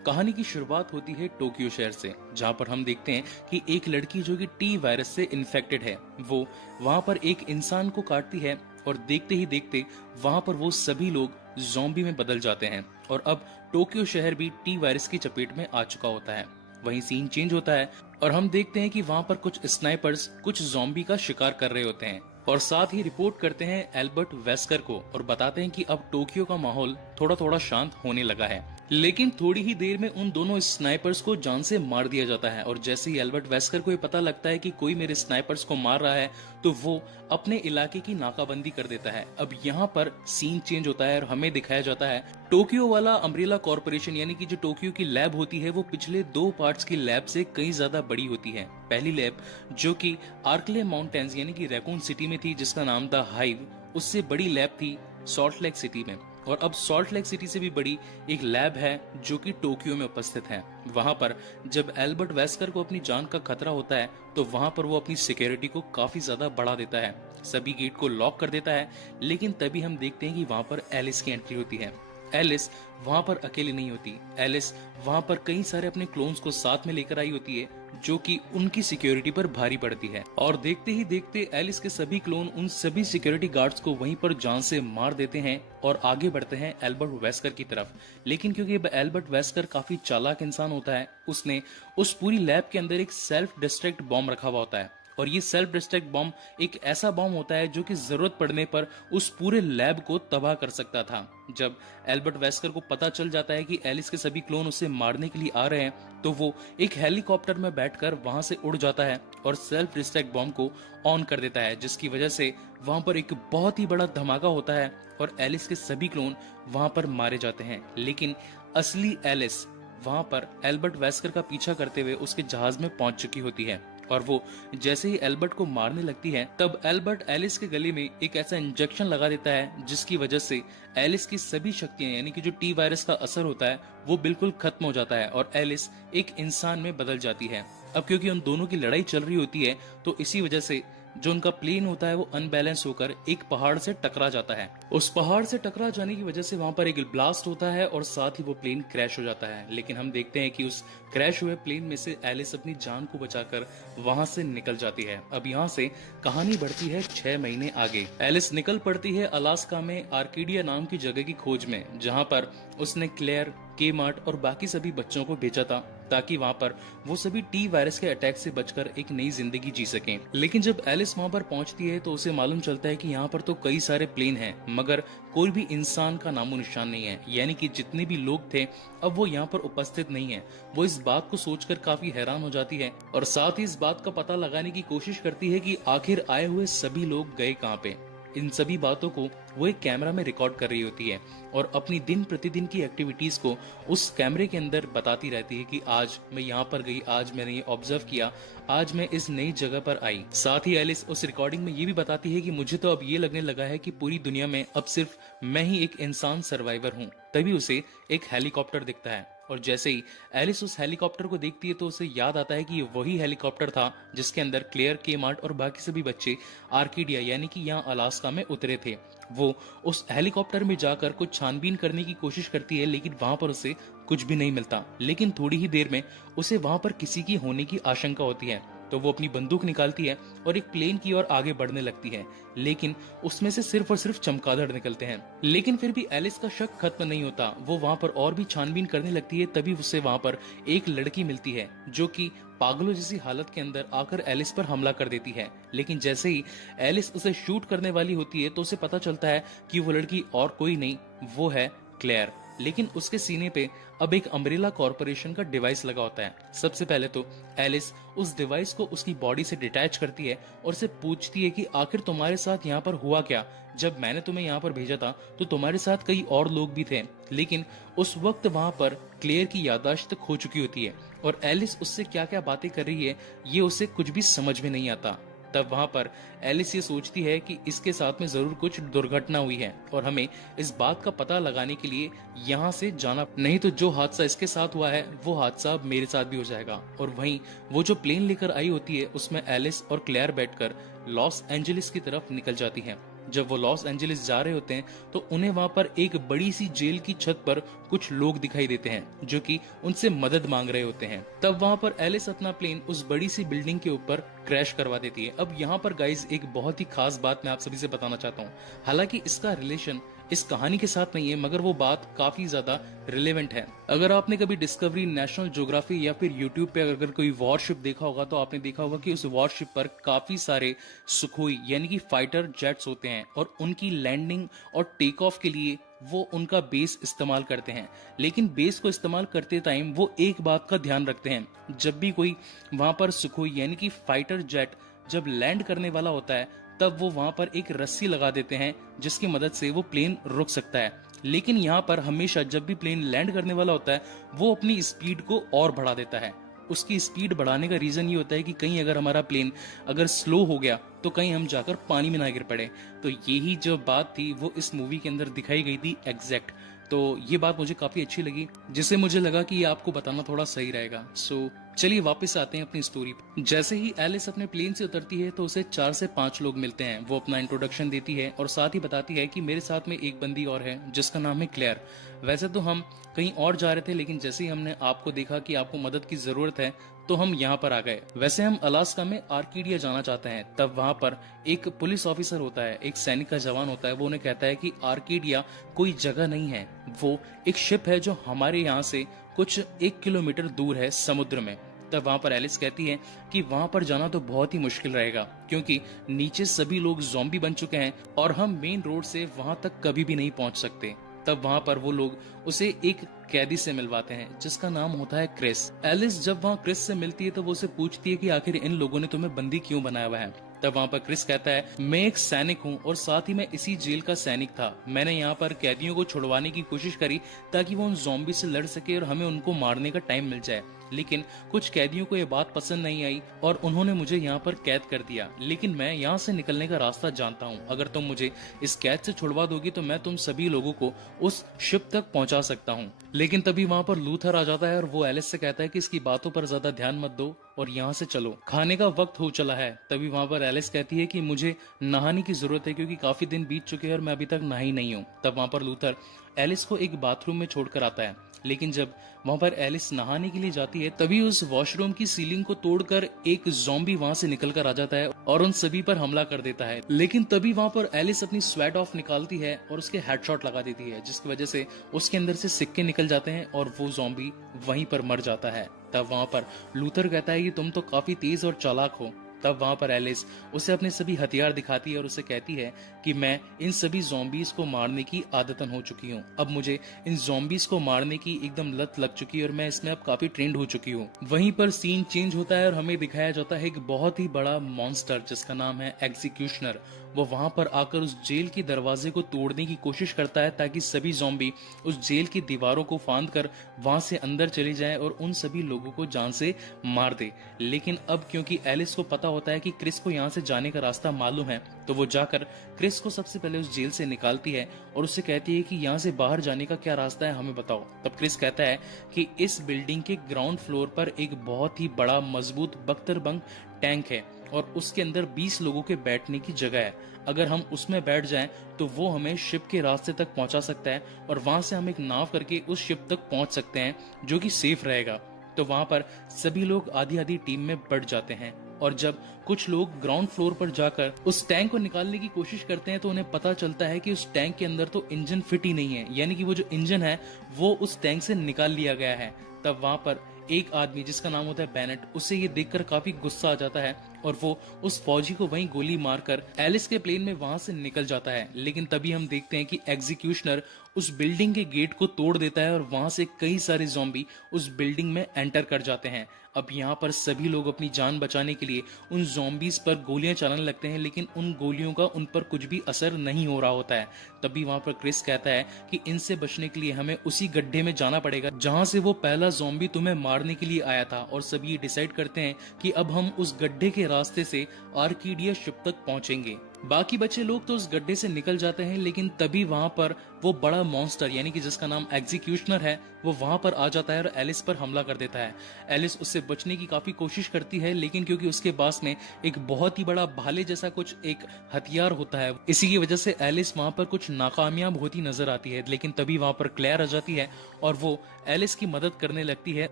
कहानी की शुरुआत होती है टोक्यो शहर से, जहां पर हम देखते हैं कि एक लड़की जो कि टी वायरस से इन्फेक्टेड है, वो वहां पर एक इंसान को काटती है और देखते ही देखते वहां पर वो सभी लोग ज़ॉम्बी में बदल जाते हैं और अब टोक्यो शहर भी टी वायरस की चपेट में आ चुका होता है। वहीं सीन चेंज होता है और हम देखते हैं कि वहां पर कुछ स्नाइपर्स कुछ ज़ॉम्बी का शिकार कर रहे होते हैं और साथ ही रिपोर्ट करते हैं एल्बर्ट वेस्कर को और बताते हैं कि अब टोक्यो का माहौल थोड़ा थोड़ा शांत होने लगा है। लेकिन थोड़ी ही देर में उन दोनों स्नाइपर्स को जान से मार दिया जाता है और जैसे ही एल्बर्ट वेस्कर को ये पता लगता है कि कोई मेरे स्नाइपर्स को मार रहा है तो वो अपने इलाके की नाकाबंदी कर देता है। अब यहाँ पर सीन चेंज होता है और हमें दिखाया जाता है टोक्यो वाला अम्ब्रेला कॉर्पोरेशन, यानी कि जो टोक्यो की लैब होती है वो पिछले 2 पार्ट्स की लैब से कई ज्यादा बड़ी होती है। पहली लैब जो कि आर्कले माउंटेन्स यानी कि रैकून सिटी में थी, जिसका नाम था हाइव, उससे बड़ी लैब थी सॉल्ट लेक सिटी में। और अब सॉल्ट लेक सिटी से भी बड़ी एक लैब है जो कि टोक्यो में उपस्थित है। वहां पर जब एल्बर्ट वेस्कर को अपनी जान का खतरा होता है तो वहां पर वो अपनी सिक्योरिटी को काफी ज्यादा बढ़ा देता है, सभी गेट को लॉक कर देता है। लेकिन तभी हम देखते हैं कि वहां पर एलिस की एंट्री होती है। एलिस वहां पर अकेली नहीं होती, एलिस वहां पर कई सारे अपने क्लोन्स को साथ में लेकर आई होती है जो कि उनकी सिक्योरिटी पर भारी पड़ती है और देखते ही देखते एलिस के सभी क्लोन उन सभी सिक्योरिटी गार्ड्स को वहीं पर जान से मार देते हैं और आगे बढ़ते हैं एल्बर्ट वेस्कर की तरफ। लेकिन क्योंकि एल्बर्ट वेस्कर काफी चालाक इंसान होता है, उसने उस पूरी लैब के अंदर एक सेल्फ डिस्ट्रक्ट बॉम्ब रखा हुआ होता है और ये सेल्फ डिस्ट्रक्ट बॉम्ब एक ऐसा बॉम्ब होता है जो कि जरूरत पड़ने पर उस पूरे लैब को तबाह कर सकता था। जब एल्बर्ट वेस्कर को पता चल जाता है कि एलिस के सभी क्लोन उसे मारने के लिए आ रहे हैं तो वो एक हेलीकॉप्टर में बैठकर वहां से उड़ जाता है और सेल्फ डिस्ट्रक्ट बॉम्ब को ऑन कर देता है, जिसकी वजह से वहां पर एक बहुत ही बड़ा धमाका होता है और एलिस के सभी क्लोन वहां पर मारे जाते हैं। लेकिन असली एलिस वहां पर एल्बर्ट वेस्कर का पीछा करते हुए उसके जहाज में पहुंच चुकी होती है और वो जैसे ही एल्बर्ट को मारने लगती है तब एल्बर्ट एलिस के गले में एक ऐसा इंजेक्शन लगा देता है जिसकी वजह से एलिस की सभी शक्तियां यानी कि जो टी वायरस का असर होता है वो बिल्कुल खत्म हो जाता है और एलिस एक इंसान में बदल जाती है। अब क्योंकि उन दोनों की लड़ाई चल रही होती है तो इसी वजह से जो उनका प्लेन होता है वो अनबैलेंस होकर एक पहाड़ से टकरा जाता है। उस पहाड़ से टकरा जाने की वजह से वहां पर एक ब्लास्ट होता है और साथ ही वो प्लेन क्रैश हो जाता है। लेकिन हम देखते हैं कि उस क्रैश हुए प्लेन में से एलिस अपनी जान को बचाकर वहां से निकल जाती है। अब यहाँ से कहानी बढ़ती है 6 महीने आगे। एलिस निकल पड़ती है अलास्का में आर्किडिया नाम की जगह की खोज में, जहाँ पर उसने क्लेयर, के-मार्ट और बाकी सभी बच्चों को भेजा था ताकि वहां पर वो सभी टी वायरस के अटैक से बचकर एक नई जिंदगी जी सकें। लेकिन जब एलिस वहां पर पहुंचती है तो उसे मालूम चलता है कि यहाँ पर तो कई सारे प्लेन हैं मगर कोई भी इंसान का नामो निशान नहीं है, यानी कि जितने भी लोग थे अब वो यहाँ पर उपस्थित नहीं है। वो इस बात को सोचकर काफी हैरान हो जाती है और साथ ही इस बात का पता लगाने की कोशिश करती है कि आखिर आए हुए सभी लोग गए कहाँ पे। इन सभी बातों को वो एक कैमरा में रिकॉर्ड कर रही होती है और अपनी दिन प्रतिदिन की एक्टिविटीज को उस कैमरे के अंदर बताती रहती है कि आज मैं यहाँ पर गई, आज मैंने ये ऑब्जर्व किया, आज मैं इस नई जगह पर आई। साथ ही एलिस उस रिकॉर्डिंग में ये भी बताती है कि मुझे तो अब ये लगने लगा है कि पूरी दुनिया में अब सिर्फ मैं ही एक इंसान सर्वाइवर हूँ। तभी उसे एक हेलीकॉप्टर दिखता है और जैसे ही एलिस उस हेलीकॉप्टर को देखती है तो उसे याद आता है कि ये वही हेलीकॉप्टर था जिसके अंदर क्लेयर, के-मार्ट और बाकी सभी बच्चे आर्किडिया यानी कि यहाँ अलास्का में उतरे थे। वो उस हेलीकॉप्टर में जाकर कुछ छानबीन करने की कोशिश करती है लेकिन वहां पर उसे कुछ भी नहीं मिलता। लेकिन थोड़ी ही देर में उसे वहां पर किसी की होने की आशंका होती है तो वो अपनी बंदूक निकालती है और एक प्लेन की ओर आगे बढ़ने लगती है, लेकिन उसमें से सिर्फ और सिर्फ चमगादड़ निकलते हैं। लेकिन फिर भी एलिस का शक खत्म नहीं होता, वो वहां पर और भी छानबीन करने लगती है। तभी उसे वहां पर एक लड़की मिलती है जो कि पागलों जैसी हालत के अंदर आकर एलिस पर हमला कर देती है। लेकिन जैसे ही एलिस उसे शूट करने वाली होती है तो उसे पता चलता है कि वो लड़की और कोई नहीं, वो है क्लेयर। लेकिन उसके सीने पे अब एक अम्ब्रेला कॉर्पोरेशन का डिवाइस लगा होता है। सबसे पहले तो एलिस उस डिवाइस को उसकी बॉडी से डिटैच करती है और उसे पूछती है कि आखिर तुम्हारे साथ यहाँ पर हुआ क्या? जब मैंने तुम्हें यहाँ पर भेजा था तो तुम्हारे साथ कई और लोग भी थे। लेकिन उस वक्त वहां पर क्लेयर की याददाश्त खो चुकी होती है और एलिस उससे क्या क्या बातें कर रही है ये उसे कुछ भी समझ में नहीं आता। तब वहां पर एलिस ये सोचती है कि इसके साथ में जरूर कुछ दुर्घटना हुई है और हमें इस बात का पता लगाने के लिए यहाँ से जाना, नहीं तो जो हादसा इसके साथ हुआ है वो हादसा अब मेरे साथ भी हो जाएगा। और वहीं वो जो प्लेन लेकर आई होती है उसमें एलिस और क्लेयर बैठकर लॉस एंजलिस की तरफ निकल जाती है। जब वो लॉस एंजलिस जा रहे होते हैं तो उन्हें वहां पर एक बड़ी सी जेल की छत पर कुछ लोग दिखाई देते हैं जो कि उनसे मदद मांग रहे होते हैं। तब वहां पर एलिस अपना प्लेन उस बड़ी सी बिल्डिंग के ऊपर क्रैश करवा देती है। अब यहाँ पर गाइज एक बहुत ही खास बात मैं आप सभी से बताना चाहता हूँ। हालांकि इसका रिलेशन इस कहानी के साथ नहीं है, मगर वो बात काफी ज्यादा रिलेवेंट है। अगर आपने कभी डिस्कवरी, नेशनल ज्योग्राफी या फिर यूट्यूब पे अगर कोई वॉरशिप देखा होगा तो आपने देखा होगा कि उस वॉरशिप पर काफी सारे सुखोई यानी कि फाइटर जेट्स होते हैं और उनकी लैंडिंग और टेक ऑफ के लिए वो उनका बेस इस्तेमाल करते हैं। लेकिन बेस को इस्तेमाल करते टाइम वो एक बात का ध्यान रखते हैं, जब भी कोई वहां पर सुखोई यानी कि फाइटर जेट जब लैंड करने वाला होता है तब वो वहां पर एक रस्सी लगा देते हैं जिसकी मदद से वो प्लेन रुक सकता है। लेकिन यहाँ पर हमेशा जब भी प्लेन लैंड करने वाला होता है वो अपनी स्पीड को और बढ़ा देता है। उसकी स्पीड बढ़ाने का रीजन ये होता है कि कहीं अगर हमारा प्लेन अगर स्लो हो गया तो कहीं हम जाकर पानी में ना गिर पड़े। तो यही जो बात थी वो इस मूवी के अंदर दिखाई गई थी एग्जैक्ट। तो ये बात मुझे काफी अच्छी लगी, जिससे मुझे लगा कि ये आपको बताना थोड़ा सही रहेगा। सो चलिए वापस आते हैं अपनी स्टोरी पे। जैसे ही एलिस अपने प्लेन से उतरती है तो उसे 4 से 5 लोग मिलते हैं। वो अपना इंट्रोडक्शन देती है और साथ ही बताती है कि मेरे साथ में एक बंदी और है जिसका नाम है क्लेयर। वैसे तो हम कहीं और जा रहे थे, लेकिन जैसे ही हमने आपको देखा कि आपको मदद की जरूरत है तो हम यहाँ पर आ गए। वैसे हम अलास्का में आर्किडिया जाना चाहते हैं। तब वहां पर एक पुलिस ऑफिसर होता है, एक सैनिक का जवान होता है, वो उन्हें कहता है कि आर्किडिया कोई जगह नहीं है, वो एक शिप है जो हमारे यहाँ से कुछ 1 किलोमीटर दूर है समुद्र में। तब वहां पर एलिस कहती है कि वहां पर जाना तो बहुत ही मुश्किल रहेगा क्योंकि नीचे सभी लोग ज़ॉम्बी बन चुके हैं और हम मेन रोड से वहां तक कभी भी नहीं पहुंच सकते। तब वहां पर वो लोग उसे एक कैदी से मिलवाते हैं जिसका नाम होता है क्रिस। एलिस जब वहां क्रिस से मिलती है तो वो उसे पूछती है कि आखिर इन लोगों ने तुम्हें बंदी क्यों बनाया हुआ है। तब वहां पर क्रिस कहता है, मैं एक सैनिक हूँ और साथ ही मैं इसी जेल का सैनिक था। मैंने यहाँ पर कैदियों को छुड़वाने की कोशिश करी ताकि वो उन ज़ॉम्बी से लड़ सके और हमें उनको मारने का टाइम मिल जाए। लेकिन कुछ कैदियों को ये बात पसंद नहीं आई और उन्होंने मुझे यहाँ पर कैद कर दिया। लेकिन मैं यहाँ से निकलने का रास्ता जानता हूँ। अगर तुम मुझे इस कैद से छुड़वा दोगी तो मैं तुम सभी लोगों को उस शिप तक पहुंचा सकता हूँ। लेकिन तभी वहां पर लूथर आ जाता है और वो एलिस से कहता है कि इसकी बातों पर ज्यादा ध्यान मत दो और यहाँ से चलो, खाने का वक्त हो चला है। तभी वहां पर एलिस कहती है कि मुझे नहाने की जरूरत है क्योंकि काफी दिन बीत चुके हैं और मैं अभी तक नहाई नहीं हूँ। तब वहां पर लूथर एलिस को एक बाथरूम में छोड़कर आता है। लेकिन जब वहां पर एलिस नहाने के लिए जाती है तभी उस वॉशरूम की सीलिंग को तोड़कर एक ज़ॉम्बी वहां से निकलकर आ जाता है और उन सभी पर हमला कर देता है। लेकिन तभी वहां पर एलिस अपनी स्वेट ऑफ निकालती है और उसके हेडशॉट लगा देती है, जिसकी वजह से उसके अंदर से सिक्के निकल जाते हैं और वो ज़ॉम्बी वहीं पर मर जाता है। तब वहां पर लूथर कहता है कि तुम तो काफी तेज और चालाक हो। तब वहां पर एलिस उसे अपने सभी हथियार दिखाती है और उसे कहती है कि मैं इन सभी ज़ॉम्बीज को मारने की आदतन हो चुकी हूँ। अब मुझे इन ज़ॉम्बीज को मारने की एकदम लत लग चुकी है और मैं इसमें अब काफी ट्रेंड हो चुकी हूँ। वहीं पर सीन चेंज होता है और हमें दिखाया जाता है एक बहुत ही बड़ा मॉन्स्टर जिसका नाम है एग्जीक्यूशनर। वो वहां पर आकर उस जेल के दरवाजे को तोड़ने की कोशिश करता है ताकि सभी ज़ॉम्बी उस जेल की दीवारों को फांद कर वहां से अंदर चले जाएं और उन सभी लोगों को जान से मार दे। लेकिन अब क्योंकि एलिस को पता होता है कि क्रिस को यहाँ से जाने का रास्ता मालूम है तो वो जाकर क्रिस को सबसे पहले उस जेल से निकालती है और उससे कहती है कि यहाँ से बाहर जाने का क्या रास्ता है, हमें बताओ। तब क्रिस कहता है कि इस बिल्डिंग के ग्राउंड फ्लोर पर एक बहुत ही बड़ा मजबूत बख्तरबंद टैंक है और उसके अंदर 20 लोगों के बैठने की जगह है। अगर हम उसमें बैठ जाएं तो वो हमें शिप के रास्ते तक पहुंचा सकता है और वहां से हम एक नाव करके उस शिप तक पहुंच सकते हैं जो कि सेफ रहेगा। तो वहां पर सभी लोग आधी आधी टीम में बढ़ जाते हैं और जब कुछ लोग ग्राउंड फ्लोर पर जाकर उस टैंक को निकालने की कोशिश करते हैं तो उन्हें पता चलता है कि उस टैंक के अंदर तो इंजन फिट ही नहीं है, यानी कि वो जो इंजन है वो उस टैंक से निकाल लिया गया है। तब वहां पर एक आदमी जिसका नाम होता है बेनेट, उसे ये देखकर काफी गुस्सा आ जाता है और वो उस फौजी को वहीं गोली मारकर एलिस के प्लेन में वहां से निकल जाता है। लेकिन तभी हम देखते हैं कि एग्जीक्यूशनर उस बिल्डिंग के गेट को तोड़ देता है और वहां से कई सारे ज़ॉम्बी उस बिल्डिंग में एंटर कर जाते हैं। अब यहाँ पर सभी लोग अपनी जान बचाने के लिए उन ज़ॉम्बीज पर गोलियां चलाने लगते हैं, लेकिन उन गोलियों का उन पर कुछ भी असर नहीं हो रहा होता है। तभी वहां पर क्रिस कहता है कि इनसे बचने के लिए हमें उसी गड्ढे में जाना पड़ेगा जहां से वो पहला ज़ॉम्बी तुम्हें मारने के लिए आया था। और सभी डिसाइड करते हैं कि अब हम उस गड्ढे के रास्ते से आर्किडिया शिप तक पहुंचेंगे। बाकी बचे लोग तो उस गड्ढे से निकल जाते हैं, लेकिन तभी वहां पर वो बड़ा मॉन्स्टर यानी कि जिसका नाम एग्जीक्यूशनर है वो वहां पर आ जाता है और एलिस पर हमला कर देता है। एलिस उससे बचने की काफी कोशिश करती है, लेकिन क्योंकि उसके पास में एक बहुत ही बड़ा भाले जैसा कुछ एक हथियार होता है, इसी की वजह से एलिस वहां पर कुछ नाकामयाब होती नजर आती है। लेकिन तभी वहां पर क्लेयर आ जाती है और वो एलिस की मदद करने लगती है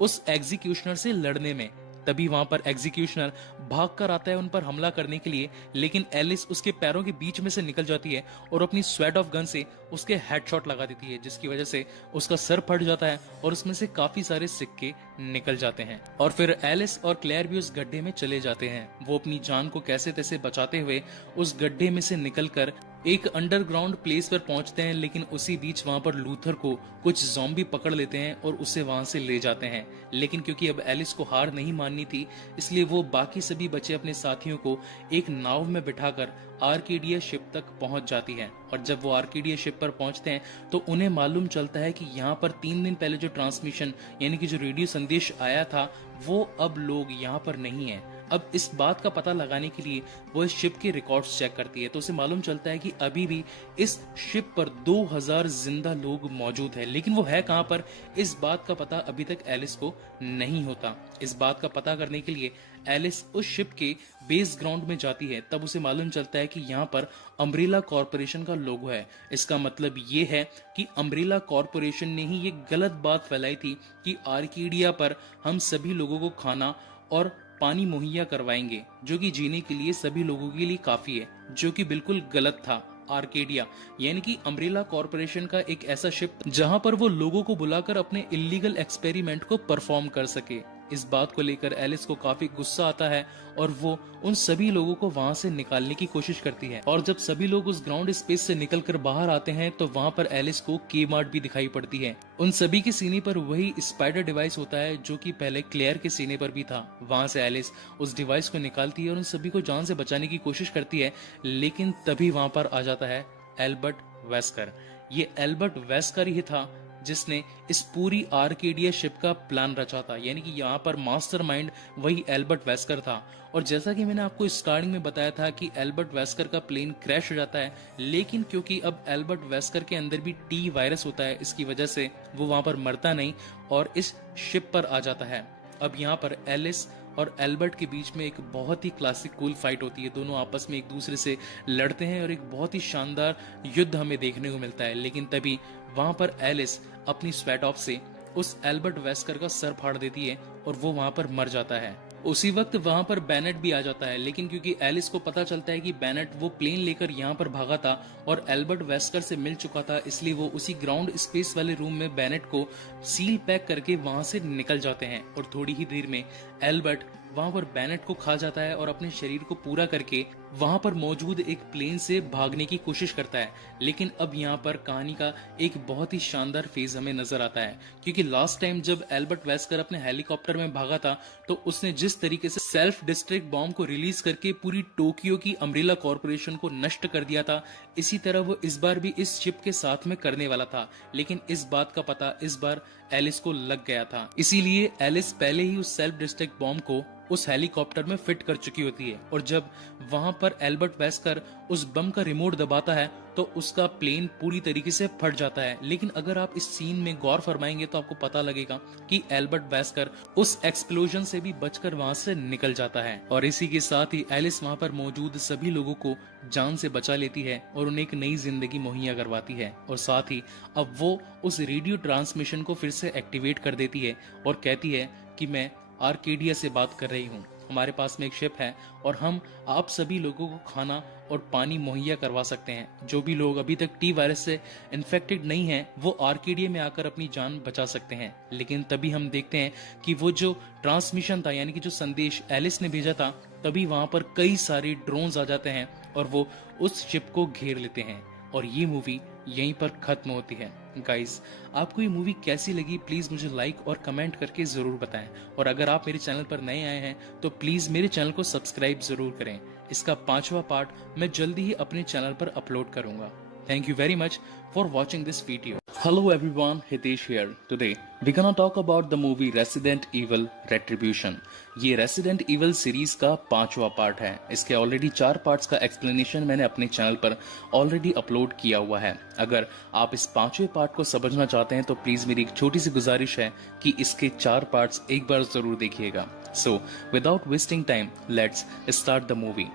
उस एग्जीक्यूशनर से लड़ने में। तभी वहां पर एग्जीक्यूशनर भागकर आता है उन पर हमला करने के लिए, लेकिन एलिस उसके पैरों के बीच में से निकल जाती है और अपनी स्वेड ऑफ गन से उसके हेडशॉट लगा देती है, जिसकी वजह से उसका सर फट जाता है और उसमें से काफी सारे सिक्के निकल जाते हैं। और फिर एलिस और क्लेयर भी उस गड्ढे में चले जाते हैं। वो अपनी जान को कैसे तैसे बचाते हुए उस गड्ढे में से निकलकर एक अंडरग्राउंड प्लेस पर पहुंचते हैं, लेकिन उसी बीच वहां पर लूथर को कुछ ज़ॉम्बी पकड़ लेते हैं और उसे वहां से ले जाते हैं। लेकिन क्योंकि अब एलिस को हार नहीं माननी थी, इसलिए वो बाकी सभी बचे अपने साथियों को एक नाव में बिठाकर आर्केडिया शिप तक पहुंच जाती है। और जब वो आर्केडिया शिप पर पहुंचते हैं तो उन्हें मालूम चलता है कि यहाँ पर 3 दिन पहले जो ट्रांसमिशन यानी कि जो रेडियो संदेश आया था वो अब लोग यहाँ पर नहीं है। अब इस बात का पता लगाने के लिए वो इस शिप के रिकॉर्ड्स चेक करती है, तो उसे मालूम चलता है कि अभी भी इस शिप पर 2000 जिंदा लोग मौजूद है। लेकिन वो है कहां पर, इस बात का पता अभी तक एलिस को नहीं होता। इस बात का पता करने के लिए एलिस उस शिप के बेस ग्राउंड में जाती है। तब उसे मालूम चलता है कि यहाँ पर अम्ब्रेला कॉरपोरेशन का लोगो है। इसका मतलब ये है कि अम्ब्रेला कॉरपोरेशन ने ही ये गलत बात फैलाई थी कि आर्केडिया पर हम सभी लोगों को खाना और पानी मुहैया करवाएंगे, जो कि जीने के लिए सभी लोगों के लिए काफी है, जो कि बिल्कुल गलत था। आर्केडिया यानी कि अम्ब्रेला कॉरपोरेशन का एक ऐसा शिप जहां पर वो लोगों को बुलाकर अपने इलीगल एक्सपेरिमेंट को परफॉर्म कर सके। इस बात को लेकर एलिस को काफी गुस्सा आता है और वो उन सभी लोगों को वहां से निकालने की कोशिश करती है। और जब सभी लोग उस ग्राउंड स्पेस से निकलकर बाहर आते हैं तो वहां पर एलिस को की-मार्ट भी दिखाई पड़ती है। उन सभी के सीने पर वही स्पाइडर डिवाइस होता है जो कि पहले क्लेयर के सीने पर भी था। वहां से एलिस उस डिवाइस को निकालती है और उन सभी को जान से बचाने की कोशिश करती है, लेकिन तभी वहां पर आ जाता है एल्बर्ट वेस्कर। ये एल्बर्ट वेस्कर ही था जिसने इस पूरी आर्केडिया शिप का प्लान रचा था, यानी कि यहाँ पर मास्टरमाइंड वही एल्बर्ट वेस्कर था। और जैसा कि मैंने आपको स्टार्टिंग में बताया था कि एल्बर्ट वेस्कर का प्लेन क्रैश हो जाता है, लेकिन क्योंकि अब एल्बर्ट वेस्कर के अंदर भी टी वायरस होता है, इसकी वजह से वो वहां पर मरता नहीं और इस शिप पर आ जाता है। अब यहाँ पर एलिस और एल्बर्ट के बीच में एक बहुत ही क्लासिक कूल फाइट होती है। दोनों आपस में एक दूसरे से लड़ते हैं और एक बहुत ही शानदार युद्ध हमें देखने को मिलता है। लेकिन तभी वहां पर एलिस अपनी स्वेट ऑफ से उस एल्बर्ट वेस्कर का सर फाड़ देती है और वो वहां पर मर जाता है। उसी वक्त वहां पर बेनेट भी आ जाता है, लेकिन क्योंकि एलिस को पता चलता है कि बेनेट वो प्लेन लेकर यहाँ पर भागा था और एल्बर्ट वेस्कर से मिल चुका था, इसलिए वो उसी ग्राउंड स्पेस वाले रूम में बेनेट को सील पैक करके वहां से निकल जाते हैं। और थोड़ी ही देर में एल्बर्ट वहां पर बेनेट को खा जाता है और अपने शरीर को पूरा करके वहां पर मौजूद एक प्लेन से भागने की कोशिश करता है। लेकिन अब यहाँ पर कहानी का एक बहुत ही शानदार फेज हमें नजर आता है, क्योंकि लास्ट टाइम जब एल्बर्ट वेस्कर अपने हेलीकॉप्टर में भागा था तो उसने जिस तरीके से सेल्फ डिस्ट्रक्ट बॉम्ब को रिलीज करके पूरी टोक्यो की अम्ब्रेला कॉरपोरेशन को नष्ट कर दिया था, इसी तरह वो इस बार भी इस शिप के साथ में करने वाला था। लेकिन इस बात का पता इस बार एलिस को लग गया था, इसीलिए एलिस पहले ही उस सेल्फ डिस्ट्रक्ट बॉम्ब को उस हेलीकॉप्टर में फिट कर चुकी होती है। और जब वहां पर एल्बर्ट वेस्कर उस बम का रिमोट दबाता है तो उसका प्लेन पूरी तरीके से फट जाता है। लेकिन अगर आप इस सीन में गौर फरमाएंगे तो आपको पता लगेगा कि एल्बर्ट वेस्कर उस एक्सप्लोजन से भी बचकर वहां से निकल जाता है। और इसी के साथ ही एलिस वहां पर मौजूद सभी लोगों को जान से बचा लेती है और उन्हें एक नई जिंदगी मुहैया करवाती है। और साथ ही अब वो उस रेडियो ट्रांसमिशन को फिर से एक्टिवेट कर देती है और कहती है कि मैं आर्केडिया से बात कर रही हूँ, हमारे पास में एक शिप है और हम आप सभी लोगों को खाना और पानी मुहैया करवा सकते हैं। जो भी लोग अभी तक टी वायरस से इन्फेक्टेड नहीं हैं वो आर्केडिया में आकर अपनी जान बचा सकते हैं। लेकिन तभी हम देखते हैं कि वो जो ट्रांसमिशन था यानी कि जो संदेश एलिस ने भेजा था, तभी वहां पर कई सारे ड्रोन्स आ जाते हैं और वो उस शिप को घेर लेते हैं। और ये मूवी यहीं पर खत्म होती है। गाइस, आपको ये मूवी कैसी लगी प्लीज मुझे लाइक और कमेंट करके जरूर बताएं। और अगर आप मेरे चैनल पर नए आए हैं तो प्लीज मेरे चैनल को सब्सक्राइब जरूर करें। इसका 5वां पार्ट मैं जल्दी ही अपने चैनल पर अपलोड करूंगा। Thank you very much for watching this video. Hello everyone, Hitesh here. Today we gonna talk about the movie Resident Evil Retribution. ये रेसिडेंट इविल सीरीज का 5वां पार्ट है। इसके ऑलरेडी 4 पार्ट्स का एक्सप्लेनेशन मैंने अपने चैनल पर ऑलरेडी अपलोड किया हुआ है। अगर आप इस 5वें पार्ट को समझना चाहते हैं तो प्लीज मेरी एक छोटी सी गुजारिश है कि इसके 4 पार्ट्स एक बार जरूर देखिएगा। So without wasting time let's start the movie.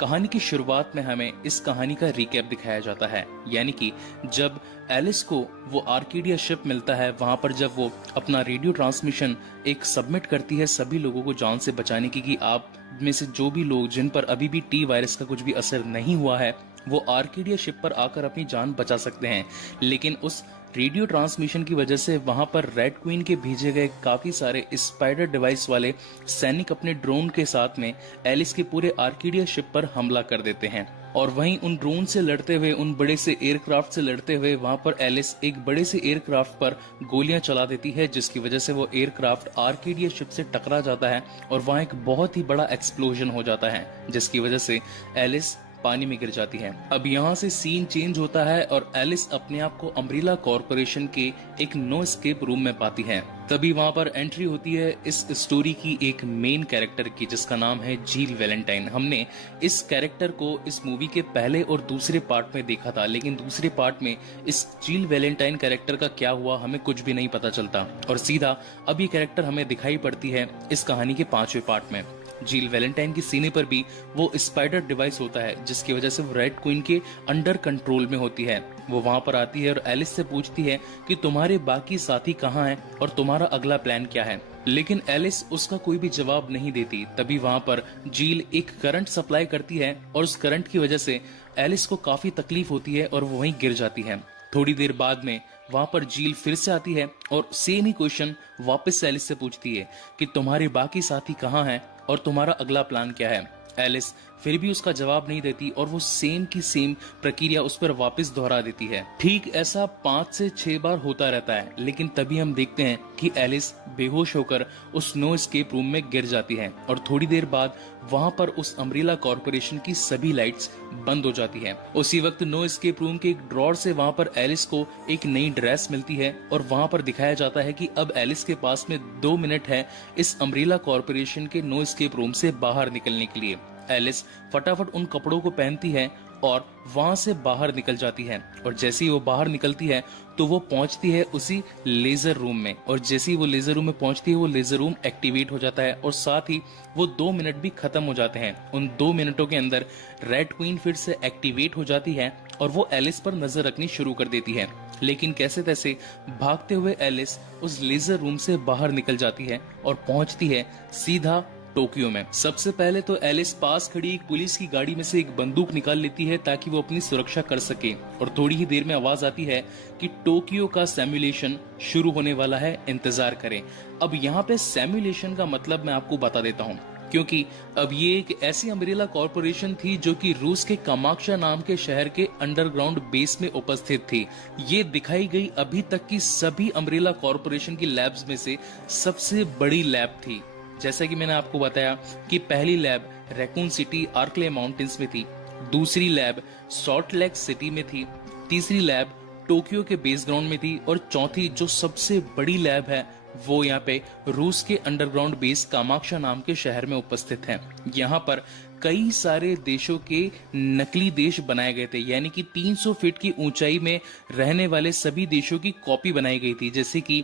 कहानी की शुरुआत में हमें इस कहानी का रिकैप दिखाया जाता है, यानी कि जब एलिस को वो आर्केडिया शिप मिलता है, वहां पर जब वो अपना रेडियो ट्रांसमिशन एक सबमिट करती है सभी लोगों को जान से बचाने की कि आप में से जो भी लोग जिन पर अभी भी टी वायरस का कुछ भी असर नहीं हुआ है वो आर्केडिया शिप पर आकर अपनी जान बचा सकते हैं। लेकिन उस रेडियो ट्रांसमिशन की वजह से वहां पर रेड क्वीन के भेजे गए काफी सारे स्पाइडर डिवाइस वाले सैनिक अपने ड्रोन के साथ में एलिस के पूरे आर्केडिया शिप पर हमला कर देते हैं। और वहीं उन ड्रोन से लड़ते हुए, उन बड़े से एयरक्राफ्ट से लड़ते हुए वहां पर एलिस एक बड़े से एयरक्राफ्ट पर गोलियां चला देती है, जिसकी वजह से वो एयरक्राफ्ट आर्केडिया शिप से टकरा जाता है और वहां एक बहुत ही बड़ा एक्सप्लोजन हो जाता है, जिसकी वजह से एलिस पानी में गिर जाती है। अब यहाँ से सीन चेंज होता है और एलिस अपने आप को अम्ब्रेला कॉर्पोरेशन के एक नो एस्केप रूम में पाती है। तभी वहां पर एंट्री होती है इस स्टोरी की एक मेन कैरेक्टर की, जिसका नाम है जील वैलेंटाइन। हमने इस कैरेक्टर को इस मूवी के पहले और दूसरे पार्ट में देखा था, लेकिन दूसरे पार्ट में इस जील वैलेंटाइन कैरेक्टर का क्या हुआ हमें कुछ भी नहीं पता चलता और सीधा अब ये कैरेक्टर हमें दिखाई पड़ती है इस कहानी के 5वें पार्ट में। जील वैलेंटाइन की सीने पर भी वो स्पाइडर डिवाइस होता है, जिसकी वजह से वो रेड क्वीन के अंडर कंट्रोल में होती है। वो वहां पर आती है और एलिस से पूछती है कि तुम्हारे बाकी साथी कहाँ हैं और तुम्हारा अगला प्लान क्या है, लेकिन एलिस उसका कोई भी जवाब नहीं देती। तभी वहां पर जील एक करंट सप्लाई करती है और उस करंट की वजह से एलिस को काफी तकलीफ होती है और वो वहीं गिर जाती है। थोड़ी देर बाद में वहां पर जील फिर से आती है और सेम ही क्वेश्चन वापस एलिस से पूछती है कि तुम्हारे बाकी साथी कहाँ हैं और तुम्हारा अगला प्लान क्या है। एलिस फिर भी उसका जवाब नहीं देती और वो सेम की सेम प्रक्रिया उस पर वापस दोहरा देती है। ठीक ऐसा 5 से 6 बार होता रहता है, लेकिन तभी हम देखते हैं कि एलिस बेहोश होकर उस नो एस्केप रूम में गिर जाती है और थोड़ी देर बाद वहां पर उस अम्ब्रेला कॉर्पोरेशन की सभी लाइट्स बंद हो जाती है। उसी वक्त नो एस्केप रूम के एक ड्रॉर से वहां पर एलिस को एक नई ड्रेस मिलती है और वहां पर दिखाया जाता है कि अब एलिस के पास में 2 मिनट है इस अम्ब्रेला कॉर्पोरेशन के नो एस्केप रूम से बाहर निकलने के लिए। एलिस फटाफट उन कपड़ों को पहनती है और वहां से बाहर निकल जाती है और जैसे ही वो बाहर निकलती है तो वो पहुंचती है उसी लेजर रूम में और जैसे ही वो लेजर रूम में पहुंचती है वो लेजर रूम एक्टिवेट हो जाता है और साथ ही वो 2 मिनट भी खत्म हो जाते हैं। उन 2 मिनटों के अंदर रेड क्वीन फिर से एक्टिवेट हो जाती है और वो एलिस पर नजर रखनी शुरू कर देती है, लेकिन कैसे तैसे भागते हुए एलिस उस लेजर रूम से बाहर निकल जाती है और पहुंचती है सीधा टोक्यो में। सबसे पहले तो एलिस पास खड़ी एक पुलिस की गाड़ी में से एक बंदूक निकाल लेती है ताकि वो अपनी सुरक्षा कर सके और थोड़ी ही देर में आवाज आती है कि टोक्यो का सिमुलेशन शुरू होने वाला है, इंतजार करें। अब यहाँ पे सिमुलेशन का मतलब मैं आपको बता देता हूँ, क्योंकि अब ये एक ऐसी अम्ब्रेला कॉर्पोरेशन थी जो कि रूस के कामाक्षा नाम के शहर के अंडरग्राउंड बेस में उपस्थित थी। ये दिखाई गई अभी तक की सभी अम्ब्रेला कॉर्पोरेशन की लैब्स में से सबसे बड़ी लैब थी। जैसा कि मैंने आपको बताया कि पहली लैब रैकून सिटी आर्कले माउंटेन्स में थी, दूसरी लैब सॉल्ट लेक सिटी में थी, तीसरी लैब टोक्यो के बेस ग्राउंड में थी और चौथी जो सबसे बड़ी लैब है वो यहाँ पे रूस के अंडरग्राउंड बेस कामाक्षा नाम के शहर में उपस्थित है। यहाँ पर कई सारे देशों के नकली देश बनाए गए थे, यानी कि 300 फीट की ऊंचाई में रहने वाले सभी देशों की कॉपी बनाई गई थी, जैसे कि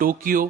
Tokyo,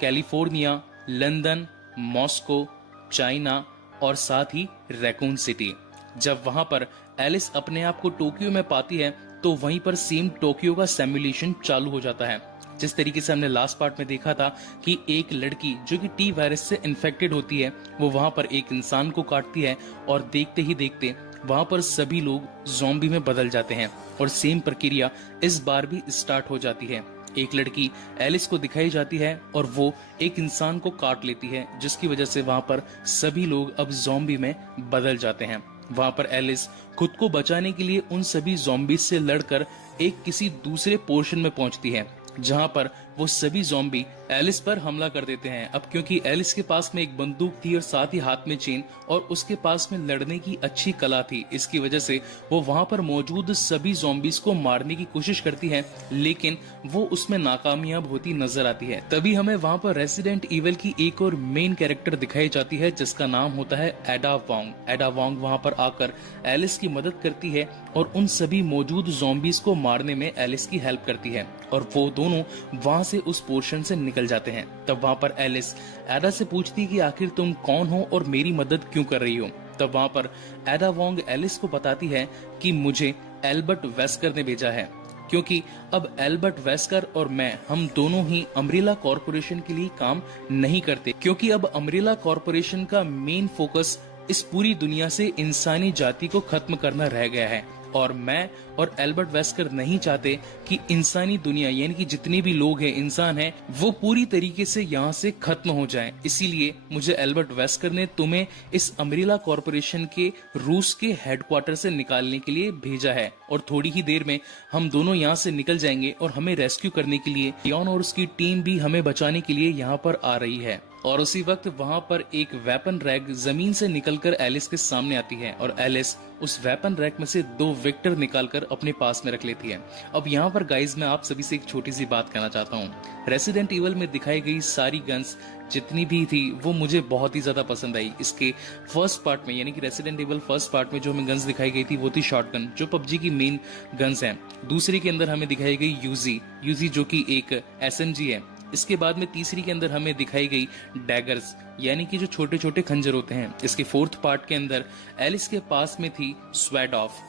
California, London, Moscow, China और साथ ही रैकून सिटी। जब वहां पर एलिस अपने आप को टोक्यो में पाती है तो वहीं पर सेम टोक्यो का सिमुलेशन चालू हो जाता है। जिस तरीके से हमने लास्ट पार्ट में देखा था कि एक लड़की जो कि टी वायरस से इन्फेक्टेड होती है वो वहां पर एक इंसान को काटती है और देखते ही देखते वहां पर सभी लोग ज़ॉम्बी में बदल जाते हैं और सेम प्रक्रिया इस बार भी स्टार्ट हो जाती है। एक लड़की एलिस को दिखाई जाती है और वो एक इंसान को काट लेती है, जिसकी वजह से वहां पर सभी लोग अब ज़ॉम्बी में बदल जाते हैं। वहां पर एलिस खुद को बचाने के लिए उन सभी ज़ॉम्बीज से लड़कर एक किसी दूसरे पोर्शन में पहुंचती है जहां पर वो सभी ज़ॉम्बी एलिस पर हमला कर देते हैं। अब क्योंकि एलिस के पास में एक बंदूक थी और साथ ही हाथ में चेन, और उसके पास में लड़ने की अच्छी कला थी, इसकी वजह से वो वहां पर मौजूद सभी ज़ॉम्बीज को मारने की कोशिश करती है, लेकिन वो उसमें नाकामयाब होती नजर आती है। तभी हमें वहां पर रेसिडेंट इविल की एक और मेन कैरेक्टर दिखाई जाती है, जिसका नाम होता है एडा वोंग। एडा वोंग वहां पर आकर एलिस की मदद करती है और उन सभी मौजूद ज़ॉम्बीज को मारने में एलिस की हेल्प करती है, और वो दोनों वहां से उस पोर्शन से निकल जाते हैं। तब वहां पर एलिस एडा से पूछती है कि आखिर तुम कौन हो और मेरी मदद क्यों कर रही हो। तब वहां पर एडा वोंग एलिस को बताती है कि मुझे एल्बर्ट वेस्कर ने भेजा है, क्योंकि अब एल्बर्ट वेस्कर और मैं, हम दोनों ही अम्ब्रेला कॉर्पोरेशन के लिए काम नहीं करते, क्योंकि अब अम्ब्रेला कॉर्पोरेशन का मेन फोकस इस पूरी दुनिया से इंसानी जाति को खत्म करना रह गया है। और मैं और एल्बर्ट वेस्कर नहीं चाहते कि इंसानी दुनिया, यानी कि जितने भी लोग हैं, इंसान हैं, वो पूरी तरीके से यहाँ से खत्म हो जाएं। इसीलिए मुझे एल्बर्ट वेस्कर ने तुम्हें इस अम्ब्रेला कॉर्पोरेशन के रूस के हेडक्वार्टर से निकालने के लिए भेजा है, और थोड़ी ही देर में हम दोनों यहाँ से निकल जाएंगे और हमें रेस्क्यू करने के लिए लियोन और उसकी टीम भी हमें बचाने के लिए यहाँ पर आ रही है। और उसी वक्त वहां पर एक वेपन रैक जमीन से निकलकर एलिस के सामने आती है, और एलिस उस वेपन रैक में से 2 विक्टर निकालकर अपने पास में रख लेती है। अब यहाँ पर गाइज मैं आप सभी से एक छोटी सी बात कहना चाहता हूँ। रेसिडेंट इवल में दिखाई गई सारी गन्स जितनी भी थी वो मुझे बहुत ही ज्यादा पसंद आई। इसके फर्स्ट पार्ट में, यानी कि रेसिडेंट इवल फर्स्ट पार्ट में जो हमें गन्स दिखाई गई थी वो थी शॉटगन, जो पबजी की मेन गन्स हैं। दूसरी के अंदर हमें दिखाई गई यूजी जो कि एक एसएमजी है। इसके बाद में तीसरी के अंदर हमें दिखाई गई डैगर्स, यानी कि जो छोटे छोटे खंजर होते हैं। इसके फोर्थ पार्ट के अंदर एलिस के पास में थी स्वैड ऑफ,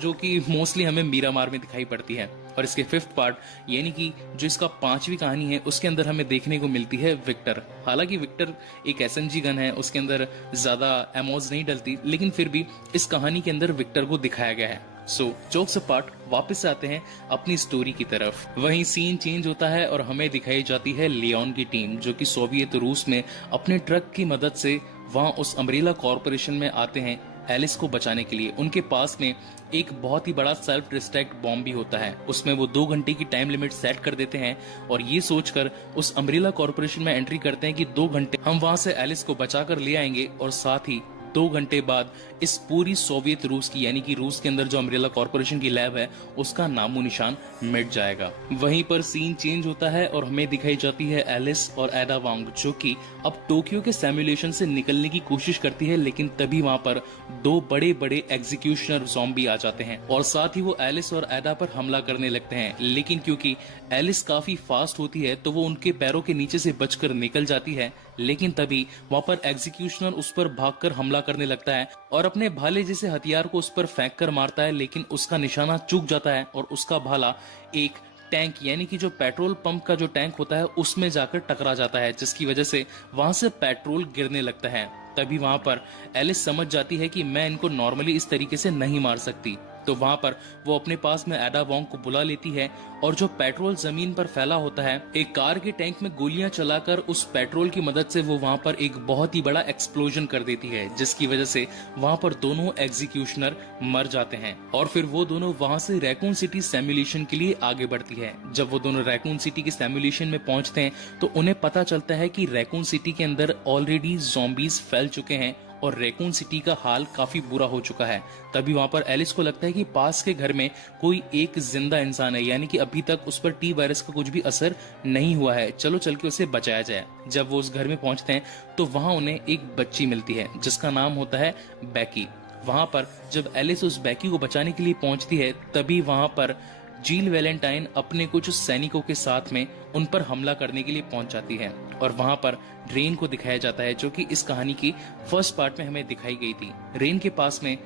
जो कि मोस्टली हमें मीरामार में दिखाई पड़ती है। और इसके फिफ्थ पार्ट, यानी कि जो इसका 5वीं कहानी है, उसके अंदर हमें देखने को मिलती है विक्टर। हालांकि विक्टर एक एसएमजी गन है, उसके अंदर ज्यादा एमोज नहीं डलती, लेकिन फिर भी इस कहानी के अंदर विक्टर को दिखाया गया है। सो जोक्स अपार्ट, वापस आते हैं अपनी स्टोरी की तरफ। वहीं सीन चेंज होता है और हमें दिखाई जाती है लियोन की टीम, जो कि सोवियत रूस में अपने ट्रक की मदद से वहां उस अम्ब्रेला कॉर्पोरेशन में आते हैं एलिस को बचाने के लिए। उनके पास में एक बहुत ही बड़ा सेल्फ डिस्ट्रैक्ट बॉम्ब भी होता है। उसमें वो 2 घंटे की टाइम लिमिट सेट कर देते हैं और ये सोचकर उस अम्ब्रेला कॉर्पोरेशन में एंट्री करते हैं कि 2 घंटे हम वहां से एलिस को बचाकर ले आएंगे, और साथ ही 2 घंटे बाद इस पूरी सोवियत रूस की, यानी कि रूस के अंदर जो अम्ब्रेला कॉर्पोरेशन की लैब है, उसका नामो निशान मिट जाएगा। वहीं पर सीन चेंज होता है और हमें दिखाई जाती है एलिस और एडा वोंग, जो कि अब टोक्यो के सिमुलेशन से निकलने की कोशिश करती है, लेकिन तभी वहां पर 2 बड़े बड़े एग्जीक्यूशनर ज़ॉम्बी आ जाते हैं और साथ ही वो एलिस और एडा पर हमला करने लगते हैं। लेकिन क्योंकि एलिस काफी फास्ट होती है तो वो उनके पैरों के नीचे से बचकर निकल जाती है, लेकिन तभी वहां पर एग्जीक्यूशनर उस पर भागकर हमला करने लगता है और अपने भाले जैसे हथियार को उस पर फेंक कर मारता है, लेकिन उसका निशाना चूक जाता है और उसका भाला एक टैंक, यानी कि जो पेट्रोल पंप का जो टैंक होता है, उसमें जाकर टकरा जाता है, जिसकी वजह से वहां से पेट्रोल गिरने लगता है। तभी वहां पर एलिस समझ जाती है कि मैं इनको नॉर्मली इस तरीके से नहीं मार सकती, तो वहां पर वो अपने पास में एडा वोंग को बुला लेती है और जो पेट्रोल जमीन पर फैला होता है, एक कार के टैंक में गोलियां चलाकर उस पेट्रोल की मदद से वो वहां पर एक बहुत ही बड़ा एक्सप्लोजन कर देती है, जिसकी वजह से वहां पर दोनों एग्जीक्यूशनर मर जाते हैं। और फिर वो दोनों वहां से रैकून सिटी सिमुलेशन के लिए आगे बढ़ती है। जब वो दोनों रैकून सिटी के सिमुलेशन में पहुंचते हैं तो उन्हें पता चलता है कि रैकून सिटी के अंदर ऑलरेडी ज़ॉम्बीज फैल चुके हैं और रैकून सिटी का हाल काफी बुरा हो चुका है। तभी वहां पर एलिस को लगता है कि पास के घर में कोई एक जिंदा इंसान है, यानी कि अभी तक उस पर टी वायरस का कुछ भी असर नहीं हुआ है, चलो चल के उसे बचाया जाए। जब वो उस घर में पहुंचते हैं तो वहां उन्हें एक बच्ची मिलती है जिसका नाम होता है बैकी। वहां पर जब एलिस उस बैकी को बचाने के लिए पहुंचती है, तभी वहां पर जील वैलेंटाइन अपने कुछ सैनिकों के साथ में उन पर हमला करने के लिए पहुंच जाती है और वहां पर रेन को दिखाया जाता है, जो कि इस कहानी की फर्स्ट पार्ट में हमें दिखाई गई थी। रेन के पास में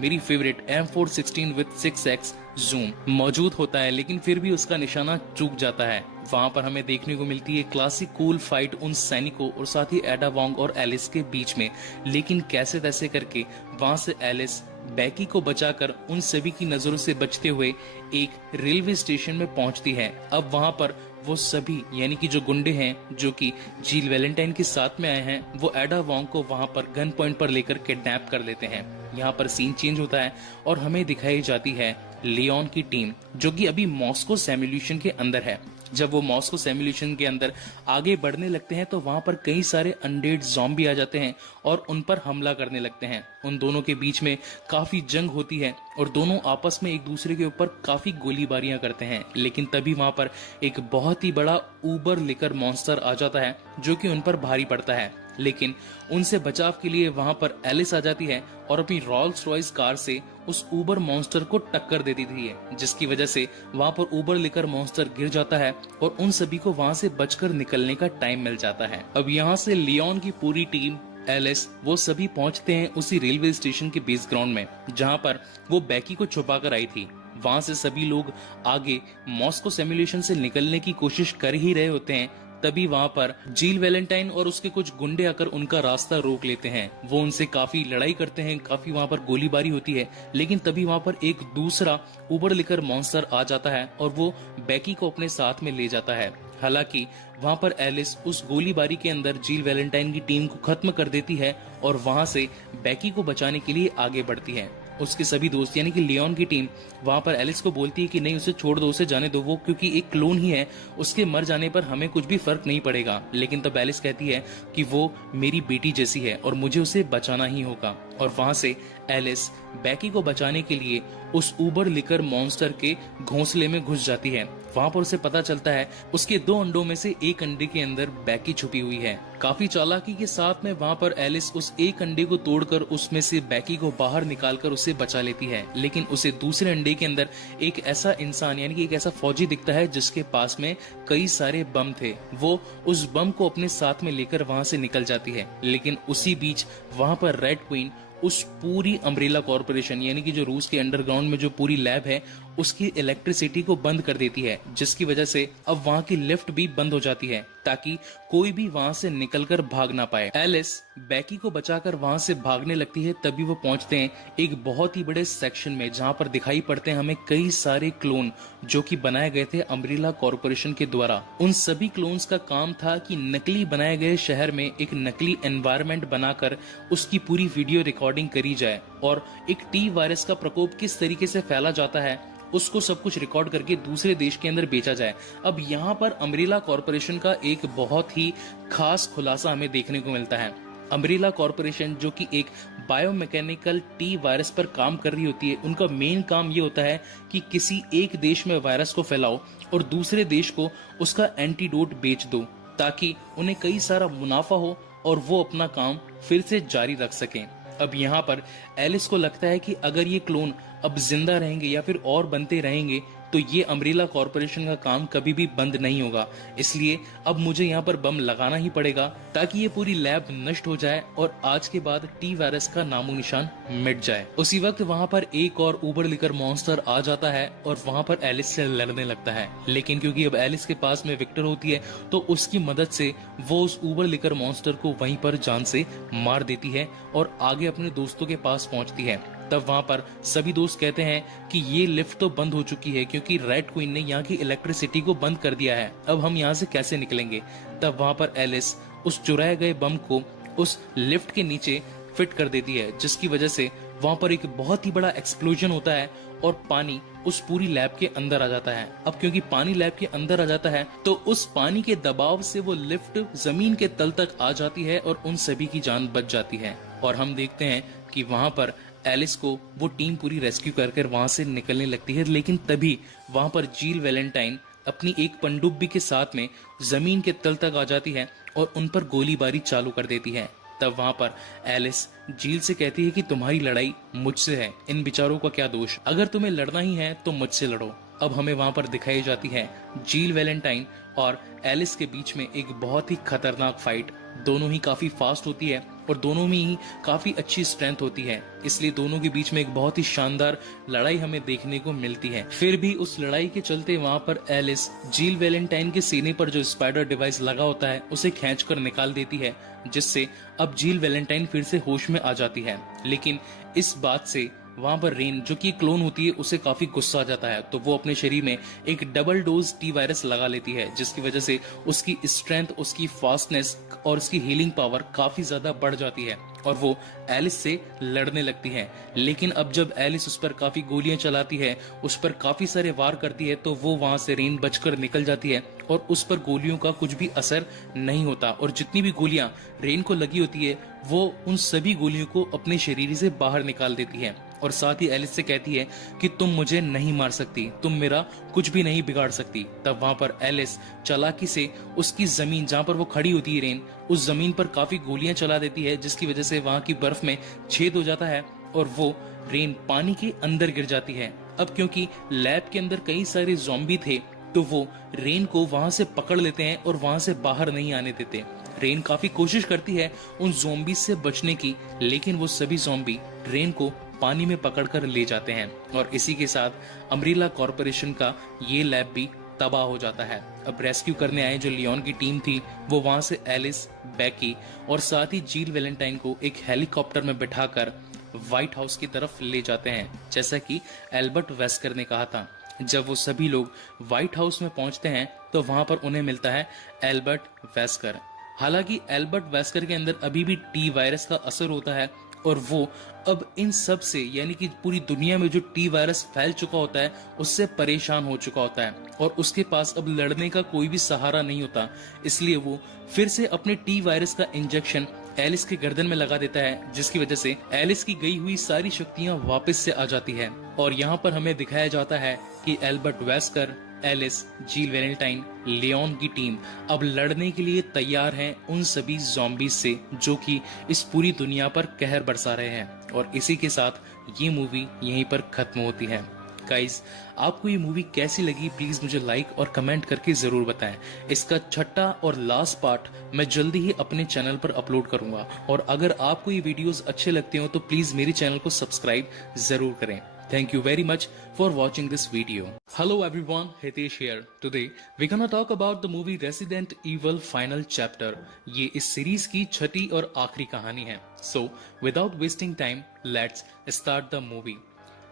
मेरी favourite M416 with 6x zoom मौजूद होता है, लेकिन फिर भी उसका निशाना चूक जाता है। वहां पर हमें देखने को मिलती है क्लासिक कूल फाइट उन सैनिकों और साथ ही एडा वोंग और एलिस के बीच में, लेकिन कैसे तैसे करके वहां से एलिस बैकी को बचाकर उन सभी की नजरों से बचते हुए एक रेलवे स्टेशन में पहुंचती है। अब वहां पर वो सभी, यानी कि जो गुंडे हैं जो कि जील वैलेंटाइन के साथ में आए हैं, वो एडा वोंग को वहां पर गन पॉइंट पर लेकर किडनैप कर लेते हैं। यहाँ पर सीन चेंज होता है और हमें दिखाई जाती है लियोन की टीम, जो कि अभी मॉस्को सिमुलेशन के अंदर है। जब वो मॉस्को सिमुलेशन के अंदर आगे बढ़ने लगते हैं तो वहां पर कई सारे अनडेड ज़ॉम्बी आ जाते हैं और उन पर हमला करने लगते हैं। उन दोनों के बीच में काफी जंग होती है और दोनों आपस में एक दूसरे के ऊपर काफी गोलीबारियां करते हैं। लेकिन तभी वहां पर एक बहुत ही बड़ा ऊबर लिकर मॉन्स्टर आ जाता है जो कि उन पर भारी पड़ता है। लेकिन उनसे बचाव के लिए वहां पर एलिस आ जाती है और अपनी रोल्स रॉयस कार से उस ऊबर मॉन्स्टर को टक्कर दे देती है, जिसकी वजह से वहां पर ऊबर लिकर मॉन्स्टर गिर जाता है और उन सभी को वहां से बचकर निकलने का टाइम मिल जाता है। अब यहाँ से लियोन की पूरी टीम, एलिस, वो सभी पहुंचते हैं उसी रेलवे स्टेशन के बेस ग्राउंड में जहां पर वो बैकी को छुपा कर आई थी। वहां से सभी लोग आगे मॉस्को सिमुलेशन से निकलने की कोशिश कर ही रहे होते हैं। तभी वहां पर जील वैलेंटाइन और उसके कुछ गुंडे आकर उनका रास्ता रोक लेते हैं। वो उनसे काफी लड़ाई करते हैं, काफी वहां पर गोलीबारी होती है। लेकिन तभी वहां पर एक दूसरा उबर लिकर मॉन्स्टर आ जाता है और वो बैकी को अपने साथ में ले जाता है। हालांकि वहां पर एलिस उस गोलीबारी के अंदर जील वैलेंटाइन की टीम को खत्म कर देती है और वहां से बैकी को बचाने के लिए आगे बढ़ती है। उसके सभी दोस्त यानी कि लियोन की टीम वहां पर एलिस को बोलती है कि नहीं, उसे छोड़ दो, उसे जाने दो, वो क्योंकि एक क्लोन ही है, उसके मर जाने पर हमें कुछ भी फर्क नहीं पड़ेगा। लेकिन तब एलिस कहती है कि वो मेरी बेटी जैसी है और मुझे उसे बचाना ही होगा। और वहां से एलिस बैकी को बचाने के लिए उस ऊबर लिकर मॉन्स्टर के घोंसले में घुस जाती है। वहां पर उसे पता चलता है उसके 2 अंडों में से एक अंडे के अंदर बैकी छुपी हुई है। काफी चालाकी के साथ में वहां पर एलिस उस एक अंडे को तोड़कर उसमें से बैकी को बाहर निकालकर उसे बचा लेती है। लेकिन उसे दूसरे अंडे के अंदर एक ऐसा इंसान यानी कि एक ऐसा फौजी दिखता है जिसके पास में कई सारे बम थे। वो उस बम को अपने साथ में लेकर वहां से निकल जाती है। लेकिन उसी बीच वहां पर रेड क्वीन उस पूरी अम्ब्रेला कॉर्पोरेशन यानी कि जो रूस के अंडरग्राउंड में जो पूरी लैब है उसकी इलेक्ट्रिसिटी को बंद कर देती है, जिसकी वजह से अब वहां की लिफ्ट भी बंद हो जाती है ताकि कोई भी वहां से निकलकर भाग ना पाए। एलिस बैकी को बचाकर वहां से भागने लगती है। तभी वो पहुंचते हैं एक बहुत ही बड़े सेक्शन में जहां पर दिखाई पड़ते हैं हमें कई सारे क्लोन जो कि बनाए गए थे अम्ब्रेला कॉर्पोरेशन के द्वारा। उन सभी क्लोन्स का काम था कि नकली बनाए गए शहर में एक नकली एनवायरनमेंट बनाकर उसकी पूरी वीडियो रिकॉर्डिंग करी जाए और एक टी वायरस का प्रकोप किस तरीके से फैला जाता है उसको सब कुछ रिकॉर्ड करके दूसरे देश के अंदर बेचा जाए। अब यहाँ पर अम्ब्रेला कॉर्पोरेशन का एक बहुत ही खास खुलासा हमें देखने को मिलता है। अम्ब्रेला कॉर्पोरेशन जो कि एक बायोमैकेनिकल टी वायरस पर काम कर रही होती है, उनका मेन काम ये होता है कि किसी एक देश में वायरस को फैलाओ और दूसरे देश को उसका एंटीडोट बेच दो ताकि उन्हें कई सारा मुनाफा हो और वो अपना काम फिर से जारी रख सकें। अब यहाँ पर एलिस को लगता है कि अगर ये क्लोन अब जिंदा रहेंगे या फिर और बनते रहेंगे तो ये अम्ब्रेला कॉर्पोरेशन का काम कभी भी बंद नहीं होगा। इसलिए अब मुझे यहाँ पर बम लगाना ही पड़ेगा ताकि ये पूरी लैब नष्ट हो जाए और आज के बाद टी वायरस का नामो निशान मिट जाए। उसी वक्त वहाँ पर एक और ऊबर लिकर मॉन्स्टर आ जाता है और वहाँ पर एलिस से लड़ने लगता है। लेकिन क्योंकि अब एलिस के पास में विक्टर होती है तो उसकी मदद से वो उस ऊबर लिकर मॉन्स्टर को वहीं पर जान से मार देती है और आगे अपने दोस्तों के पास पहुंचती है। तब वहां पर सभी दोस्त कहते हैं कि ये लिफ्ट तो बंद हो चुकी है क्योंकि रेड क्वीन ने यहाँ की इलेक्ट्रिसिटी को बंद कर दिया है, अब हम यहाँ से कैसे निकलेंगे। तब वहां पर एलिस उस चुराए गए बम को उस लिफ्ट के नीचे फिट कर देती है, जिसकी वजह से वहां पर एक बहुत ही बड़ा एक्सप्लोजन होता है और पानी उस पूरी लैब के अंदर आ जाता है। अब क्योंकि पानी लैब के अंदर आ जाता है तो उस पानी के दबाव से वो लिफ्ट जमीन के तल तक आ जाती है और उन सभी की जान बच जाती है। और हम देखते हैं कि वहां पर एलिस को वो टीम पूरी रेस्क्यू कर वहां से निकलने लगती है। लेकिन तभी वहां पर जील वैलेंटाइन अपनी एक पनडुब्बी के साथ में जमीन के तल तक आ जाती है और उन पर गोलीबारी चालू कर देती है। तब वहां पर एलिस जील से कहती है कि तुम्हारी लड़ाई मुझसे है, इन बेचारों का क्या दोष, अगर तुम्हें लड़ना ही है तो मुझसे लड़ो। अब हमें वहां पर दिखाई जाती है जील वैलेंटाइन और एलिस के बीच में एक बहुत ही खतरनाक फाइट। दोनों ही काफी फास्ट होती है और दोनों में ही काफी अच्छी स्ट्रेंथ होती है, इसलिए दोनों के बीच में एक बहुत ही शानदार लड़ाई हमें देखने को मिलती है। फिर भी उस लड़ाई के चलते वहां पर एलिस जील वैलेंटाइन के सीने पर जो स्पाइडर डिवाइस लगा होता है उसे खींचकर निकाल देती है, जिससे अब जील वैलेंटाइन फिर से होश में आ जाती है। लेकिन इस बात से वहां पर रेन जो कि क्लोन होती है उसे काफी गुस्सा आ जाता है, तो वो अपने शरीर में एक डबल डोज टी वायरस लगा लेती है, जिसकी वजह से उसकी स्ट्रेंथ, उसकी फास्टनेस और उसकी हीलिंग पावर काफी ज्यादा बढ़ जाती है और वो एलिस से लड़ने लगती है। लेकिन अब जब एलिस उस पर काफी गोलियां चलाती है, उस पर काफी सारे वार करती है, तो वो वहां से रेन बचकर निकल जाती है और उस पर गोलियों का कुछ भी असर नहीं होता और जितनी भी गोलियां रेन को लगी होती है वो उन सभी गोलियों को अपने शरीर से बाहर निकाल देती है और साथ ही एलिस से कहती है कि तुम मुझे नहीं मार सकती, तुम मेरा कुछ भी नहीं बिगाड़ सकती। तब वहां पर एलिस चालाकी से उसकी जमीन जहां पर वो खड़ी होती है रेन, उस जमीन पर काफी गोलियां चला देती है जिसकी वजह से वहां की बर्फ में छेद हो जाता है और वो रेन पानी के अंदर गिर जाती है। अब क्योंकि लैब के अंदर कई सारे ज़ॉम्बी थे तो वो रेन को वहां से पकड़ लेते हैं और वहां से बाहर नहीं आने देते। रेन काफी कोशिश करती है उन ज़ॉम्बी से बचने की, लेकिन वो सभी ज़ॉम्बी रेन को पानी में पकड़कर ले जाते हैं और इसी के साथ अम्ब्रेला कॉरपोरेशन का ये लैब भी तबाह हो जाता है। अब रेस्क्यू करने आए जो लियोन की टीम थी वो वहां से एलिस, बैकी और साथ ही जील वैलेंटाइन को एक हेलीकॉप्टर में बिठाकर व्हाइट हाउस की तरफ ले जाते हैं, जैसा कि एल्बर्ट वेस्कर ने कहा था। जब वो सभी लोग व्हाइट हाउस में पहुंचते हैं तो वहां पर उन्हें मिलता है एल्बर्ट वेस्कर। हालांकि एल्बर्ट वेस्कर के अंदर अभी भी टी वायरस का असर होता है और वो अब इन सब से यानी कि पूरी दुनिया में जो टी वायरस फैल चुका होता है उससे परेशान हो चुका होता है और उसके पास अब लड़ने का कोई भी सहारा नहीं होता। इसलिए वो फिर से अपने टी वायरस का इंजेक्शन एलिस के गर्दन में लगा देता है, जिसकी वजह से एलिस की गई हुई सारी शक्तियां वापस से आ जाती है। और यहाँ पर हमें दिखाया जाता है कि एल्बर्ट वेस्कर, एलिस, जील वैलेंटाइन, लियोन की टीम अब लड़ने के लिए तैयार हैं उन सभी ज़ॉम्बीज से जो कि इस पूरी दुनिया पर कहर बरसा रहे हैं। और इसी के साथ ये मूवी यहीं पर खत्म होती है। गाइस, आपको ये मूवी कैसी लगी प्लीज मुझे लाइक और कमेंट करके जरूर बताएं। इसका छठा और लास्ट पार्ट मैं जल्दी ही अपने चैनल पर अपलोड करूंगा और अगर आपको ये वीडियोस अच्छे लगते हो तो प्लीज मेरे चैनल को सब्सक्राइब जरूर करें। Thank you very much for watching this video. Hello everyone, Hitesh here. Today we're gonna talk about the movie Resident Evil Final Chapter. ये इस सीरीज की छठी और आखिरी कहानी है। So without wasting time, let's start the movie.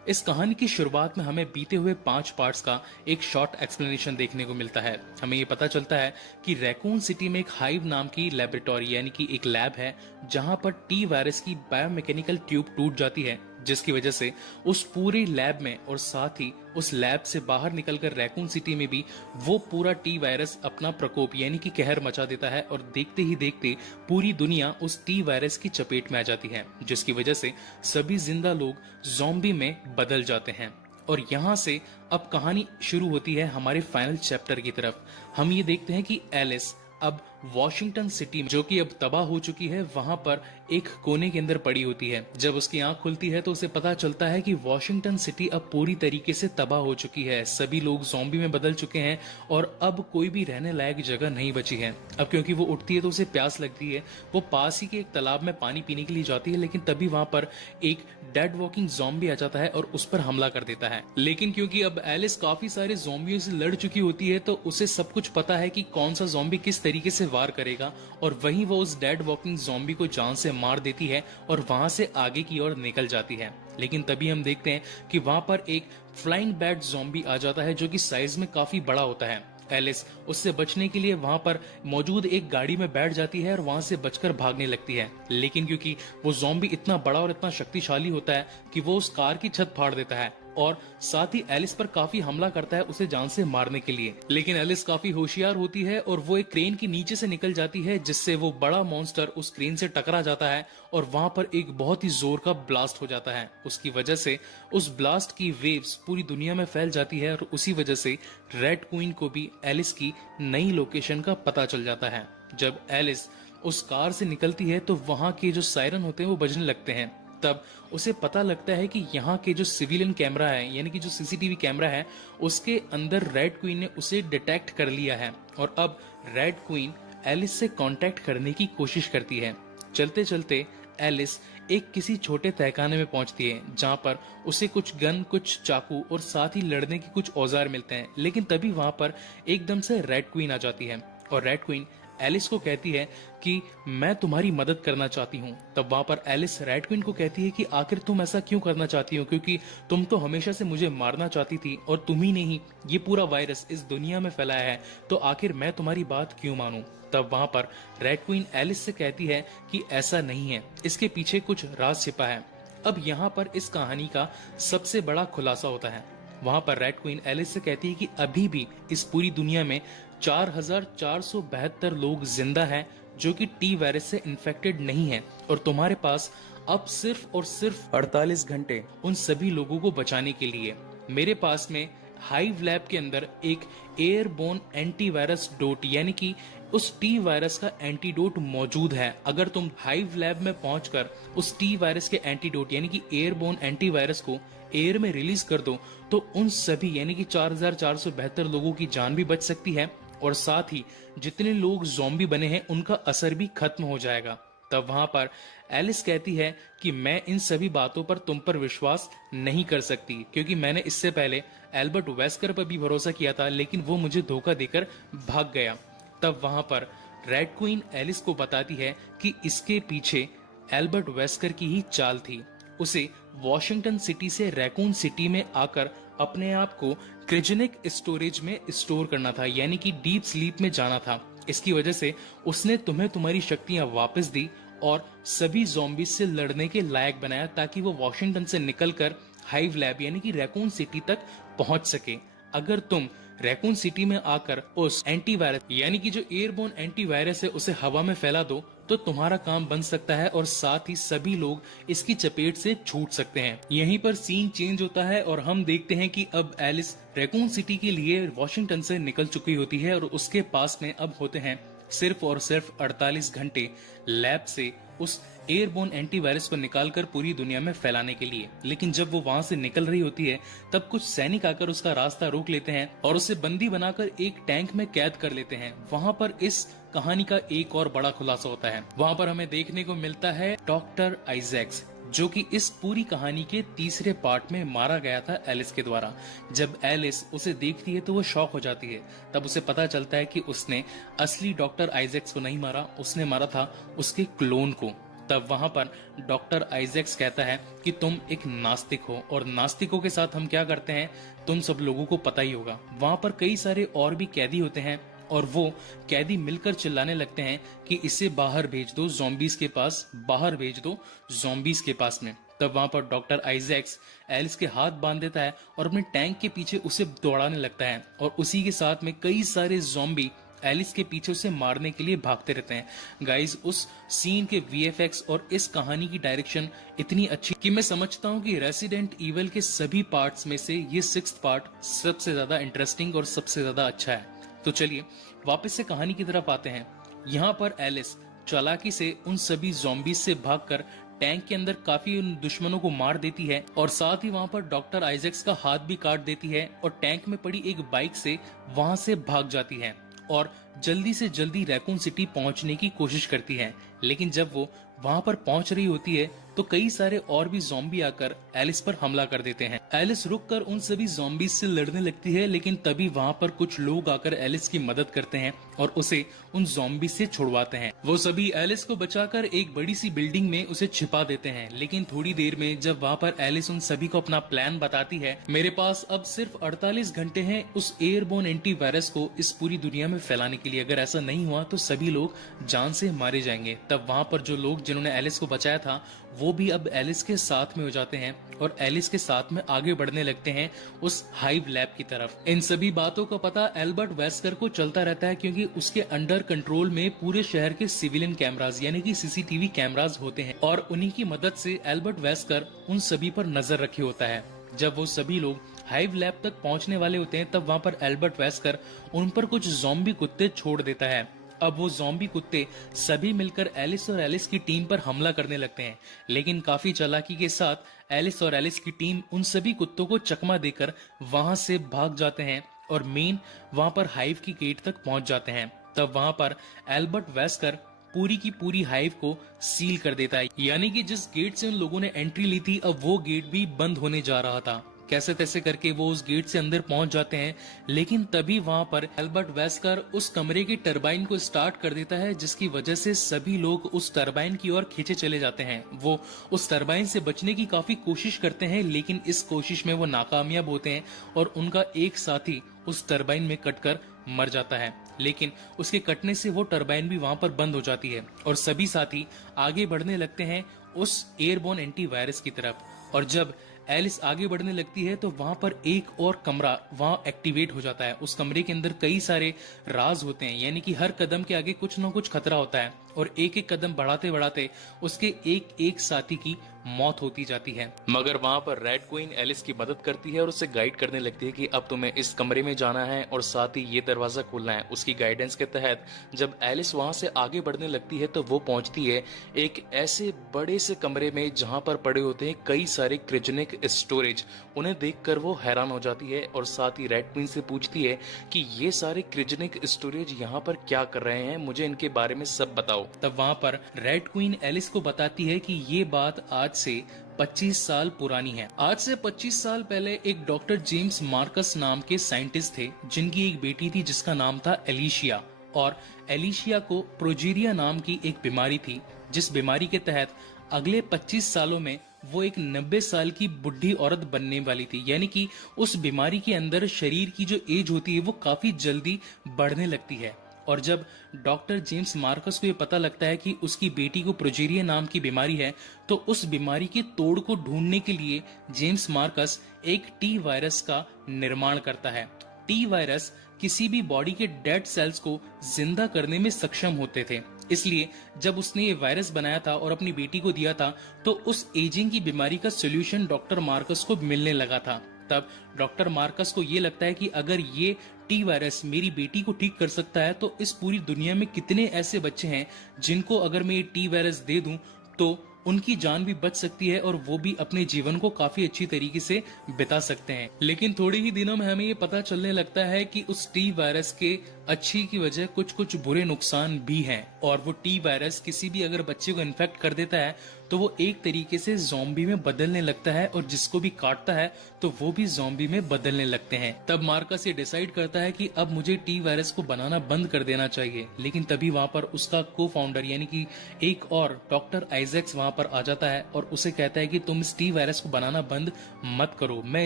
इस कहानी की शुरुआत में हमें बीते हुए 5 पार्ट्स का एक शॉर्ट एक्सप्लेनेशन देखने को मिलता है। हमें ये पता चलता है कि रैकून सिटी में एक हाइव नाम की लेबोरेटरी यानी कि एक लैब है जहां पर टी वायरस की बायोमैकेनिकल ट्यूब टूट जाती है, जिसकी वजह से उस पूरे लैब में और साथ ही उस लैब से बाहर निकलकर रैकून सिटी में भी वो पूरा टी वायरस अपना प्रकोप यानी कि कहर मचा देता है और देखते ही देखते पूरी दुनिया उस टी वायरस की चपेट में आ जाती है, जिसकी वजह से सभी जिंदा लोग ज़ॉम्बी में बदल जाते हैं। और यहाँ से अब कहानी शुरू होती है हमारे फाइनल चैप्टर की तरफ। हम ये देखते हैं कि एलिस अब वॉशिंगटन सिटी जो कि अब तबाह हो चुकी है वहां पर एक कोने के अंदर पड़ी होती है। जब उसकी आंख खुलती है तो उसे पता चलता है कि वॉशिंगटन सिटी अब पूरी तरीके से तबाह हो चुकी है, सभी लोग ज़ॉम्बी में बदल चुके हैं और अब कोई भी रहने लायक जगह नहीं बची है। अब क्योंकि वो उठती है तो उसे प्यास लगती है, वो पास ही के एक तालाब में पानी पीने के लिए जाती है, लेकिन तभी वहां पर एक डेड वॉकिंग ज़ॉम्बी आ जाता है और उस पर हमला कर देता है। लेकिन क्योंकि अब एलिस काफी सारे ज़ॉम्बियों से लड़ चुकी होती है तो उसे सब कुछ पता है कि कौन सा ज़ॉम्बी किस तरीके से वार करेगा और वहीं वो उस डेड वॉकिंग ज़ॉम्बी को जान से मार देती है और वहां से आगे की ओर निकल जाती है। लेकिन तभी हम देखते हैं कि वहां पर एक फ्लाइंग बैट ज़ॉम्बी आ जाता है जो कि साइज में काफी बड़ा होता है। एलिस उससे बचने के लिए वहां पर मौजूद एक गाड़ी में बैठ जाती है और वहां से बचकर भागने लगती है, लेकिन क्योंकि वो ज़ॉम्बी इतना बड़ा और इतना शक्तिशाली होता है कि वो उस कार की छत फाड़ देता है और साथ ही एलिस पर काफी हमला करता है उसे जान से मारने के लिए। लेकिन एलिस काफी होशियार होती है और वो एक क्रेन के नीचे से निकल जाती है, जिससे वो बड़ा मॉन्स्टर उस क्रेन से टकरा जाता है और वहां पर एक बहुत ही जोर का ब्लास्ट हो जाता है। उसकी वजह से उस ब्लास्ट की वेव्स पूरी दुनिया में फैल जाती है और उसी वजह से रेड क्वीन को भी एलिस की नई लोकेशन का पता चल जाता है। जब एलिस उस कार से निकलती है तो वहां के जो सायरन होते हैं वो बजने लगते हैं। तब उसे पता लगता है कि यहाँ के जो सिविलियन कैमरा है यानी कि जो सीसीटीवी कैमरा है उसके अंदर रेड क्वीन ने उसे डिटेक्ट कर लिया है और अब रेड क्वीन एलिस से कांटेक्ट करने की कोशिश करती है। चलते चलते एलिस एक किसी छोटे तहखाने में पहुंचती है जहां पर उसे कुछ गन, कुछ चाकू और साथ ही लड़ने के कुछ औजार मिलते हैं। लेकिन तभी वहां पर एकदम से रेड क्वीन आ जाती है और रेड क्वीन एलिस को कहती है कि मैं तुम्हारी मदद करना चाहती हूँ। तब वहां पर एलिस रेड क्वीन को कहती है कि आखिर तुम ऐसा क्यों करना चाहती हो, क्योंकि तुम तो हमेशा से मुझे मारना चाहती थी और तुम ही ने ही ये पूरा वायरस इस दुनिया में फैलाया है, तो आखिर मैं तुम्हारी बात क्यों मानूं। तब वहां पर रेड क्वीन एलिस से कहती है कि ऐसा नहीं है, इसके पीछे कुछ राज छिपा है। अब यहाँ पर इस कहानी का सबसे बड़ा खुलासा होता है। वहां पर रेड क्वीन एलिस से कहती है कि अभी भी इस पूरी दुनिया में 4,472 लोग जिंदा हैं जो कि टी वायरस से इन्फेक्टेड नहीं है, और तुम्हारे पास अब सिर्फ और सिर्फ 48 घंटे उन सभी लोगों को बचाने के लिए। मेरे पास में हाइव लैब के अंदर एक एयरबोर्न एंटीवायरस डोट यानी कि उस टी वायरस का एंटीडोट मौजूद है। अगर तुम हाइव लैब में पहुंचकर उस टी वायरस के एंटीडोट यानी कि एयरबोर्न एंटीवायरस को एयर में रिलीज कर दो तो उन सभी यानी कि 4,472 लोगों की जान भी बच सकती है, और साथ ही जितने लोग ज़ॉम्बी बने हैं उनका असर भी खत्म हो जाएगा। तब वहां पर एलिस कहती है कि मैं इन सभी बातों पर तुम पर विश्वास नहीं कर सकती, क्योंकि मैंने इससे पहले एल्बर्ट वेस्कर पर भी भरोसा किया था, लेकिन वो मुझे धोखा देकर भाग गया। तब वहां पर रेड क्वीन एलिस को बताती है कि इसके पीछे एल्बर्ट वेस्कर की ही चाल थी। उसे वॉशिंगटन सिटी से रैकून सिटी में आकर अपने आप को क्रियोजेनिक स्टोरेज में स्टोर करना था, यानी कि डीप स्लीप में जाना था। इसकी वजह से उसने तुम्हें तुम्हारी शक्तियां वापस दी और सभी ज़ॉम्बीज से लड़ने के लायक बनाया, ताकि वो वॉशिंगटन से निकलकर हाइव लैब यानी कि रैकून सिटी तक पहुंच सके। अगर तुम रैकून सिटी में आकर उस एंटीवायरस यानी कि जो एयरबोर्न एंटीवायरस है उसे हवा में फैला दो तो तुम्हारा काम बन सकता है, और साथ ही सभी लोग इसकी चपेट से छूट सकते हैं। यहीं पर सीन चेंज होता है और हम देखते हैं कि अब एलिस रैकून सिटी के लिए वॉशिंगटन से निकल चुकी होती है, और उसके पास में अब होते हैं सिर्फ और सिर्फ 48 घंटे लैब से उस एयरबोर्न एंटीवायरस को निकालकर पूरी दुनिया में फैलाने के लिए। लेकिन जब वो वहां से निकल रही होती है तब कुछ सैनिक आकर उसका रास्ता रोक लेते हैं और उसे बंदी बनाकर एक टैंक में कैद कर लेते हैं। वहां पर इस कहानी का एक और बड़ा खुलासा होता है। वहां पर हमें देखने को मिलता है डॉक्टर आइजैक्स, जो कि इस पूरी कहानी के तीसरे पार्ट में मारा गया था एलिस के द्वारा। जब एलिस उसे देखती है तो वो शॉक हो जाती है। तब उसे पता चलता है कि उसने असली डॉक्टर आइजैक्स को नहीं मारा, उसने मारा था उसके क्लोन को। तब वहां पर डॉक्टर आइजैक्स कहता है कि तुम एक नास्तिक हो, और नास्तिकों के साथ हम क्या करते हैं तुम सब लोगों को पता ही होगा। वहां पर कई सारे और भी कैदी होते हैं और वो कैदी मिलकर चिल्लाने लगते हैं कि इसे बाहर भेज दो ज़ॉम्बीज के पास, बाहर भेज दो ज़ॉम्बीज के पास में। तब वहां पर डॉक्टर आइजैक्स एलिस के हाथ बांध देता है और अपने टैंक के पीछे उसे दौड़ाने लगता है, और उसी के साथ में कई सारे ज़ॉम्बी एलिस के पीछे उसे मारने के लिए भागते रहते हैं। गाइज, उस सीन के वीएफएक्स और इस कहानी की डायरेक्शन इतनी अच्छी कि मैं समझता हूँ कि रेसिडेंट इविल के सभी पार्ट्स में से ये 6th पार्ट सबसे ज्यादा इंटरेस्टिंग और सबसे ज्यादा अच्छा है। तो चलिए वापस से कहानी की तरफ आते हैं। यहाँ पर एलिस चालाकी से उन सभी ज़ॉम्बीज से भागकर टैंक के अंदर काफी उन दुश्मनों को मार देती है, और साथ ही वहां पर डॉक्टर आइजैक्स का हाथ भी काट देती है, और टैंक में पड़ी एक बाइक से वहां से भाग जाती है और जल्दी से जल्दी रैकून सिटी पहुंचने की कोशिश करती है। लेकिन जब वो वहां पर पहुंच रही होती है तो कई सारे और भी ज़ॉम्बी आकर एलिस पर हमला कर देते हैं। एलिस रुककर उन सभी ज़ॉम्बीज से लड़ने लगती है, लेकिन तभी वहां पर कुछ लोग आकर एलिस की मदद करते हैं और उसे उन ज़ॉम्बीज से छुड़वाते हैं। वो सभी एलिस को बचाकर एक बड़ी सी बिल्डिंग में उसे छिपा देते हैं। लेकिन थोड़ी देर में जब वहां पर एलिस उन सभी को अपना प्लान बताती है, मेरे पास अब सिर्फ 48 घंटे हैं उस एयरबोर्न एंटीवायरस को इस पूरी दुनिया में फैलाने के लिए, अगर ऐसा नहीं हुआ तो सभी लोग जान से मारे जाएंगे। तब वहां पर जो लोग जिन्होंने एलिस को बचाया था वो भी अब एलिस के साथ में हो जाते हैं और एलिस के साथ में आगे बढ़ने लगते हैं उस हाइव लैब की तरफ। इन सभी बातों का पता एल्बर्ट वेस्कर को चलता रहता है, क्योंकि उसके अंडर कंट्रोल में पूरे शहर के सिविलियन कैमरास यानी कि सीसीटीवी कैमरास होते हैं, और उन्हीं की मदद से एल्बर्ट वेस्कर उन सभी पर नजर रखे होता है। जब वो सभी लोग हाइव लैब तक पहुंचने वाले होते हैं तब वहां पर एल्बर्ट वेस्कर उन पर कुछ ज़ॉम्बी कुत्ते छोड़ देता है। अब वो ज़ॉम्बी कुत्ते सभी मिलकर एलिस और एलिस की टीम पर हमला करने लगते हैं, लेकिन काफी चालाकी के साथ एलिस और एलिस की टीम उन सभी कुत्तों को चकमा देकर वहां से भाग जाते हैं और मेन वहां पर हाइव की गेट तक पहुंच जाते हैं। तब वहां पर एल्बर्ट वेस्कर पूरी की पूरी हाइव को सील कर देता है, यानी कि जिस गेट से उन लोगों ने एंट्री ली थी अब वो गेट भी बंद होने जा रहा था। कैसे तैसे करके वो उस गेट से अंदर पहुंच जाते हैं, लेकिन तभी वहां पर एल्बर्ट वेस्कर उस कमरे की टरबाइन को स्टार्ट कर देता है, जिसकी वजह से सभी लोग उस टरबाइन की ओर खींचे चले जाते हैं। वो उस टरबाइन से बचने की काफी कोशिश करते हैं, लेकिन इस कोशिश में वो नाकामयाब होते हैं और उनका एक साथी उस टरबाइन में कटकर मर जाता है। लेकिन उसके कटने से वो टरबाइन भी वहां पर बंद हो जाती है और सभी साथी आगे बढ़ने लगते हैं उस एयरबोर्न एंटीवायरस की तरफ। और जब एलिस आगे बढ़ने लगती है तो वहां पर एक और कमरा वहां एक्टिवेट हो जाता है। उस कमरे के अंदर कई सारे राज होते हैं, यानी कि हर कदम के आगे कुछ ना कुछ खतरा होता है और एक एक कदम बढ़ाते बढ़ाते उसके एक एक साथी की मौत होती जाती है। मगर वहां पर रेड क्वीन एलिस की मदद करती है और उसे गाइड करने लगती है कि अब तुम्हें इस कमरे में जाना है और साथ ही ये दरवाजा खोलना है। उसकी गाइडेंस के तहत जब एलिस वहां से आगे बढ़ने लगती है तो वो पहुंचती है एक ऐसे बड़े से कमरे में जहां पर पड़े होते हैं कई सारे क्रियोजेनिक स्टोरेज। उन्हें देखकर वो हैरान हो जाती है और साथ ही रेड क्वीन से पूछती है कि ये सारे क्रियोजेनिक स्टोरेज यहाँ पर क्या कर रहे हैं, मुझे इनके बारे में सब बताओ। तब वहां पर रेड क्वीन एलिस को बताती है कि ये बात आज से 25 साल पुरानी है। आज से 25 साल पहले एक डॉक्टर जेम्स मार्कस नाम के साइंटिस्ट थे जिनकी एक बेटी थी जिसका नाम था एलिशिया। और एलिशिया को प्रोजेरिया नाम की एक बीमारी थी, जिस बीमारी के तहत अगले 25 सालों में वो एक 90 साल की बुढ़ी औरत बनने वाली थी। यानी कि उस बीमारी के अंदर शरीर की जो एज होती है वो काफी जल्दी बढ़ने लगती है। और जब डॉक्टर जेम्स मार्कस को ये पता लगता है कि उसकी बेटी को प्रोजेरिया नाम की बीमारी है, तो उस बीमारी के तोड़ को ढूंढने के लिए जेम्स मार्कस एक टी वायरस का निर्माण करता है। टी वायरस किसी भी बॉडी के डेड सेल्स को जिंदा करने में सक्षम होते थे, इसलिए जब उसने ये वायरस बनाया था और अपनी बेटी को दिया था तो उस एजिंग की बीमारी का सोल्यूशन डॉक्टर मार्कस को मिलने लगा था। तब डॉक्टर मार्कस को ये लगता है कि अगर ये टी वायरस मेरी बेटी को ठीक कर सकता है तो इस पूरी दुनिया में कितने ऐसे बच्चे हैं जिनको अगर मैं ये टी वायरस दे दूं तो उनकी जान भी बच सकती है और वो भी अपने जीवन को काफी अच्छी तरीके से बिता सकते हैं। लेकिन थोड़े ही दिनों में हमें ये पता चलने लगता है कि उस टी वायरस के अच्छी की वजह कुछ कुछ बुरे नुकसान भी हैं और वो टी वायरस किसी भी अगर बच्चे को इन्फेक्ट कर देता है तो वो एक तरीके से ज़ॉम्बी में बदलने लगता है और जिसको भी काटता है तो वो भी ज़ॉम्बी में बदलने लगते हैं। तब मार्कस ये डिसाइड करता है कि अब मुझे टी वायरस को बनाना बंद कर देना चाहिए। लेकिन तभी वहां पर उसका को फाउंडर यानी कि एक और डॉक्टर आइजैक्स वहां पर आ जाता है और उसे कहता है कि तुम इस टी वायरस को बनाना बंद मत करो, मैं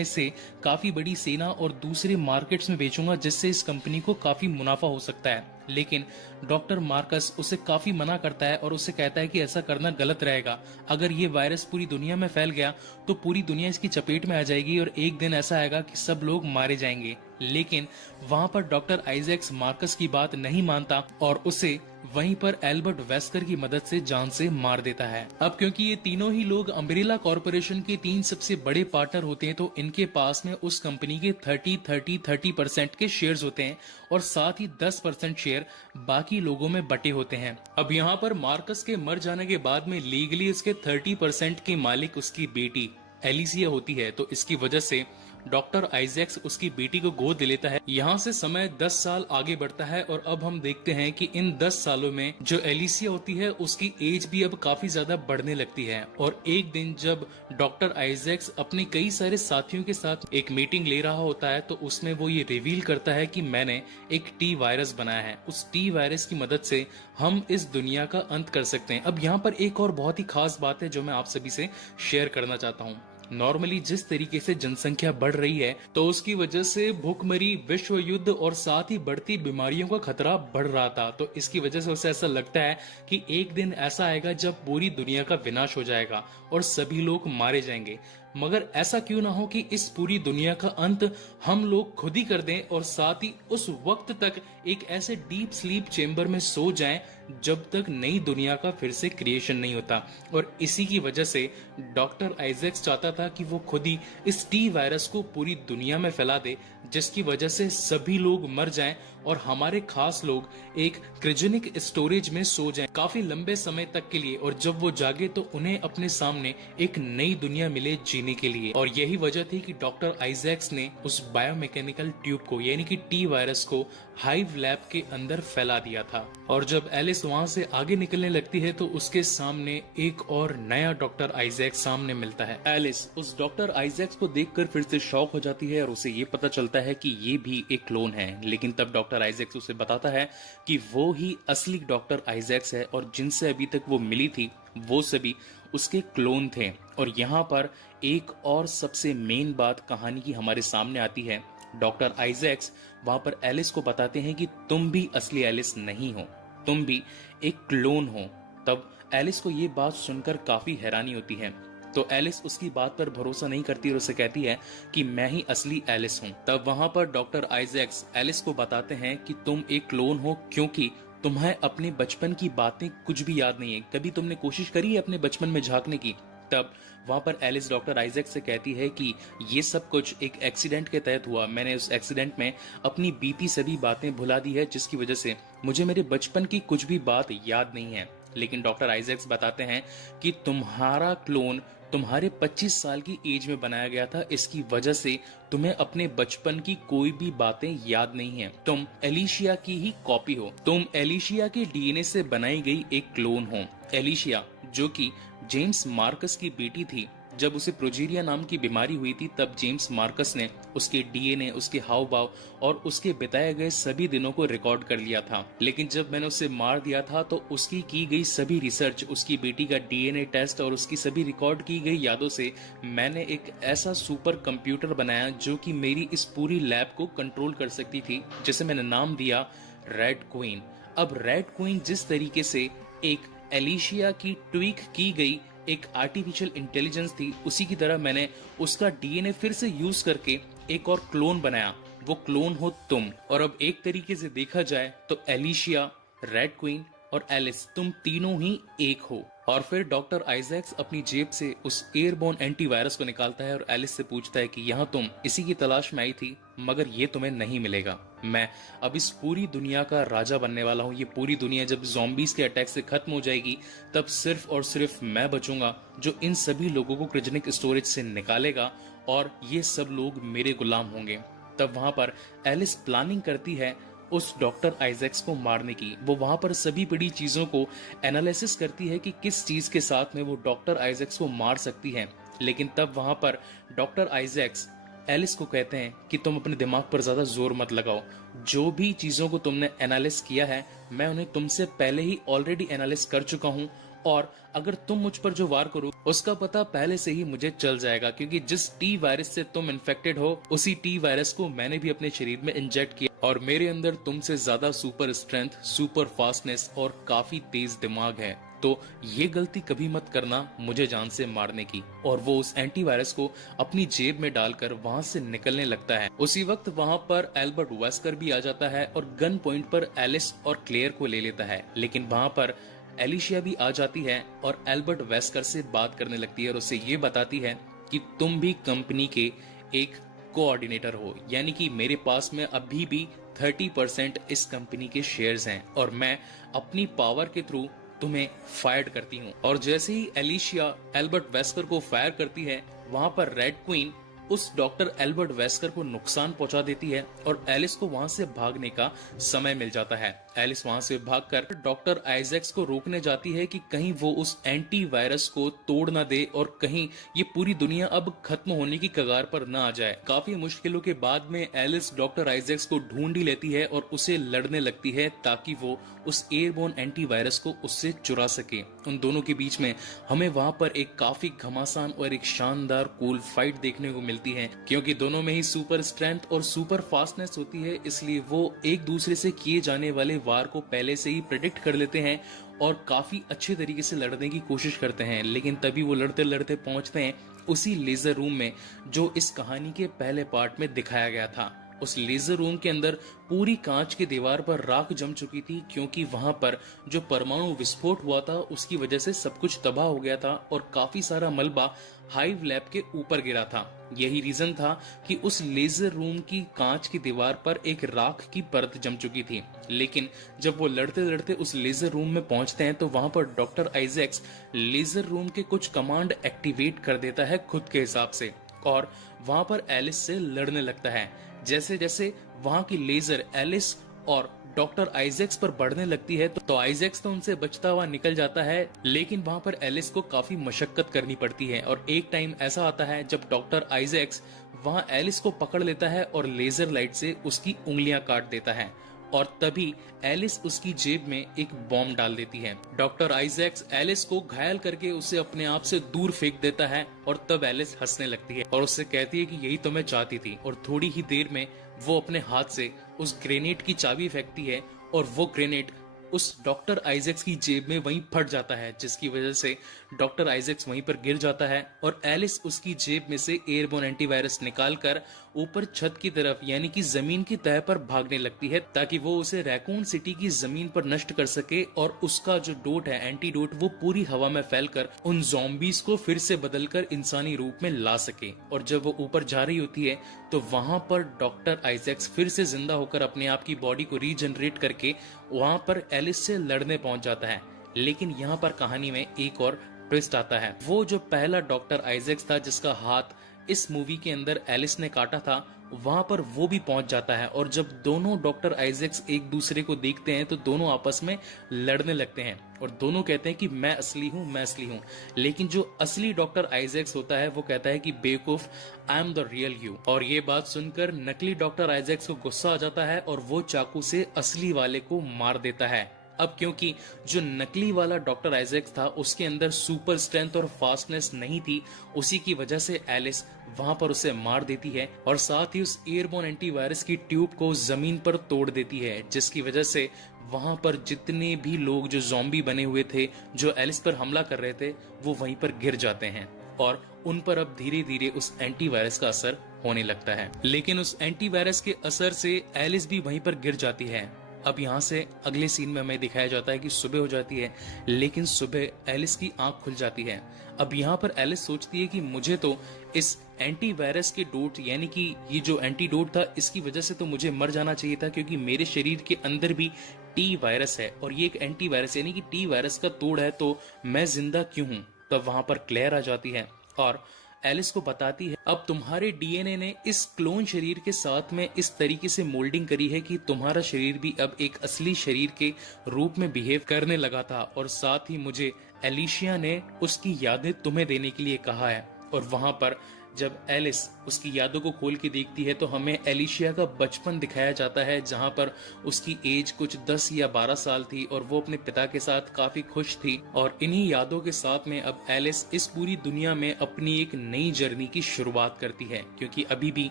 इसे काफी बड़ी सेना और दूसरे मार्केट्स में बेचूंगा जिससे इस कंपनी को काफी मुनाफा हो सकता है। लेकिन डॉक्टर मार्कस उसे काफी मना करता है और उसे कहता है कि ऐसा करना गलत रहेगा। अगर ये वायरस पूरी दुनिया में फैल गया तो पूरी दुनिया इसकी चपेट में आ जाएगी और एक दिन ऐसा आएगा कि सब लोग मारे जाएंगे। लेकिन वहां पर डॉक्टर आइजैक्स मार्कस की बात नहीं मानता और उसे वहीं पर एल्बर्ट वेस्कर की मदद से जान से मार देता है। अब क्योंकि ये तीनों ही लोग अम्ब्रेला कॉर्पोरेशन के 3 सबसे बड़े पार्टनर होते हैं तो इनके पास में उस कंपनी के 30% के शेयर्स होते हैं और साथ ही 10% शेयर बाकी लोगों में बटे होते हैं। अब यहाँ पर मार्कस के मर जाने के बाद में लीगली इसके 30% की मालिक उसकी बेटी एलिसिया होती है, तो इसकी वजह से डॉक्टर आइजैक्स उसकी बेटी को गोद लेता है। यहाँ से समय 10 साल आगे बढ़ता है और अब हम देखते हैं कि इन 10 सालों में जो एलिसिया होती है उसकी एज भी अब काफी ज्यादा बढ़ने लगती है। और एक दिन जब डॉक्टर आइजैक्स अपने कई सारे साथियों के साथ एक मीटिंग ले रहा होता है तो उसमें वो ये रिवील करता है कि मैंने एक टी वायरस बनाया है, उस टी वायरस की मदद से हम इस दुनिया का अंत कर सकते हैं। अब यहाँ पर एक और बहुत ही खास बात है जो मैं आप सभी से शेयर करना चाहता हूँ। नॉर्मली जिस तरीके से जनसंख्या बढ़ रही है तो उसकी वजह से भूखमरी, विश्व युद्ध और साथ ही बढ़ती बीमारियों का खतरा बढ़ रहा था। तो इसकी वजह से उसे ऐसा लगता है कि एक दिन ऐसा आएगा जब पूरी दुनिया का विनाश हो जाएगा और सभी लोग मारे जाएंगे। मगर ऐसा क्यों ना हो कि इस पूरी दुनिया का अंत हम लोग खुद ही कर दें और साथ ही उस वक्त तक एक ऐसे डीप स्लीप चेंबर में सो जाएं जब तक नई दुनिया का फिर से क्रिएशन नहीं होता। और इसी की वजह से डॉक्टर आइजैक्स चाहता था कि वो खुद ही इस टी वायरस को पूरी दुनिया में फैला दे जिसकी वजह से सभी लोग मर जाएं और हमारे खास लोग एक क्रियोजेनिक स्टोरेज में सो जाएं काफी लंबे समय तक के लिए, और जब वो जागे तो उन्हें अपने सामने एक नई दुनिया मिले जीने के लिए। और यही वजह थी कि डॉक्टर आइजैक्स ने उस बायोमैकेनिकल ट्यूब को यानी कि टी वायरस को हाइव लैब के अंदर फैला दिया था। और जब एलिस वहां से आगे निकलने लगती है तो उसके सामने एक और नया डॉक्टर आइजैक्स सामने मिलता है। एलिस उस डॉक्टर आइजैक्स को देखकर फिर से शॉक हो जाती है और उसे ये पता चलता है कि ये भी एक क्लोन है। लेकिन तब डॉक्टर आइजैक्स उसे बताता है कि वो ही असली डॉक्टर आइजैक्स है और जिनसे अभी तक वो मिली थी वो सभी उसके क्लोन थे। और यहाँ पर एक और सबसे मेन बात कहानी की हमारे सामने आती है। डॉक्टर आइजैक्स वहां पर एलिस को बताते हैं कि तुम भी असली एलिस नहीं हो, तुम भी एक क्लोन हो। तब एलिस को ये बात सुनकर काफी हैरानी होती है। तो एलिस उसकी बात पर भरोसा नहीं करती और उसे कहती है कि मैं ही असली एलिस हूँ। तब वहाँ पर डॉक्टर आइजैक्स एलिस को बताते हैं कि तुम एक क्लोन हो, क्योंकि तुम्हें अपने बचपन की बातें कुछ भी याद नहीं है। कभी तुमने कोशिश करी है अपने बचपन में झांकने की? तब वहां पर एलिस डॉक्टर आइजैक से कहती है कि ये सब कुछ एक एक्सीडेंट के तहत हुआ। मैंने उस एक्सीडेंट में अपनी बीती सभी बातें भुला दी है, जिसकी वजह से मुझे मेरे बचपन की कुछ भी बात याद नहीं है। लेकिन डॉक्टर आइजैक्स बताते हैं कि तुम्हारा क्लोन तुम्हारे 25 साल की एज में बनाया गया था, इसकी वजह से तुम्हें अपने बचपन की कोई भी बातें याद नहीं है। तुम एलिशिया की ही कॉपी हो, तुम एलिशिया के डीएनए से बनाई गई एक क्लोन हो। एलिशिया जो कि जेम्स मार्कस की बेटी थी, जब उसे प्रोजेरिया नाम की बीमारी हुई थी तब जेम्स मार्कस ने उसके डीएनए, उसके हाव भाव और उसके बिताए गए सभी दिनों को रिकॉर्ड कर लिया था। लेकिन जब मैंने उसे मार दिया था तो उसकी की गई सभी रिसर्च, उसकी बेटी का डीएनए टेस्ट और उसकी सभी रिकॉर्ड की गई यादों से मैंने एक ऐसा सुपर कंप्यूटर बनाया जो कि मेरी इस पूरी लैब को कंट्रोल कर सकती थी, जिसे मैंने नाम दिया रेड क्वीन। अब रेड क्वीन जिस तरीके से एक एलिशिया की ट्वीक की गई एक आर्टिफिशियल इंटेलिजेंस थी, उसी की तरह मैंने उसका डीएनए फिर से यूज करके एक और क्लोन बनाया। वो क्लोन हो तुम। और अब एक तरीके से देखा जाए तो एलिशिया, रेड क्वीन और एलिस, तुम तीनों ही एक हो। और फिर डॉक्टर आइजैक्स अपनी जेब से उस एयरबोर्न एंटीवायरस को निकालता है और एलिस से पूछता है कि यहाँ तुम इसी की तलाश में आई थी, मगर ये तुम्हें नहीं मिलेगा। मैं अब इस पूरी दुनिया का राजा बनने वाला हूँ। ये पूरी दुनिया जब ज़ॉम्बीज के अटैक से खत्म हो जाएगी तब सिर्फ और सिर्फ मैं बचूंगा, जो इन सभी लोगों को क्रियोजेनिक स्टोरेज से निकालेगा और ये सब लोग मेरे गुलाम होंगे। तब वहां पर एलिस प्लानिंग करती है उस डॉक्टर आइजैक्स को मारने की। वो वहां पर सभी बड़ी चीजों को एनालिसिस करती है कि किस चीज के साथ में वो डॉक्टर आइजैक्स को मार सकती है। लेकिन तब वहां पर डॉक्टर आइजैक्स एलिस को कहते हैं कि तुम अपने दिमाग पर ज्यादा जोर मत लगाओ। जो भी चीजों को तुमने एनालिस किया है मैं उन्हें तुमसे पहले ही ऑलरेडी एनालिस कर चुका हूँ, और अगर तुम मुझ पर जो वार करो उसका पता पहले से ही मुझे चल जाएगा, क्योंकि जिस टी वायरस से तुम इन्फेक्टेड हो उसी टी वायरस को मैंने भी अपने शरीर में इंजेक्ट किया, और मेरे अंदर तुमसे ज्यादा सुपर स्ट्रेंथ, सुपर फास्टनेस और काफी तेज दिमाग है। तो ये गलती कभी मत करना मुझे जान से मारने की। और वो उस एंटीवायरस को अपनी जेब में डालकर वहां से निकलने लगता है। उसी वक्त वहां पर एल्बर्ट वेस्कर भी आ जाता है और गन पॉइंट पर एलिस और क्लेयर को ले लेता है। लेकिन वहां पर एलिशिया भी आ जाती है और एल्बर्ट वेस्कर से बात करने लगती है और उसे ये बताती है कि तुम भी कंपनी के एक कोऑर्डिनेटर हो, यानी कि मेरे पास में अभी भी 30% इस कंपनी के शेयर्स हैं और मैं अपनी पावर के थ्रू तुम्हें फायर करती हूँ। और जैसे ही एलिशिया एल्बर्ट वेस्कर को फायर करती है वहां पर रेड क्वीन उस डॉक्टर एल्बर्ट वेस्कर को नुकसान पहुंचा देती है और एलिस को वहां से भागने का समय मिल जाता है। एलिस वहां से भागकर डॉक्टर आइजैक्स को रोकने जाती है कि कहीं वो उस एंटी वायरस को तोड़ ना दे और कहीं ये पूरी दुनिया अब खत्म होने की कगार पर न आ जाए। काफी मुश्किलों के बाद में एलिस डॉक्टर आइजैक्स को ढूंढ ही लेती है और उसे लड़ने लगती है ताकि वो उस एयरबोर्न एंटी वायरस को उससे चुरा सके। उन दोनों के बीच में हमें वहां पर एक काफी घमासान और एक शानदार कूल फाइट देखने को मिलती है, क्योंकि दोनों में ही सुपर स्ट्रेंथ और सुपर फास्टनेस होती है, इसलिए वो एक दूसरे से किए जाने वाले वार को पहले से ही प्रेडिक्ट कर लेते हैं और काफी अच्छे तरीके से लड़ने की कोशिश करते हैं। लेकिन तभी वो लड़ते लड़ते पहुंचते हैं उसी लेजर रूम में जो इस कहानी के पहले पार्ट में दिखाया गया था। उस लेजर रूम के अंदर पूरी कांच की दीवार पर राख जम चुकी थी, क्योंकि वहां पर जो परमाणु विस्फोट हुआ था उसकी वजह से सब कुछ तबाह हो गया था और काफी सारा मलबा हाइव लैब के ऊपर गिरा था। यही रीजन था कि उस लेजर रूम की कांच की दीवार पर एक राख की परत जम चुकी थी। लेकिन जब वो लड़ते लड़ते उस लेजर रूम में पहुंचते हैं तो वहां पर डॉक्टर आइजैक्स लेजर रूम के कुछ कमांड एक्टिवेट कर देता है खुद के हिसाब से और वहां पर एलिस से लड़ने लगता है। जैसे जैसे वहां की लेजर एलिस और डॉक्टर आइजैक्स पर बढ़ने लगती है तो आइजैक्स तो उनसे बचता हुआ निकल जाता है, लेकिन वहां पर एलिस को काफी मशक्कत करनी पड़ती है। और एक टाइम ऐसा आता है जब डॉक्टर आइजैक्स वहां एलिस को पकड़ लेता है और लेजर लाइट से उसकी उंगलियां काट देता है और तभी एलिस उसकी जेब में एक बॉम्ब डाल देती है। डॉक्टर आइजैक्स एलिस को घायल करके उसे अपने आप से दूर फेंक देता है और तब एलिस हंसने लगती है और उससे कहती है कि यही तो मैं चाहती थी। और थोड़ी ही देर में वो अपने हाथ से उस ग्रेनेड की चाबी फेंकती है और वो ग्रेनेड उस डॉक्टर आइजैक्स की जेब में वहीं फट जाता है, जिसकी वजह से डॉक्टर आइजैक्स वहीं पर गिर जाता है और एलिस उसकी जेब में से एयरबोर्न एंटीवायरस निकालकर ऊपर छत की तरफ यानी कि जमीन की तह पर भागने लगती है, ताकि वो उसे रैकून सिटी की जमीन पर नष्ट कर सके और उसका जो डोट है, एंटीडोट, वो पूरी हवा में फैलकर उन ज़ॉम्बीज को फिर से बदलकर इंसानी रूप में ला सके। और जब वो ऊपर जा रही होती है तो वहां पर डॉक्टर आइजैक्स फिर से जिंदा होकर अपने आप की बॉडी को रीजनरेट करके वहां पर एलिस से लड़ने पहुंच जाता है। लेकिन यहाँ पर कहानी में एक और ट्विस्ट आता है। वो जो पहला डॉक्टर आइजैक्स था जिसका हाथ इस मूवी के अंदर एलिस ने काटा था, वहां पर वो भी पहुंच जाता है और जब दोनों डॉक्टर आइजैक्स एक दूसरे को देखते हैं तो दोनों आपस में लड़ने लगते हैं और दोनों कहते हैं कि मैं असली हूं, मैं असली हूं। लेकिन जो असली डॉक्टर आइजैक्स होता है वो कहता है कि बेवकूफ, I am the real you. और ये बात सुनकर नकली डॉक्टर आइजैक्स को गुस्सा आ जाता है और वो चाकू से असली वाले को मार देता है। अब क्योंकि जो नकली वाला डॉक्टर आइजैक्स था उसके अंदर सुपर स्ट्रेंथ और फास्टनेस नहीं थी, उसी की वजह से एलिस वहां पर उसे मार देती है और साथ ही उस एयरबोर्न एंटीवायरस की ट्यूब को जमीन पर तोड़ देती है, जिसकी वजह से वहां पर जितने भी लोग जो ज़ॉम्बी बने हुए थे जो एलिस पर हमला कर रहे थे वो वहीं पर गिर जाते हैं और उन पर अब धीरे धीरे उस एंटीवायरस का असर होने लगता है। लेकिन उस एंटीवायरस के असर से एलिस भी वहीं पर गिर जाती है। अब यहाँ से अगले सीन में हमें दिखाया जाता है कि सुबह हो जाती है, लेकिन सुबह एलिस की आंख खुल जाती है। अब यहाँ पर एलिस सोचती है कि मुझे तो इस एंटीवायरस के डोट यानी कि ये जो एंटीडोट था इसकी वजह से तो मुझे मर जाना चाहिए था, क्योंकि मेरे शरीर के अंदर भी टी वायरस है और ये एक एंटी वायरस यानी कि टी वायरस का तोड़ है, तो मैं जिंदा क्यों हूँ। तब वहां पर क्लेयर आ जाती है और एलिस को बताती है अब तुम्हारे डीएनए ने इस क्लोन शरीर के साथ में इस तरीके से मोल्डिंग करी है कि तुम्हारा शरीर भी अब एक असली शरीर के रूप में बिहेव करने लगा था, और साथ ही मुझे एलिशिया ने उसकी यादें तुम्हें देने के लिए कहा है। और वहां पर जब एलिस उसकी यादों को खोल के देखती है तो हमें एलिशिया का बचपन दिखाया जाता है, जहां पर उसकी एज कुछ 10 या 12 साल थी और वो अपने पिता के साथ काफी खुश थी। और इन्हीं यादों के साथ में अब एलिस इस पूरी दुनिया में अपनी एक नई जर्नी की शुरुआत करती है, क्योंकि अभी भी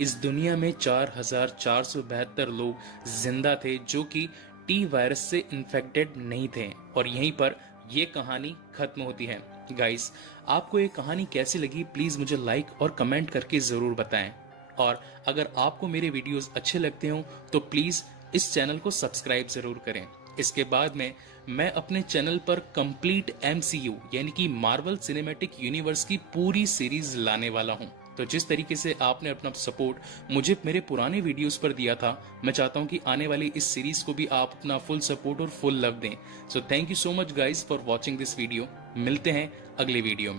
इस दुनिया में 4472 लोग जिंदा थे जो कि टी वायरस से इन्फेक्टेड नहीं थे। और यहीं पर ये कहानी खत्म होती है। गाइस, आपको ये कहानी कैसी लगी प्लीज मुझे लाइक और कमेंट करके जरूर बताएं। और अगर आपको मेरे वीडियोस अच्छे लगते हो तो प्लीज इस चैनल को सब्सक्राइब जरूर करें। इसके बाद में मैं अपने चैनल पर कंप्लीट MCU यानी कि मार्वल सिनेमैटिक यूनिवर्स की पूरी सीरीज लाने वाला हूं। तो जिस तरीके से आपने अपना सपोर्ट मुझे मेरे पुराने वीडियोस पर दिया था, मैं चाहता हूं कि आने वाली इस सीरीज को भी आप अपना फुल सपोर्ट और फुल लव दें। So thank you so much guys for watching this video. मिलते हैं अगले वीडियो में।